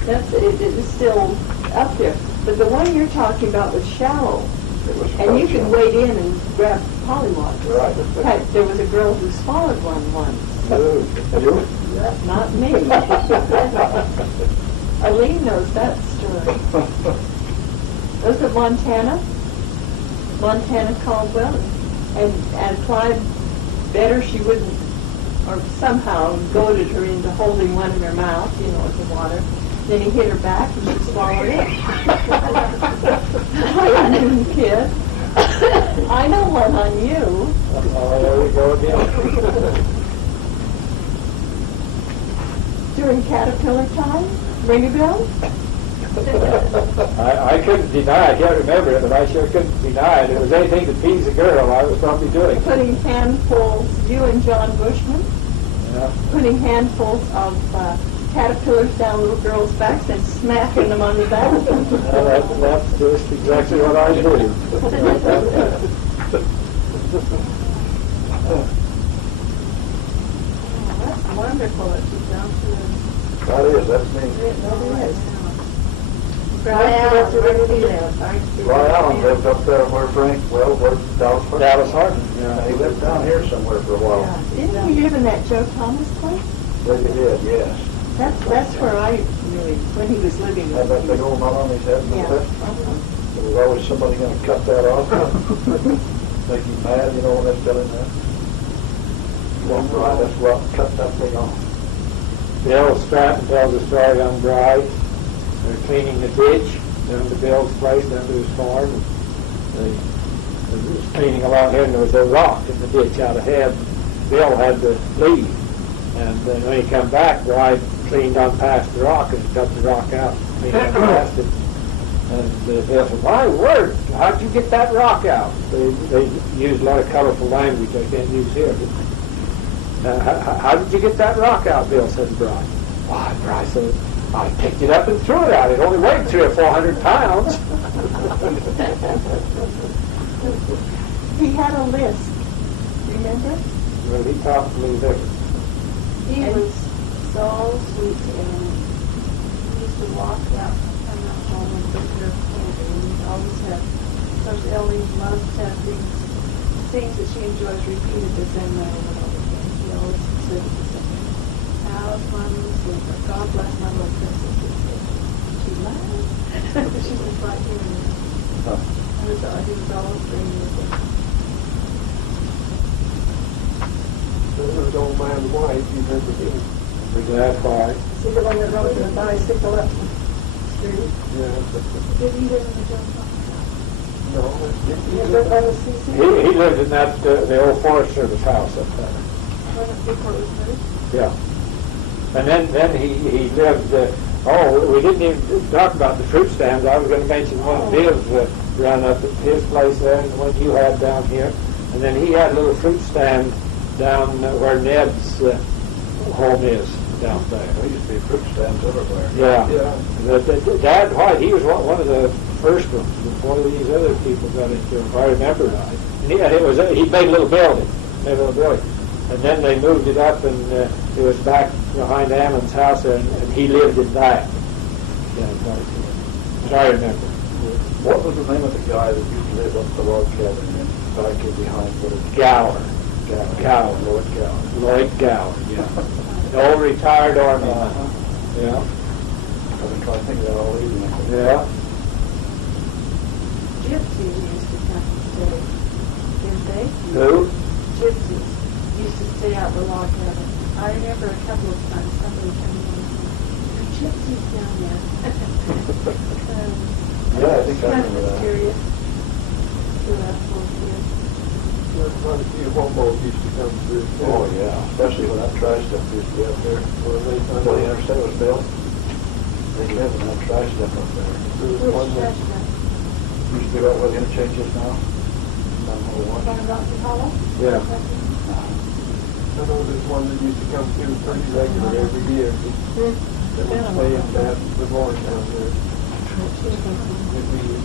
It is still up there. But the one you're talking about was shallow. It was And you quite could shallow. wade in and grab pollywogs. Right. In fact, there was a girl who swallowed one once. You? Not me. Aline knows that story. Was it Montana Caldwell? And Clyde better she wouldn't, or somehow goaded her into holding one in her mouth, you know, with the water. Then he hit her back and she swallowed it. I didn't kid. I know one on you. Oh, there we go again. During caterpillar time? Ring a bell? I couldn't deny, I can't remember it, but I sure couldn't deny it. If it was anything to tease a girl, I was probably doing it. Putting handfuls, you and John Bushman, Yeah. putting handfuls of caterpillars down little girls' backs and smacking them on the back. That's just exactly what I do. That's wonderful that she's down to That is, that's me. Right Allen, to where did he Ron Allen lived up there where where Dallas. Dallas Hardin, Yeah, he lived down here somewhere for a while. Didn't he live in that Joe Thomas place? Yes, he did, yes. That's where I knew him, when he was living Had that big with me. old knot on his head, Yeah. remember that? There was always somebody gonna cut that off. Make him mad, you know, when they tell him that. One bride, that's what, cut that thing off. Bill Stratton tells a story on Bride. They're cleaning the ditch down to Bill's place, down to his farm. They was cleaning along here, and there was a rock in the ditch out ahead. Bill had to leave. And then when he come back, Bri cleaned on past the rock and cut the rock out, cleaned on past it. And Bill said, "My word, how'd you get that rock out?" They use a lot of colorful language I can't use here. But, how did you get that rock out, Bill said to Bri. Why, Bri said, "I picked it up and threw it out. It only weighed 300 or 400 pounds." He had a list, remember? Well, he talked a little different. He was so sweet and he used to walk out from the home and put her candy and he'd always have, of course Ellie loves to have things that she enjoys repeated the same way over and over again. He always said the same. How's my little sleeper? God bless my little princess. She laughed. She was right here. He was always bringing with him. This was old man White, you remember him? That's why. See the one that rode the bicycle up the street? Yeah. Did he live in the Jones No, You lived by the CC? He lived in that, the old Forest Service house up there. before it was moved? Yeah. And then he lived, we didn't even talk about the fruit stands. I was going to mention one of Bill's run up at his place there and the one you had down here. And then he had a little fruit stand down where Ned's home is down there. There used to be fruit stands everywhere. Yeah. Yeah. Dad White, he was one of the first ones before these other people got into it, if I remember right. And he made a little building. And then they moved it up, and it was back behind Ammon's house, and he lived in that. As I remember. What was the name of the guy that used to live up the log cabin in back in behind Village? Gower. Lloyd Gower. Lloyd Gower, yeah. The old retired Army man. Yeah. I've been trying to think of that all evening. Yeah. Gypsies used to come and stay, didn't they? Who? Gypsies used to stay out the log cabin. I remember a couple of times somebody coming in and saying, "There are gypsies down there." Yeah, I think I Kind remember of that. mysterious to us little kids. There's quite a few homos used to come through. Oh, yeah, especially when that tri-stuff used to be up there. Well, they Until the interstate was built. They lived in that tri-stuff up there. There was one Which that, judgment? Used to be right where the interchange is now. Down the whole Van Rocky Hollow? Yeah. I know there's one that used to come through pretty regular every year. That would stay in that divorce down there. Every year.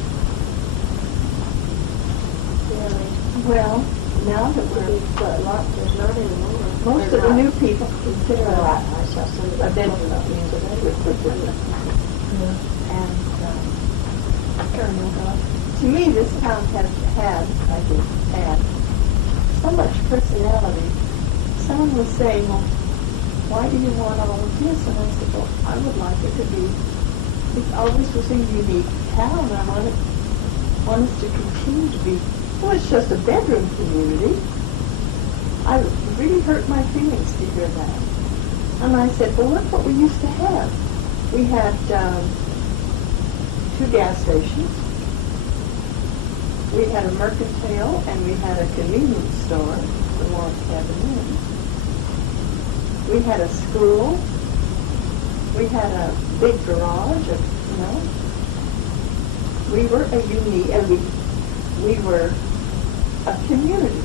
Well, now that we're, There's not anymore. most of the new people consider I us saw somebody identical. And, To me, this town has had so much personality. Someone was saying, well, why do you want all of this? And I said, well, I would like it to be, it always was a unique town. I want us to continue to be, well, it's just a bedroom community. I really hurt my feelings to hear that. And I said, well, look what we used to have. We had 2 gas stations. We had a mercantile, and we had a convenience store, the log cabin inn. We had a school. We had a big garage, We were a unique, and we were a community.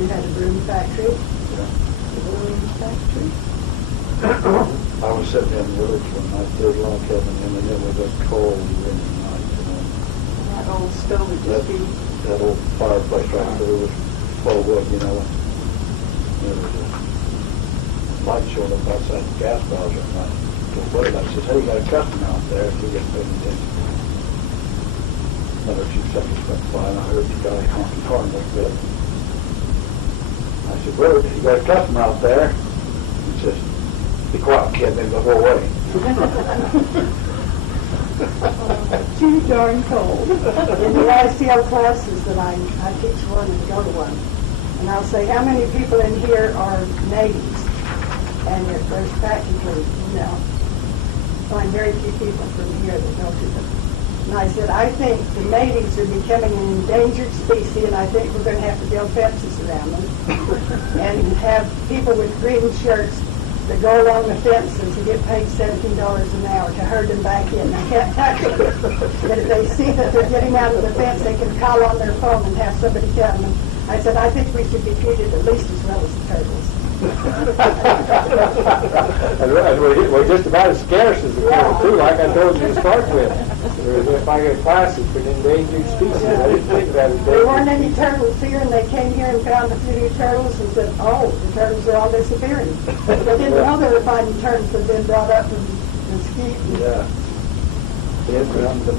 We had a broom factory, the brewing factory. I was sitting in the village one night, there's a log cabin, and it was a cold winter night, That old stove would just be, That old fireplace right there was full of wood, There was a light showing up outside the gas bowser at night. So wait, I said, hey, you got a customer out there if you get paying attention. Another 2 seconds went by, and I heard the guy honking horn like that. I said, Bert, you got a customer out there? He says, be quiet, kid, then go away. too darn cold. In the ICL classes that I teach one and go to one, and I'll say, how many people in here are natives? And there's practically, find very few people from here that go to the And I said, I think the natives are becoming an endangered species, and I think we're going to have to build fences around them and have people with green shirts that go along the fences and get paid $17 an hour to herd them back in. They can't touch them. But if they see that they're getting out of the fence, they can call on their phone and have somebody tell them. I said, I think we should be treated at least as well as the turtles. And we're just about as scarce as the turtle too, like I told you to start with. If I get classes for an endangered species, I didn't think that was There weren't any turtles here, and they came here and found a few turtles and said, oh, the turtles are all disappearing. They didn't know they were finding turtles that had been brought up from Mesquite. Yeah. They had to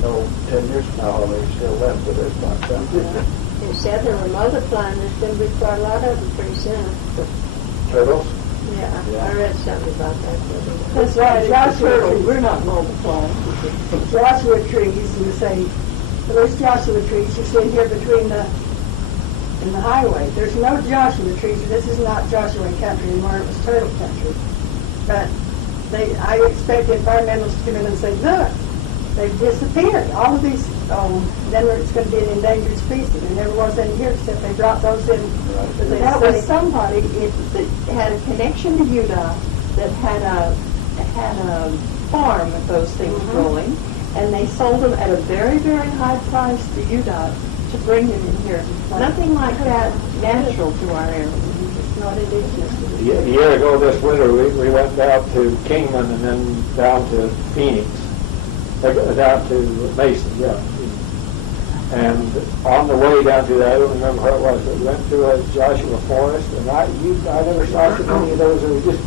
know 10 years from now, they still left, but it's not done. They said they were multiplying. There's going to be quite a lot of them pretty soon. Turtles? Yeah, I read something about that. That's why Joshua trees, We're not multiplying. Joshua trees, you say, those Joshua trees you see here between the and the highway. There's no Joshua trees. This is not Joshua country anymore. It was turtle country. But I expect the environmentalists to come in and say, look, they've disappeared. All of these, then it's going to be an endangered species. There never was any here except they brought those in. Right. That was somebody that had a connection to Utah that had a farm with those things growing, and they sold them at a very, very high price to Utah to bring them in here. Nothing like that natural to our area. It's not indigenous. A year ago this winter, we went down to Kingman and then down to Phoenix, down to Mason, yeah. And on the way down to that, I don't remember where it was, but we went through a Joshua forest, and I never saw so many of those. It was just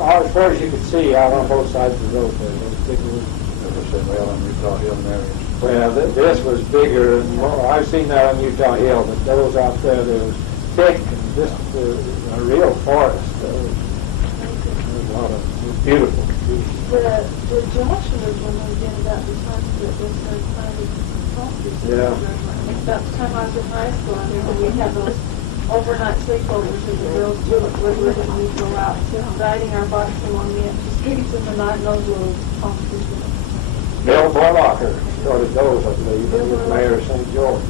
as far as you could see out on both sides of the road there. Those big ones. Never said, well, on Utah Hill and areas. Well, this was bigger and more. I've seen that on Utah Hill, but those out there, they were thick and just a real forest. There was a lot of beautiful. The Joshua's when they did about the time that was so private properties. Yeah. About the time I was in high school, I remember we had those overnight sleepovers with the girls too, and we'd go out riding our bikes along the empty streets in the night, and those little competitions. Bill Borlacher started those, I believe, he was mayor of St. George.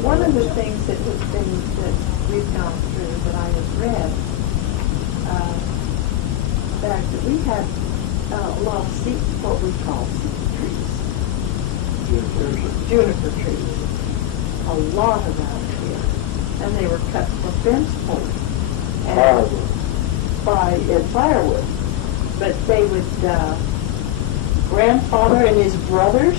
One of the things that we've gone through that I have read, that we had a lot of what we call cedar trees, juniper trees, a lot around here, and they were cut for fence posts and firewood. But they would, grandfather and his brothers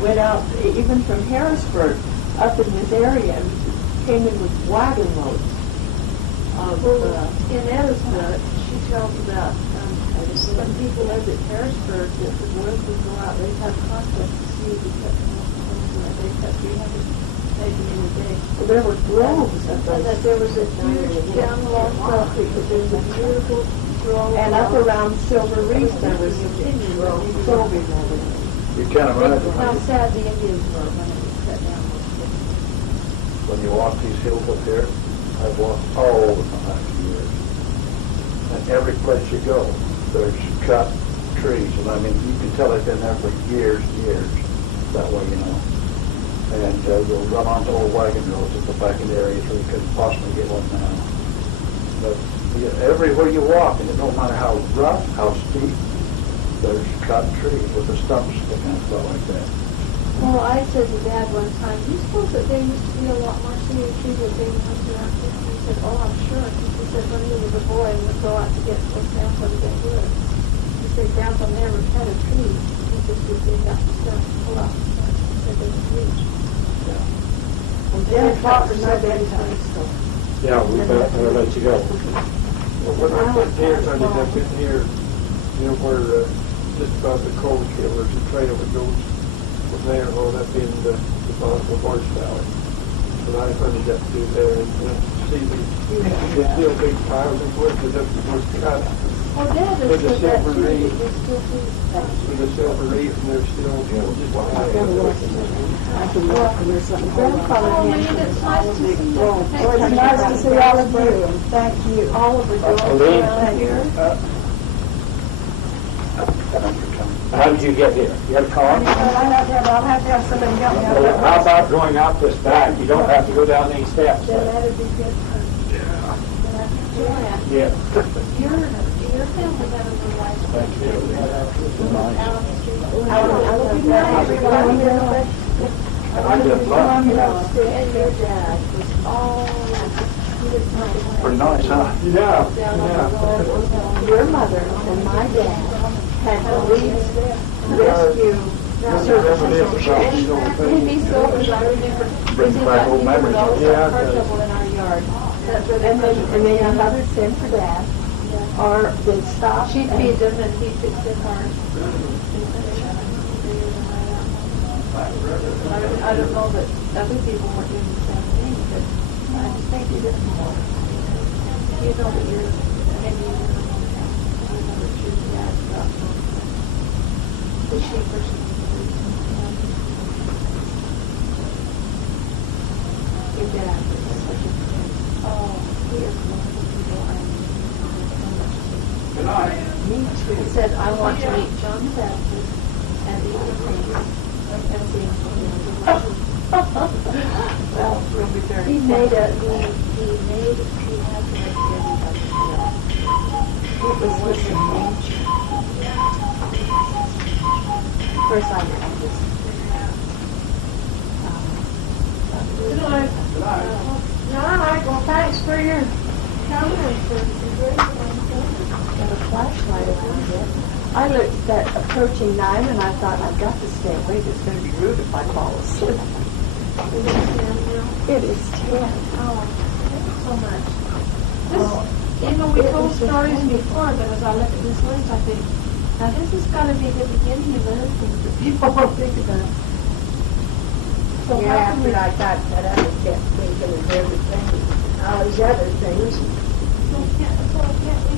went out even from Harrisburg up in this area and came in with wagon loads of in Edisburg, she tells about some people lived at Harrisburg that the boys would go out, they'd have contests to see who cut the most homes. They cut 300 maybe in a day. well, there were groves of And those. that there was a huge down along South Creek, that there was a beautiful grove. And up around Silver Reef there was silver. You can't imagine How sad the Indians were when it was cut down. when you walk these hills up here. I've walked all of my last years. And every place you go, there's cut trees. And I mean, you can tell they've been there for years and years that way, you know. And you'll run onto old wagon roads at the back of the areas where you couldn't possibly get one now. But everywhere you walk, and it don't matter how rough, how steep, there's cut trees with the stumps sticking out like that. Well, I said to Dad one time, do you suppose that there used to be a lot more cedar trees that they went around here? He said, oh, I'm sure. He said, when he was a boy and would go out to get his grandpa to get wood, he said, Grandpa never cut a tree. He just would dig up the stuff, pull out the stuff. He said, they would reach. And then Fox and I bedtime. Yeah, we better let you go. Well, when I put deer hunting up in here, you know, where just about the cold killers, the trail that goes from there on up in the bottom of Horse Valley. But I hunted up through there and see the still big piles of wood that was cut Well, Dad with has the said that silver too, reef, that you still see that. with the silver reef, and they're still just I can walk and there's something Grandfather Oh, had man, it's nice to see you. Well, it's nice to see all of you, and thank you. all of the girls Elaine. around here. How did you get here? You had a car? I'll have to have somebody help me out. Well, how about going out this back? You don't have to go down these steps. Then that'd be good. Joanne, Yeah. your family got a new life. Thank you. I just love it. And your dad was all Pretty nice, huh? Yeah, down on yeah. the road. Your mother and my dad had the Leeds rescue He'd be so, because I remember. Brings back old memories. Yeah, it Car does. trouble in our yard. And then your mother sent for Dad, or they'd stop. She'd feed them and he'd fix their cars. I don't know that other people weren't doing the same thing, but I just think you did more. You know that you're, maybe you know that your dad got the sheep or something. Your dad was such a friend. Oh, he is one of the people I so much. Good night. Me too. He said, I want to meet John the Baptist and the other things. And see well, we'll be very. He had to make everybody feel. It was his nature. First I met this. Good night. Good night. Night. Well, thanks for your comments. And a flashlight around it. I looked at that approaching 9 and I thought, I've got to stay awake. It's going to be rude if I fall asleep. It is 10. Oh, so much. Oh, You know, we it told was the stories kind of- before, but as I look at this list, I think, now this has got to be the beginning of other things that people won't think about. So Yeah, how can we, after I got that other kept thinking of everything, all these other things. so can't we